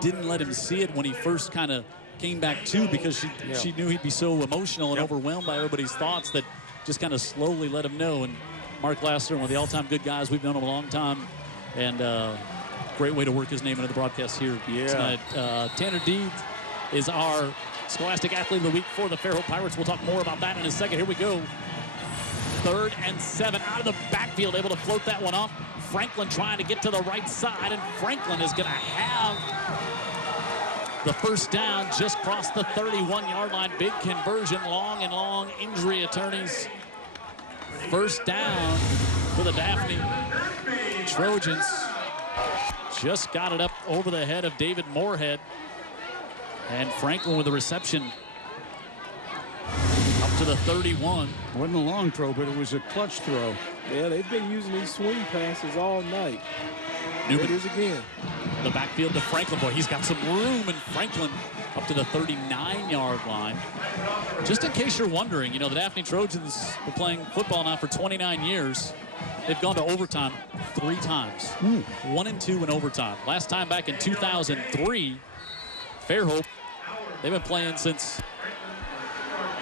didn't let him see it when he first kind of came back to, because she knew he'd be so emotional and overwhelmed by everybody's thoughts, that just kind of slowly let him know. And Mark Lassiter, one of the all-time good guys. We've known him a long time. And great way to work his name into the broadcast here tonight. Tanner Deeds is our Scholastic Athlete of the Week for the Fairhope Pirates. We'll talk more about that in a second. Here we go. 3rd and 7 out of the backfield, able to float that one off. Franklin trying to get to the right side, and Franklin is going to have the first down just crossed the 31-yard line. Big conversion, long injury attorneys. First down for the Daphne Trojans. Just got it up over the head of David Moorhead. And Franklin with the reception up to the 31. Wasn't a long throw, but it was a clutch throw. Yeah, they've been using these swing passes all night. Newman. There it is again. The backfield to Franklin. Boy, he's got some room, and Franklin up to the 39-yard line. Just in case you're wondering, you know, the Daphne Trojans have been playing football now for 29 years. They've gone to overtime 3 times. 1 and 2 in overtime. Last time back in 2003, Fairhope, they've been playing since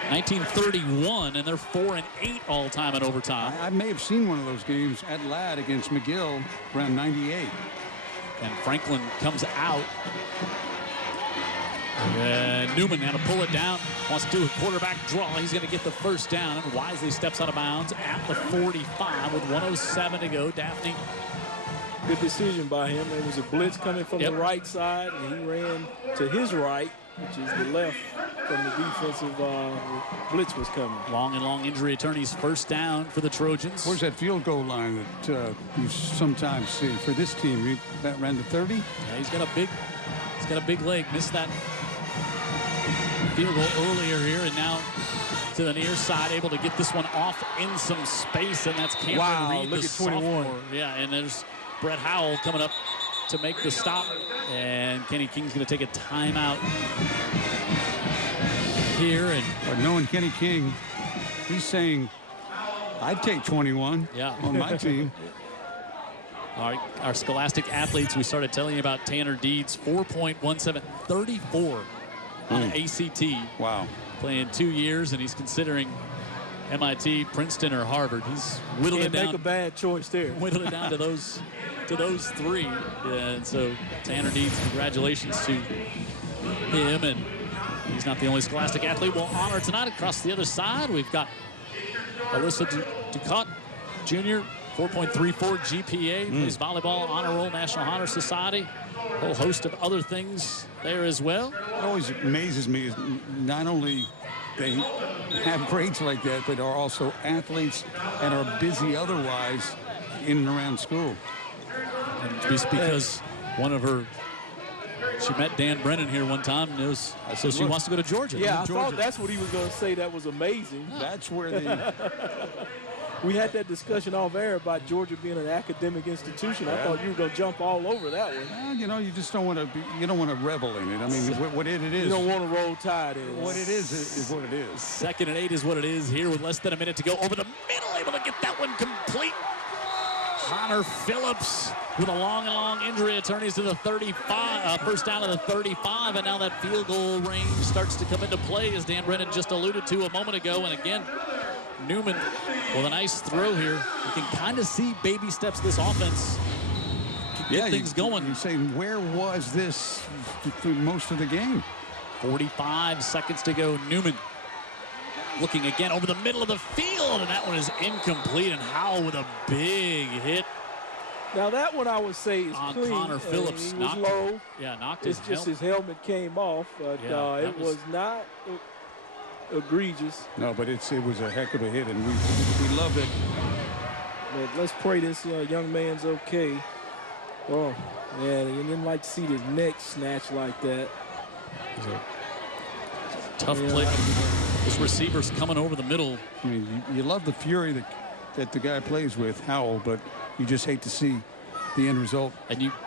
1931, and they're 4 and 8 all time in overtime. I may have seen one of those games at Ladd against McGill around 98. And Franklin comes out. And Newman now to pull it down. Wants to do a quarterback draw. He's going to get the first down and wisely steps out of bounds at the 45 with 1:07 to go. Daphne. Good decision by him. There was a blitz coming from the right side, and he ran to his right, which is the left from the defensive blitz was coming. Long injury attorneys. First down for the Trojans. Where's that field goal line that you sometimes see for this team? That ran to 30? Yeah, he's got a big leg. Missed that field goal earlier here, and now to the near side, able to get this one off in some space, and that's Cameron Reed, look the at 21. sophomore. Yeah, and there's Brett Howell coming up to make the stop, and Kenny King's going to take a timeout here. And but knowing Kenny King, he's saying, I'd take 21 on my team. Our Scholastic athletes, we started telling you about Tanner Deeds, 4.17, 34 on ACT. Wow. Playing 2 years, and he's considering MIT, Princeton, or Harvard. He's whittled it down. Make a bad choice there. Whittled it down to those 3. And so Tanner Deeds, congratulations to him. And he's not the only Scholastic athlete we'll honor tonight. Across the other side, we've got Alyssa Ducotte Jr., 4.34 GPA, plays volleyball, honor roll, National Honor Society. A whole host of other things there as well. What always amazes me is not only they have grades like that, but are also athletes and are busy otherwise in and around school. And just because she met Dan Brennan here one time, and so she wants to go to Georgia. Yeah, I thought that's what he was going to say. That was amazing. That's where they... We had that discussion off air about Georgia being an academic institution. I thought you were going to jump all over that one. Well, you know, you just don't want to you don't want to revel in it. I mean, what it is. You don't want to roll tide in. What it is what it is. 2nd and 8 is what it is here with less than a minute to go. Over the middle, able to get that one complete. Connor Phillips with a long injury attorneys to the 35. First down to the 35, and now that field goal range starts to come into play, as Dan Brennan just alluded to a moment ago. And again, Newman with a nice throw here. You can kind of see baby steps this offense get things going. You're saying, where was this through most of the game? 45 seconds to go. Newman looking again over the middle of the field, and that one is incomplete. And Howell with a big hit. Now that one I would say is on clean. Connor Phillips. He was low. Yeah, knocked it's his just helmet. his helmet came off, but it was not egregious. No, but it was a heck of a hit, and we love it. But let's pray this young man's okay. Oh, yeah, you didn't like to see his neck snatched like that. Tough play. This receiver's coming over the middle. I mean, you love the fury that the guy plays with, Howell, but you just hate to see the end result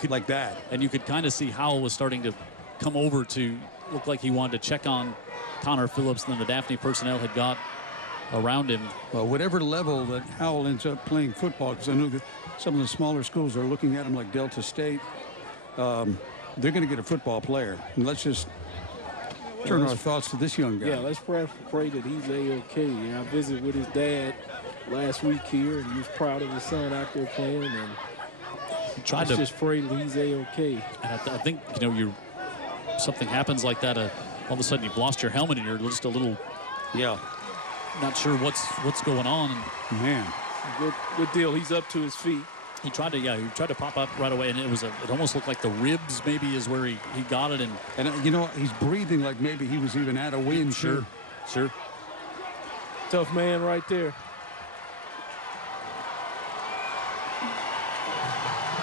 like that. And you could kind of see Howell was starting to come over to look like he wanted to check on Connor Phillips than the Daphne personnel had got around him. Well, whatever level that Howell ends up playing football, because I know that some of the smaller schools are looking at him like Delta State, they're going to get a football player. And let's just turn our thoughts to this young guy. Yeah, let's pray that he's A-OK. I visited with his dad last week here, and he was proud of his son out there playing. And tried to just pray he's A-okay. And I think, you know, something happens like that. All of a sudden you've lost your helmet and you're just a little, not sure what's going on. And man, good deal. He's up to his feet. He tried to pop up right away, and it almost looked like the ribs maybe is where he got it. And you know, he's breathing like maybe he was even out of wind. Sure. Tough man right there.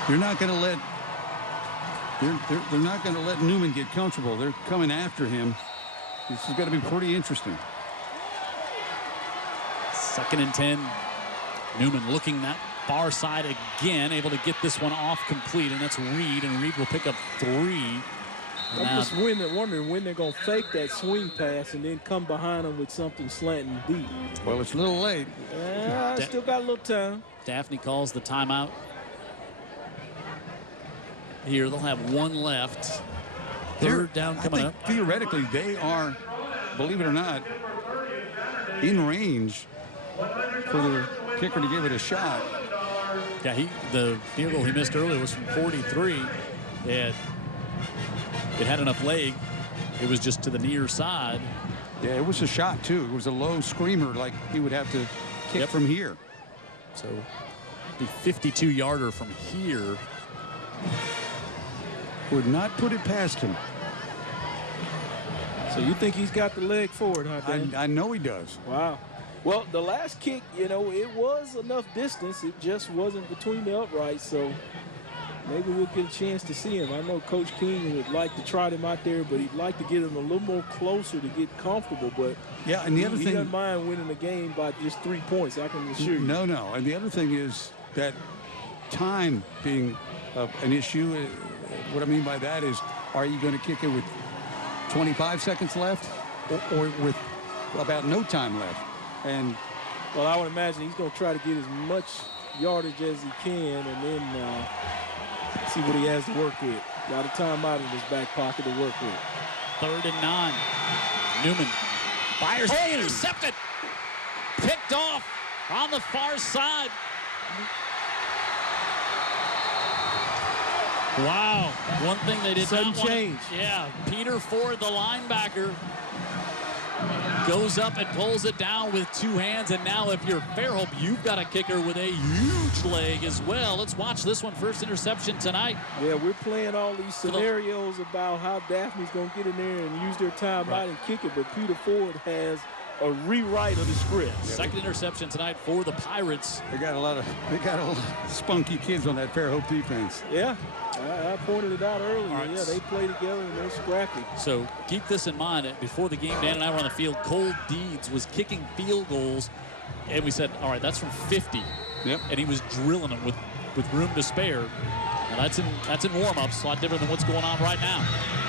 They're not going to let they're not going to let Newman get comfortable. They're coming after him. This is going to be pretty interesting. 2nd and 10. Newman looking that far side again, able to get this one off complete, and that's Reed, and Reed will pick up 3. I'm just wondering when they're going to fake that swing pass and then come behind them with something slanting deep. Well, it's a little late. Yeah, still got a little time. Daphne calls the timeout. Here, they'll have 1 left. 3rd down coming up. Theoretically, they are, believe it or not, in range for the kicker to give it a shot. Yeah, the field goal he missed earlier was from 43. It had enough leg. It was just to the near side. Yeah, it was a shot, too. It was a low screamer, like he would have to kick from here. So, the 52-yarder from here. Would not put it past him. So you think he's got the leg for it, huh, Dan? I know he does. Wow. Well, the last kick, you know, it was enough distance. It just wasn't between the uprights, so maybe we'll get a chance to see him. I know Coach King would like to trot him out there, but he'd like to get him a little more closer to get comfortable. But yeah, and the other thing, he doesn't mind winning the game by just 3 points, I can assure you. No. And the other thing is that time being an issue. What I mean by that is, are you going to kick it with 25 seconds left or with about no time left? And well, I would imagine he's going to try to get as much yardage as he can and then see what he has to work with. Got a timeout in his back pocket to work with. 3rd and 9. Newman fires, intercepted, picked off on the far side. Wow, one thing they did Sudden not want. Change. Yeah, Peter Ford, the linebacker, goes up and pulls it down with 2 hands. And now if you're Fairhope, you've got a kicker with a huge leg as well. Let's watch this one. First interception tonight. Yeah, we're playing all these scenarios about how Daphne's going to get in there and use their timeout and kick it. But Peter Ford has a rewrite of the script. Yeah. 2nd interception tonight for the Pirates. They got a lot of spunky kids on that Fairhope defense. Yeah, I pointed it out earlier. Right. Yeah, they play together and they're scrappy. So keep this in mind. Before the game, Dan and I were on the field. Cole Deeds was kicking field goals, and we said, all right, that's from 50. Yep. And he was drilling them with room to spare. And that's in warm-ups, a lot different than what's going on right now.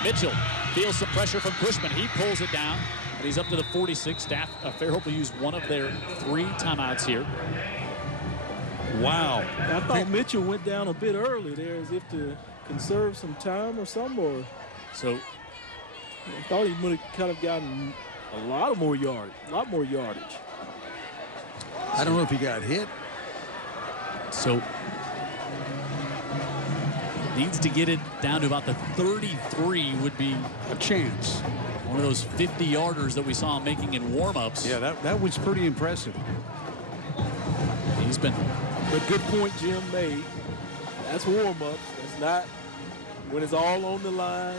Mitchell feels some pressure from Cushman. He pulls it down, and he's up to the 46. Fairhope will use one of their 3 timeouts here. Wow. I thought Mitchell went down a bit early there as if to conserve some time or something. Or so I thought he would have kind of gotten a lot more yardage. I don't know if he got hit. So needs to get it down to about the 33 would be a chance. One of those 50-yarders that we saw him making in warm-ups. Yeah, that was pretty impressive. He's been. But good point Jim made. That's warm-ups. That's not when it's all on the line.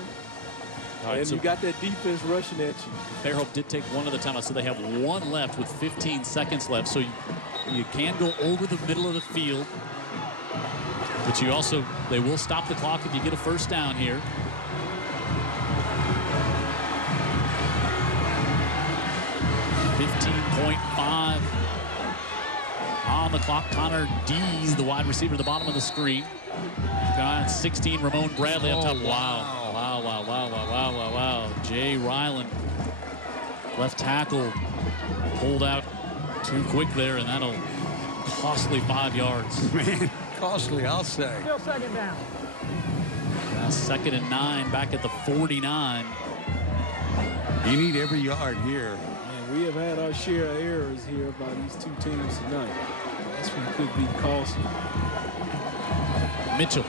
Right, and so you got that defense rushing at you. Fairhope did take one of the timeouts, so they have 1 left with 15 seconds left. So you can go over the middle of the field. But you also, they will stop the clock if you get a first down here. .5 on the clock. Connor Dees, the wide receiver at the bottom of the screen. Got 16, Ramon Bradley up top. Wow. Jay Ryland, left tackle, pulled out too quick there, and that'll costly 5 yards. Man, costly, I'll say. Still 2nd down. Now 2nd and 9, back at the 49. You need every yard here. And We have had our share of errors here by these two teams tonight. This one could be costly. Mitchell.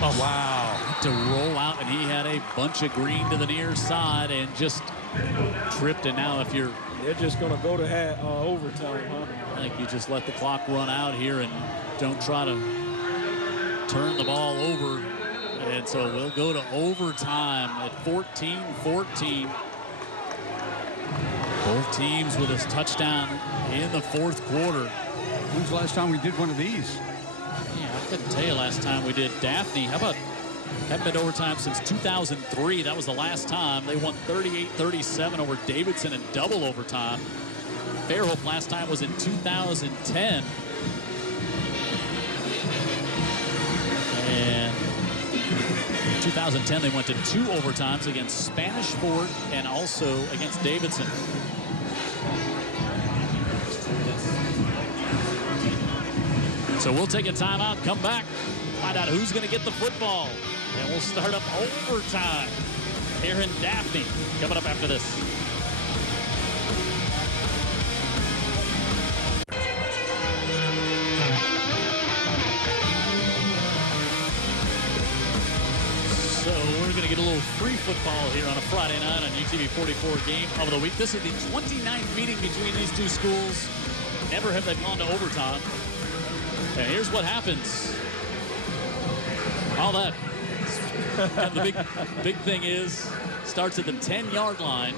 Oh, wow. To roll out, and he had a bunch of green to the near side and just tripped. And now if you're... They're just going to go to overtime, huh? I think you just let the clock run out here and don't try to turn the ball over. And so we'll go to overtime at 14-14. Both teams with a touchdown in the fourth quarter. When's the last time we did one of these? Yeah, I couldn't tell you last time we did. Daphne, how about, haven't been overtime since 2003. That was the last time. They won 38-37 over Davidson in double overtime. Fairhope last time was in 2010. And in 2010, they went to 2 overtimes against Spanish Fort and also against Davidson. So we'll take a timeout, come back, find out who's going to get the football. And we'll start up overtime here in Daphne coming up after this. So we're going to get a little free football here on a Friday night on UTV 44 game of the week. This is the 29th meeting between these two schools. Never have they gone to overtime. And here's what happens. All that. And the big thing is, starts at the 10-yard line.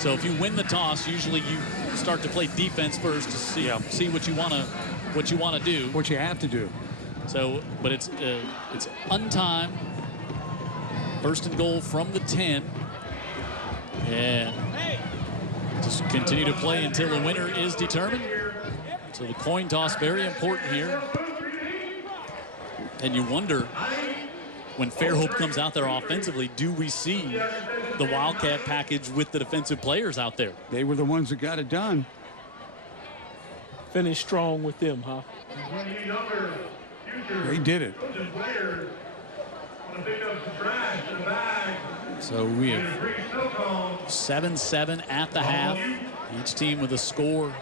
So if you win the toss, usually you start to play defense first to see what you want to do. What you have to do. So, but it's untimed. First and goal from the 10. And just continue to play until the winner is determined. So the coin toss, very important here. And you wonder, when Fairhope comes out there offensively, do we see the Wildcat package with the defensive players out there? They were the ones that got it done. Finish strong with them, huh? They did it. So we have 7-7 at the half. Each team with a score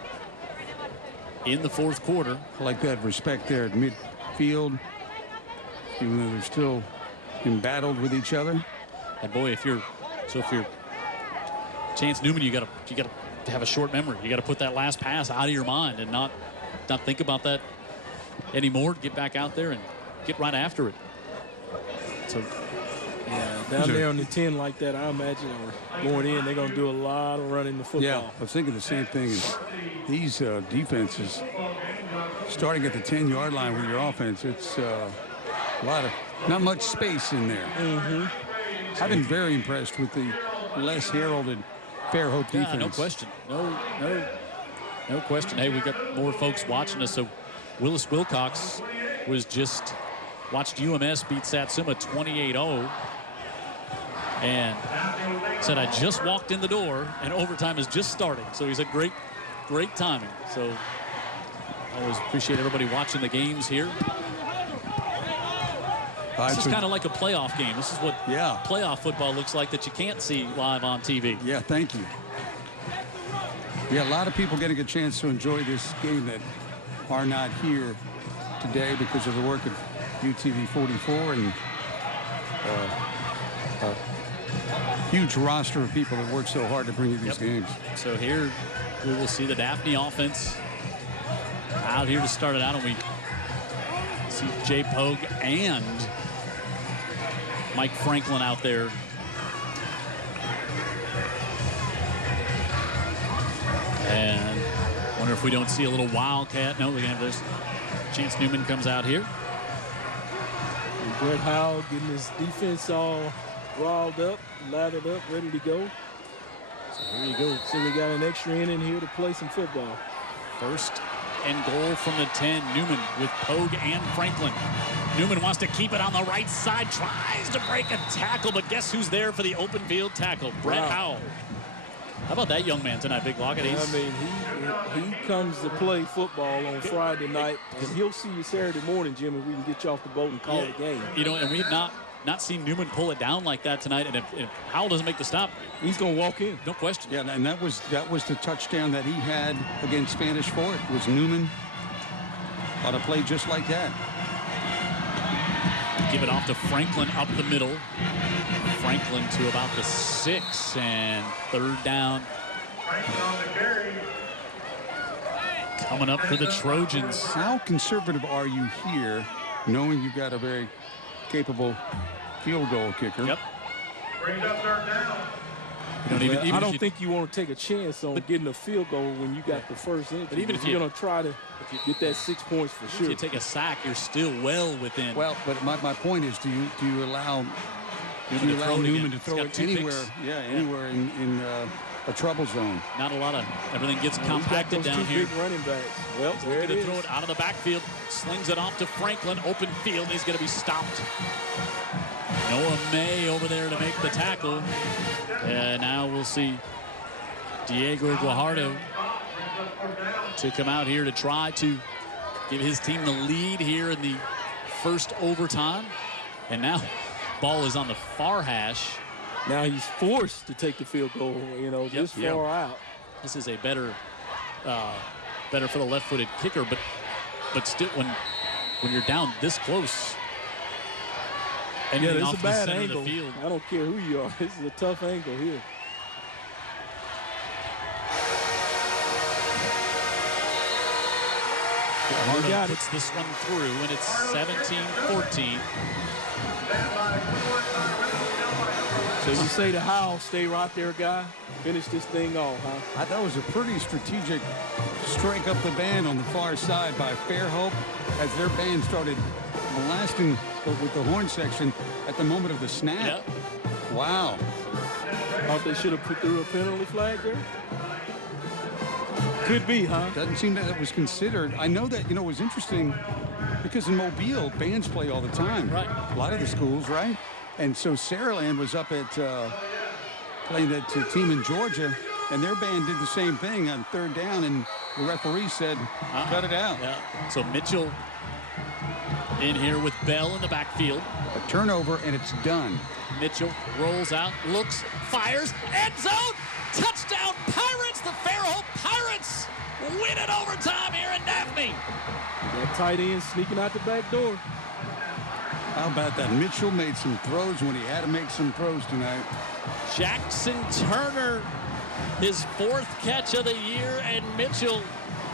in the fourth quarter. I like that respect there at midfield, even though they're still embattled with each other. And boy, if you're Chance Newman, you gotta have a short memory. You gotta put that last pass out of your mind and not think about that anymore. Get back out there and get right after it. So yeah, down there on the 10 like that, I imagine, or going in, they're going to do a lot of running the football. Yeah, I was thinking the same thing. As these defenses, starting at the 10-yard line with your offense, it's a lot of, not much space in there. Mm-hmm. I've been very impressed with the less heralded Fairhope defense. Yeah, no question. No question. Hey, we've got more folks watching us. So Willis Wilcox watched UMS beat Satsuma 28-0. And said, I just walked in the door and overtime is just starting. So he's a great timing. So I always appreciate everybody watching the games here. This is kind of like a playoff game. This is what playoff football looks like that you can't see live on TV. Yeah, thank you. Yeah, a lot of people getting a chance to enjoy this game that are not here today because of the work of UTV 44 and huge roster of people that work so hard to bring you these games. So here we will see the Daphne offense out here to start it out, and we see Jay Pogue and Mike Franklin out there. And wonder if we don't see a little Wildcat. No, we're gonna have this. Chance Newman comes out here. And Brett Howell getting his defense all riled up, lathered up, ready to go. So here you go. So we got an extra inning here to play some football. First and goal from the 10. Newman with Pogue and Franklin. Newman wants to keep it on the right side, tries to break a tackle, but guess who's there for the open field tackle? Brett Howell. How about that young man tonight, Big Lockett? I mean, he comes to play football on Friday night, and he'll see you Saturday morning, Jimmy. We can get you off the boat and call the game. You know, and we've not not seen Newman pull it down like that tonight. And if Howell doesn't make the stop, he's going to walk in. No question. Yeah, and that was the touchdown that he had against Spanish Fort. Was Newman on a play just like that. Give it off to Franklin up the middle. Franklin to about the 6, and 3rd down. Coming up for the Trojans. How conservative are you here, knowing you've got a very capable field goal kicker? Yep. Brings up 3rd down. I don't think you want to take a chance on getting a field goal when you got the first entry. But even if you're going to try to get that 6 points for sure. If you take a sack, you're still well within. Well, but my point is, do you allow Newman to throw it anywhere? Yeah, anywhere in a trouble zone. Not a lot of everything gets compacted down here. Big running backs. Well, there it is. Throw it out of the backfield, slings it off to Franklin, open field. He's going to be stopped. Noah May over there to make the tackle. And now we'll see Diego Guajardo to come out here to try to give his team the lead here in the first overtime. And now ball is on the far hash. Now he's forced to take the field goal, this far out. This is a better for the left-footed kicker, but still when you're down this close. Yeah, this is a bad angle. I don't care who you are. This is a tough angle here. Guajardo puts this one through, and it's 17-14. So you say to Howell, stay right there, guy. Finish this thing off, huh? I thought it was a pretty strategic strike up the band on the far side by Fairhope as their band started blasting with the horn section at the moment of the snap. Yep. Wow. Thought they should have put through a penalty flag there? Could be, huh? Doesn't seem that it was considered. I know that, it was interesting because in Mobile, bands play all the time. Right. A lot of the schools, right? And so Saraland was up at playing that team in Georgia, and their band did the same thing on 3rd down, and the referee said, cut it out. Yeah. So Mitchell in here with Bell in the backfield. A turnover, and it's done. Mitchell rolls out, looks, fires, end zone, touchdown Pirates! The Fairhope Pirates win it overtime here in Daphne. That tight end sneaking out the back door. How about that? Mitchell made some throws when he had to make some throws tonight. Jackson Turner, his 4th catch of the year, and Mitchell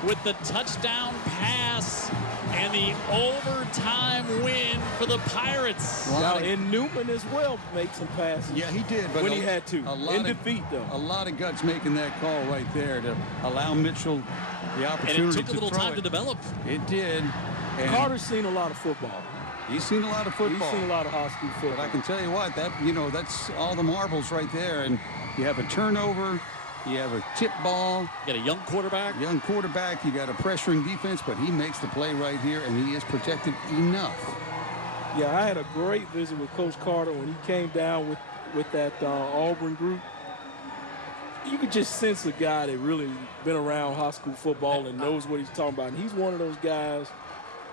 with the touchdown pass and the overtime win for the Pirates. Now, and Newman as well made some passes. Yeah, he did. But when he had to. In defeat, though. A lot of guts making that call right there to allow Mitchell the opportunity to And it took a little time to develop. It did. And Carter's seen a lot of football. He's seen a lot of football. He's seen a lot of high school football. But I can tell you what, that's all the marbles right there. And you have a turnover. You have a tip ball. You got a young quarterback. You got a pressuring defense, but he makes the play right here, and he is protected enough. Yeah, I had a great visit with Coach Carter when he came down with that Auburn group. You could just sense a guy that really been around high school football and knows what he's talking about. And he's one of those guys.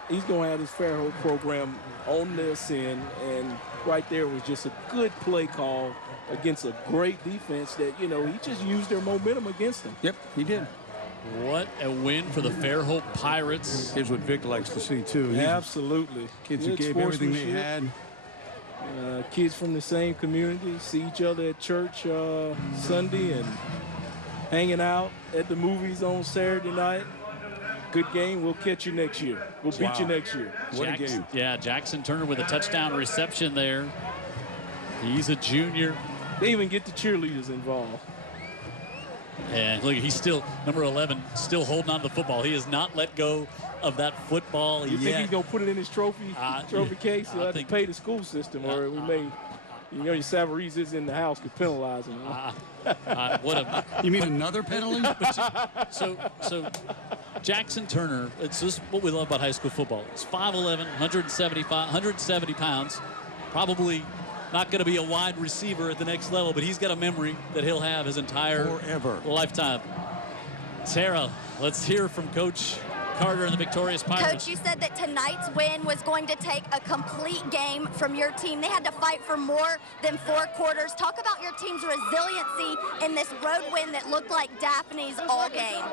He's going to have his Fairhope program on this end, and right there was just a good play call against a great defense that, he just used their momentum against them. Yep, he did. What a win for the Fairhope Pirates. Here's what Vic likes to see, too. Absolutely. Kids who gave everything they had. Kids from the same community see each other at church Sunday and hanging out at the movies on Saturday night. Good game. We'll catch you next year. We'll beat you next year. What a game. Yeah, Jackson Turner with a touchdown reception there. He's a junior. They even get the cheerleaders involved. And look, he's still, number 11, still holding on to the football. He has not let go of that football yet. You think he's going to put it in his trophy case? He'll have to pay the school system, or we may, your Savarese is in the house, could penalize him. You mean another penalty? So Jackson Turner, it's just what we love about high school football. It's 5'11", 170 pounds, probably not going to be a wide receiver at the next level, but he's got a memory that he'll have his entire forever lifetime. Tara, let's hear from Coach Carter and the victorious Pirates. Coach, you said that tonight's win was going to take a complete game from your team. They had to fight for more than 4 quarters. Talk about your team's resiliency in this road win that looked like Daphne's all game.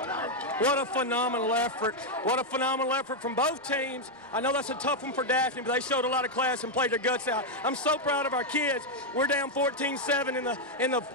What a phenomenal effort. What a phenomenal effort from both teams. I know that's a tough one for Daphne, but they showed a lot of class and played their guts out. I'm so proud of our kids. We're down 14-7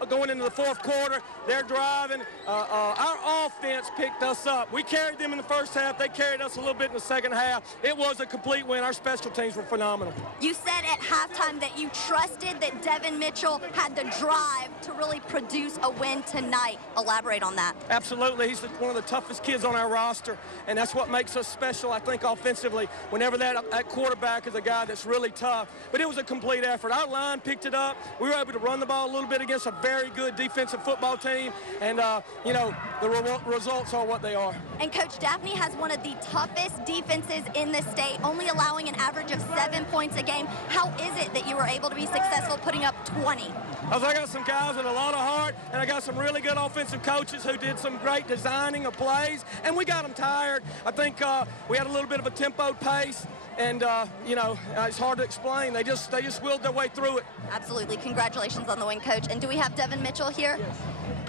going into the 4th quarter. They're driving. Our offense picked us up. We carried them in the first half. They carried us a little bit in the second half. It was a complete win. Our special teams were phenomenal. You said at halftime that you trusted that Devin Mitchell had the drive to really produce a win tonight. Elaborate on that. Absolutely. He's one of the toughest kids on our roster, and that's what makes us special, I think, offensively, whenever that quarterback is a guy that's really tough. But it was a complete effort. Our line picked it up. We were able to run the ball a little bit against a very good defensive football team, and, you know, the results are what they are. And Coach, Daphne has one of the toughest defenses in the state, only allowing an average of 7 points a game. How is it that you were able to be successful putting up 20? Because I got some guys with a lot of heart, and I got some really good offensive coaches who did some great designing of plays, and we got them tired. I think we had a little bit of a tempo pace, and, you know, it's hard to explain. They just willed their way through it. Absolutely. Congratulations on the win, Coach. And do we have Devin Mitchell here?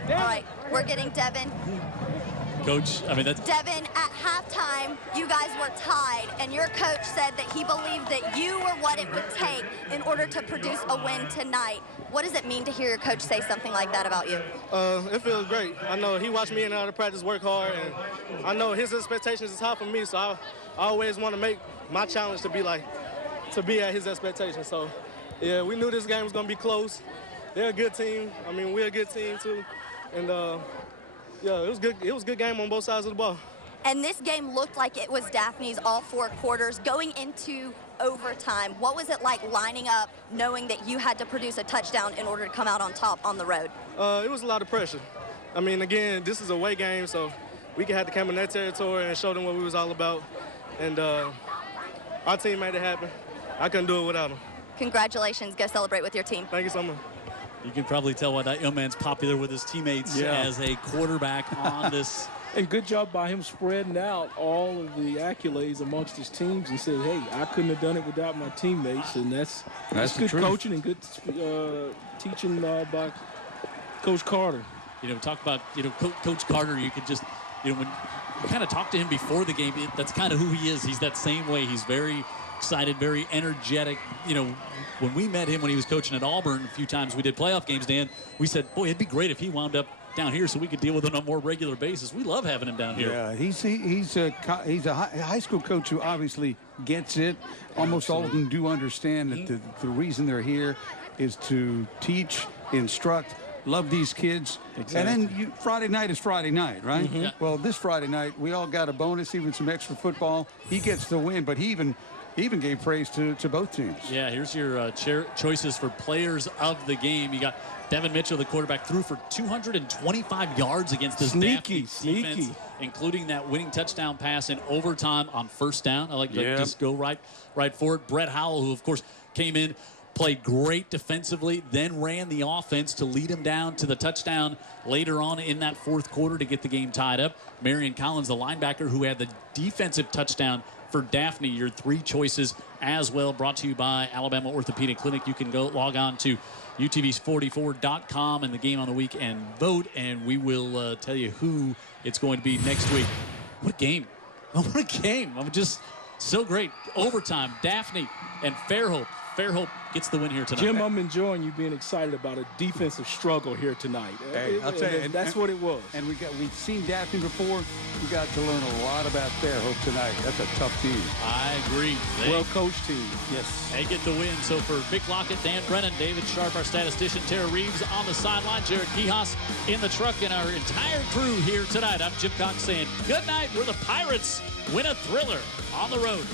Yes. All right, we're getting Devin. Coach, I mean, that's... Devin, at halftime, you guys were tied, and your coach said that he believed that you were what it would take in order to produce a win tonight. What does it mean to hear your coach say something like that about you? It feels great. I know he watched me in and out of practice work hard, and I know his expectations is high for me, so I always want to make my challenge to be at his expectations. So, yeah, we knew this game was going to be close. They're a good team. I mean, we're a good team, too. And, yeah, it was good. It was a good game on both sides of the ball. And this game looked like it was Daphne's all 4 quarters. Going into overtime, what was it like lining up, knowing that you had to produce a touchdown in order to come out on top on the road? It was a lot of pressure. I mean, again, this is a away game, so we had to come in their territory and show them what we was all about. And our team made it happen. I couldn't do it without them. Congratulations. Go celebrate with your team. Thank you so much. You can probably tell why that young man's popular with his teammates as a quarterback on this. And good job by him spreading out all of the accolades amongst his teams and said, hey, I couldn't have done it without my teammates. And that's good coaching and good teaching by Coach Carter. You know, talk about, you know, Coach Carter, you could just, you know, when you kind of talk to him before the game, that's kind of who he is. He's that same way. He's very excited, very energetic. You know, when we met him when he was coaching at Auburn, a few times we did playoff games, Dan, we said, boy, it'd be great if he wound up down here so we could deal with it on a more regular basis. We love having him down here. Yeah, he's a high school coach who obviously gets it. Almost all of them do understand that the reason they're here is to teach, instruct, love these kids. Exactly. And then Friday night is Friday night, right? Yeah. Well, this Friday night, we all got a bonus, even some extra football. He gets the win, but he even gave praise to both teams. Yeah, here's your choices for players of the game. You got Devin Mitchell, the quarterback, threw for 225 yards against this Daphne defense, including that winning touchdown pass in overtime on first down. I like to just go right for it. Brett Howell, who, of course, came in, played great defensively, then ran the offense to lead him down to the touchdown later on in that 4th quarter to get the game tied up. Marion Collins, the linebacker, who had the defensive touchdown for Daphne. Your 3 choices as well, brought to you by Alabama Orthopedic Clinic. You can go log on to UTV44.com and the game on the week and vote, and we will tell you who it's going to be next week. What a game. What a game. I'm just so great. Overtime, Daphne and Fairhope. Fairhope gets the win here tonight. Jim, I'm enjoying you being excited about a defensive struggle here tonight. Hey, I'll tell you, that's what it was. And we've seen Daphne before. We got to learn a lot about Fairhope tonight. That's a tough team. I agree. Well-coached team. Yes. They get the win. So for Vic Lockett, Dan Brennan, David Sharp, our statistician, Tara Reeves on the sideline, Jared Kihas in the truck, and our entire crew here tonight. I'm Jim Cox saying good night. We're the Pirates. Win a thriller on the road.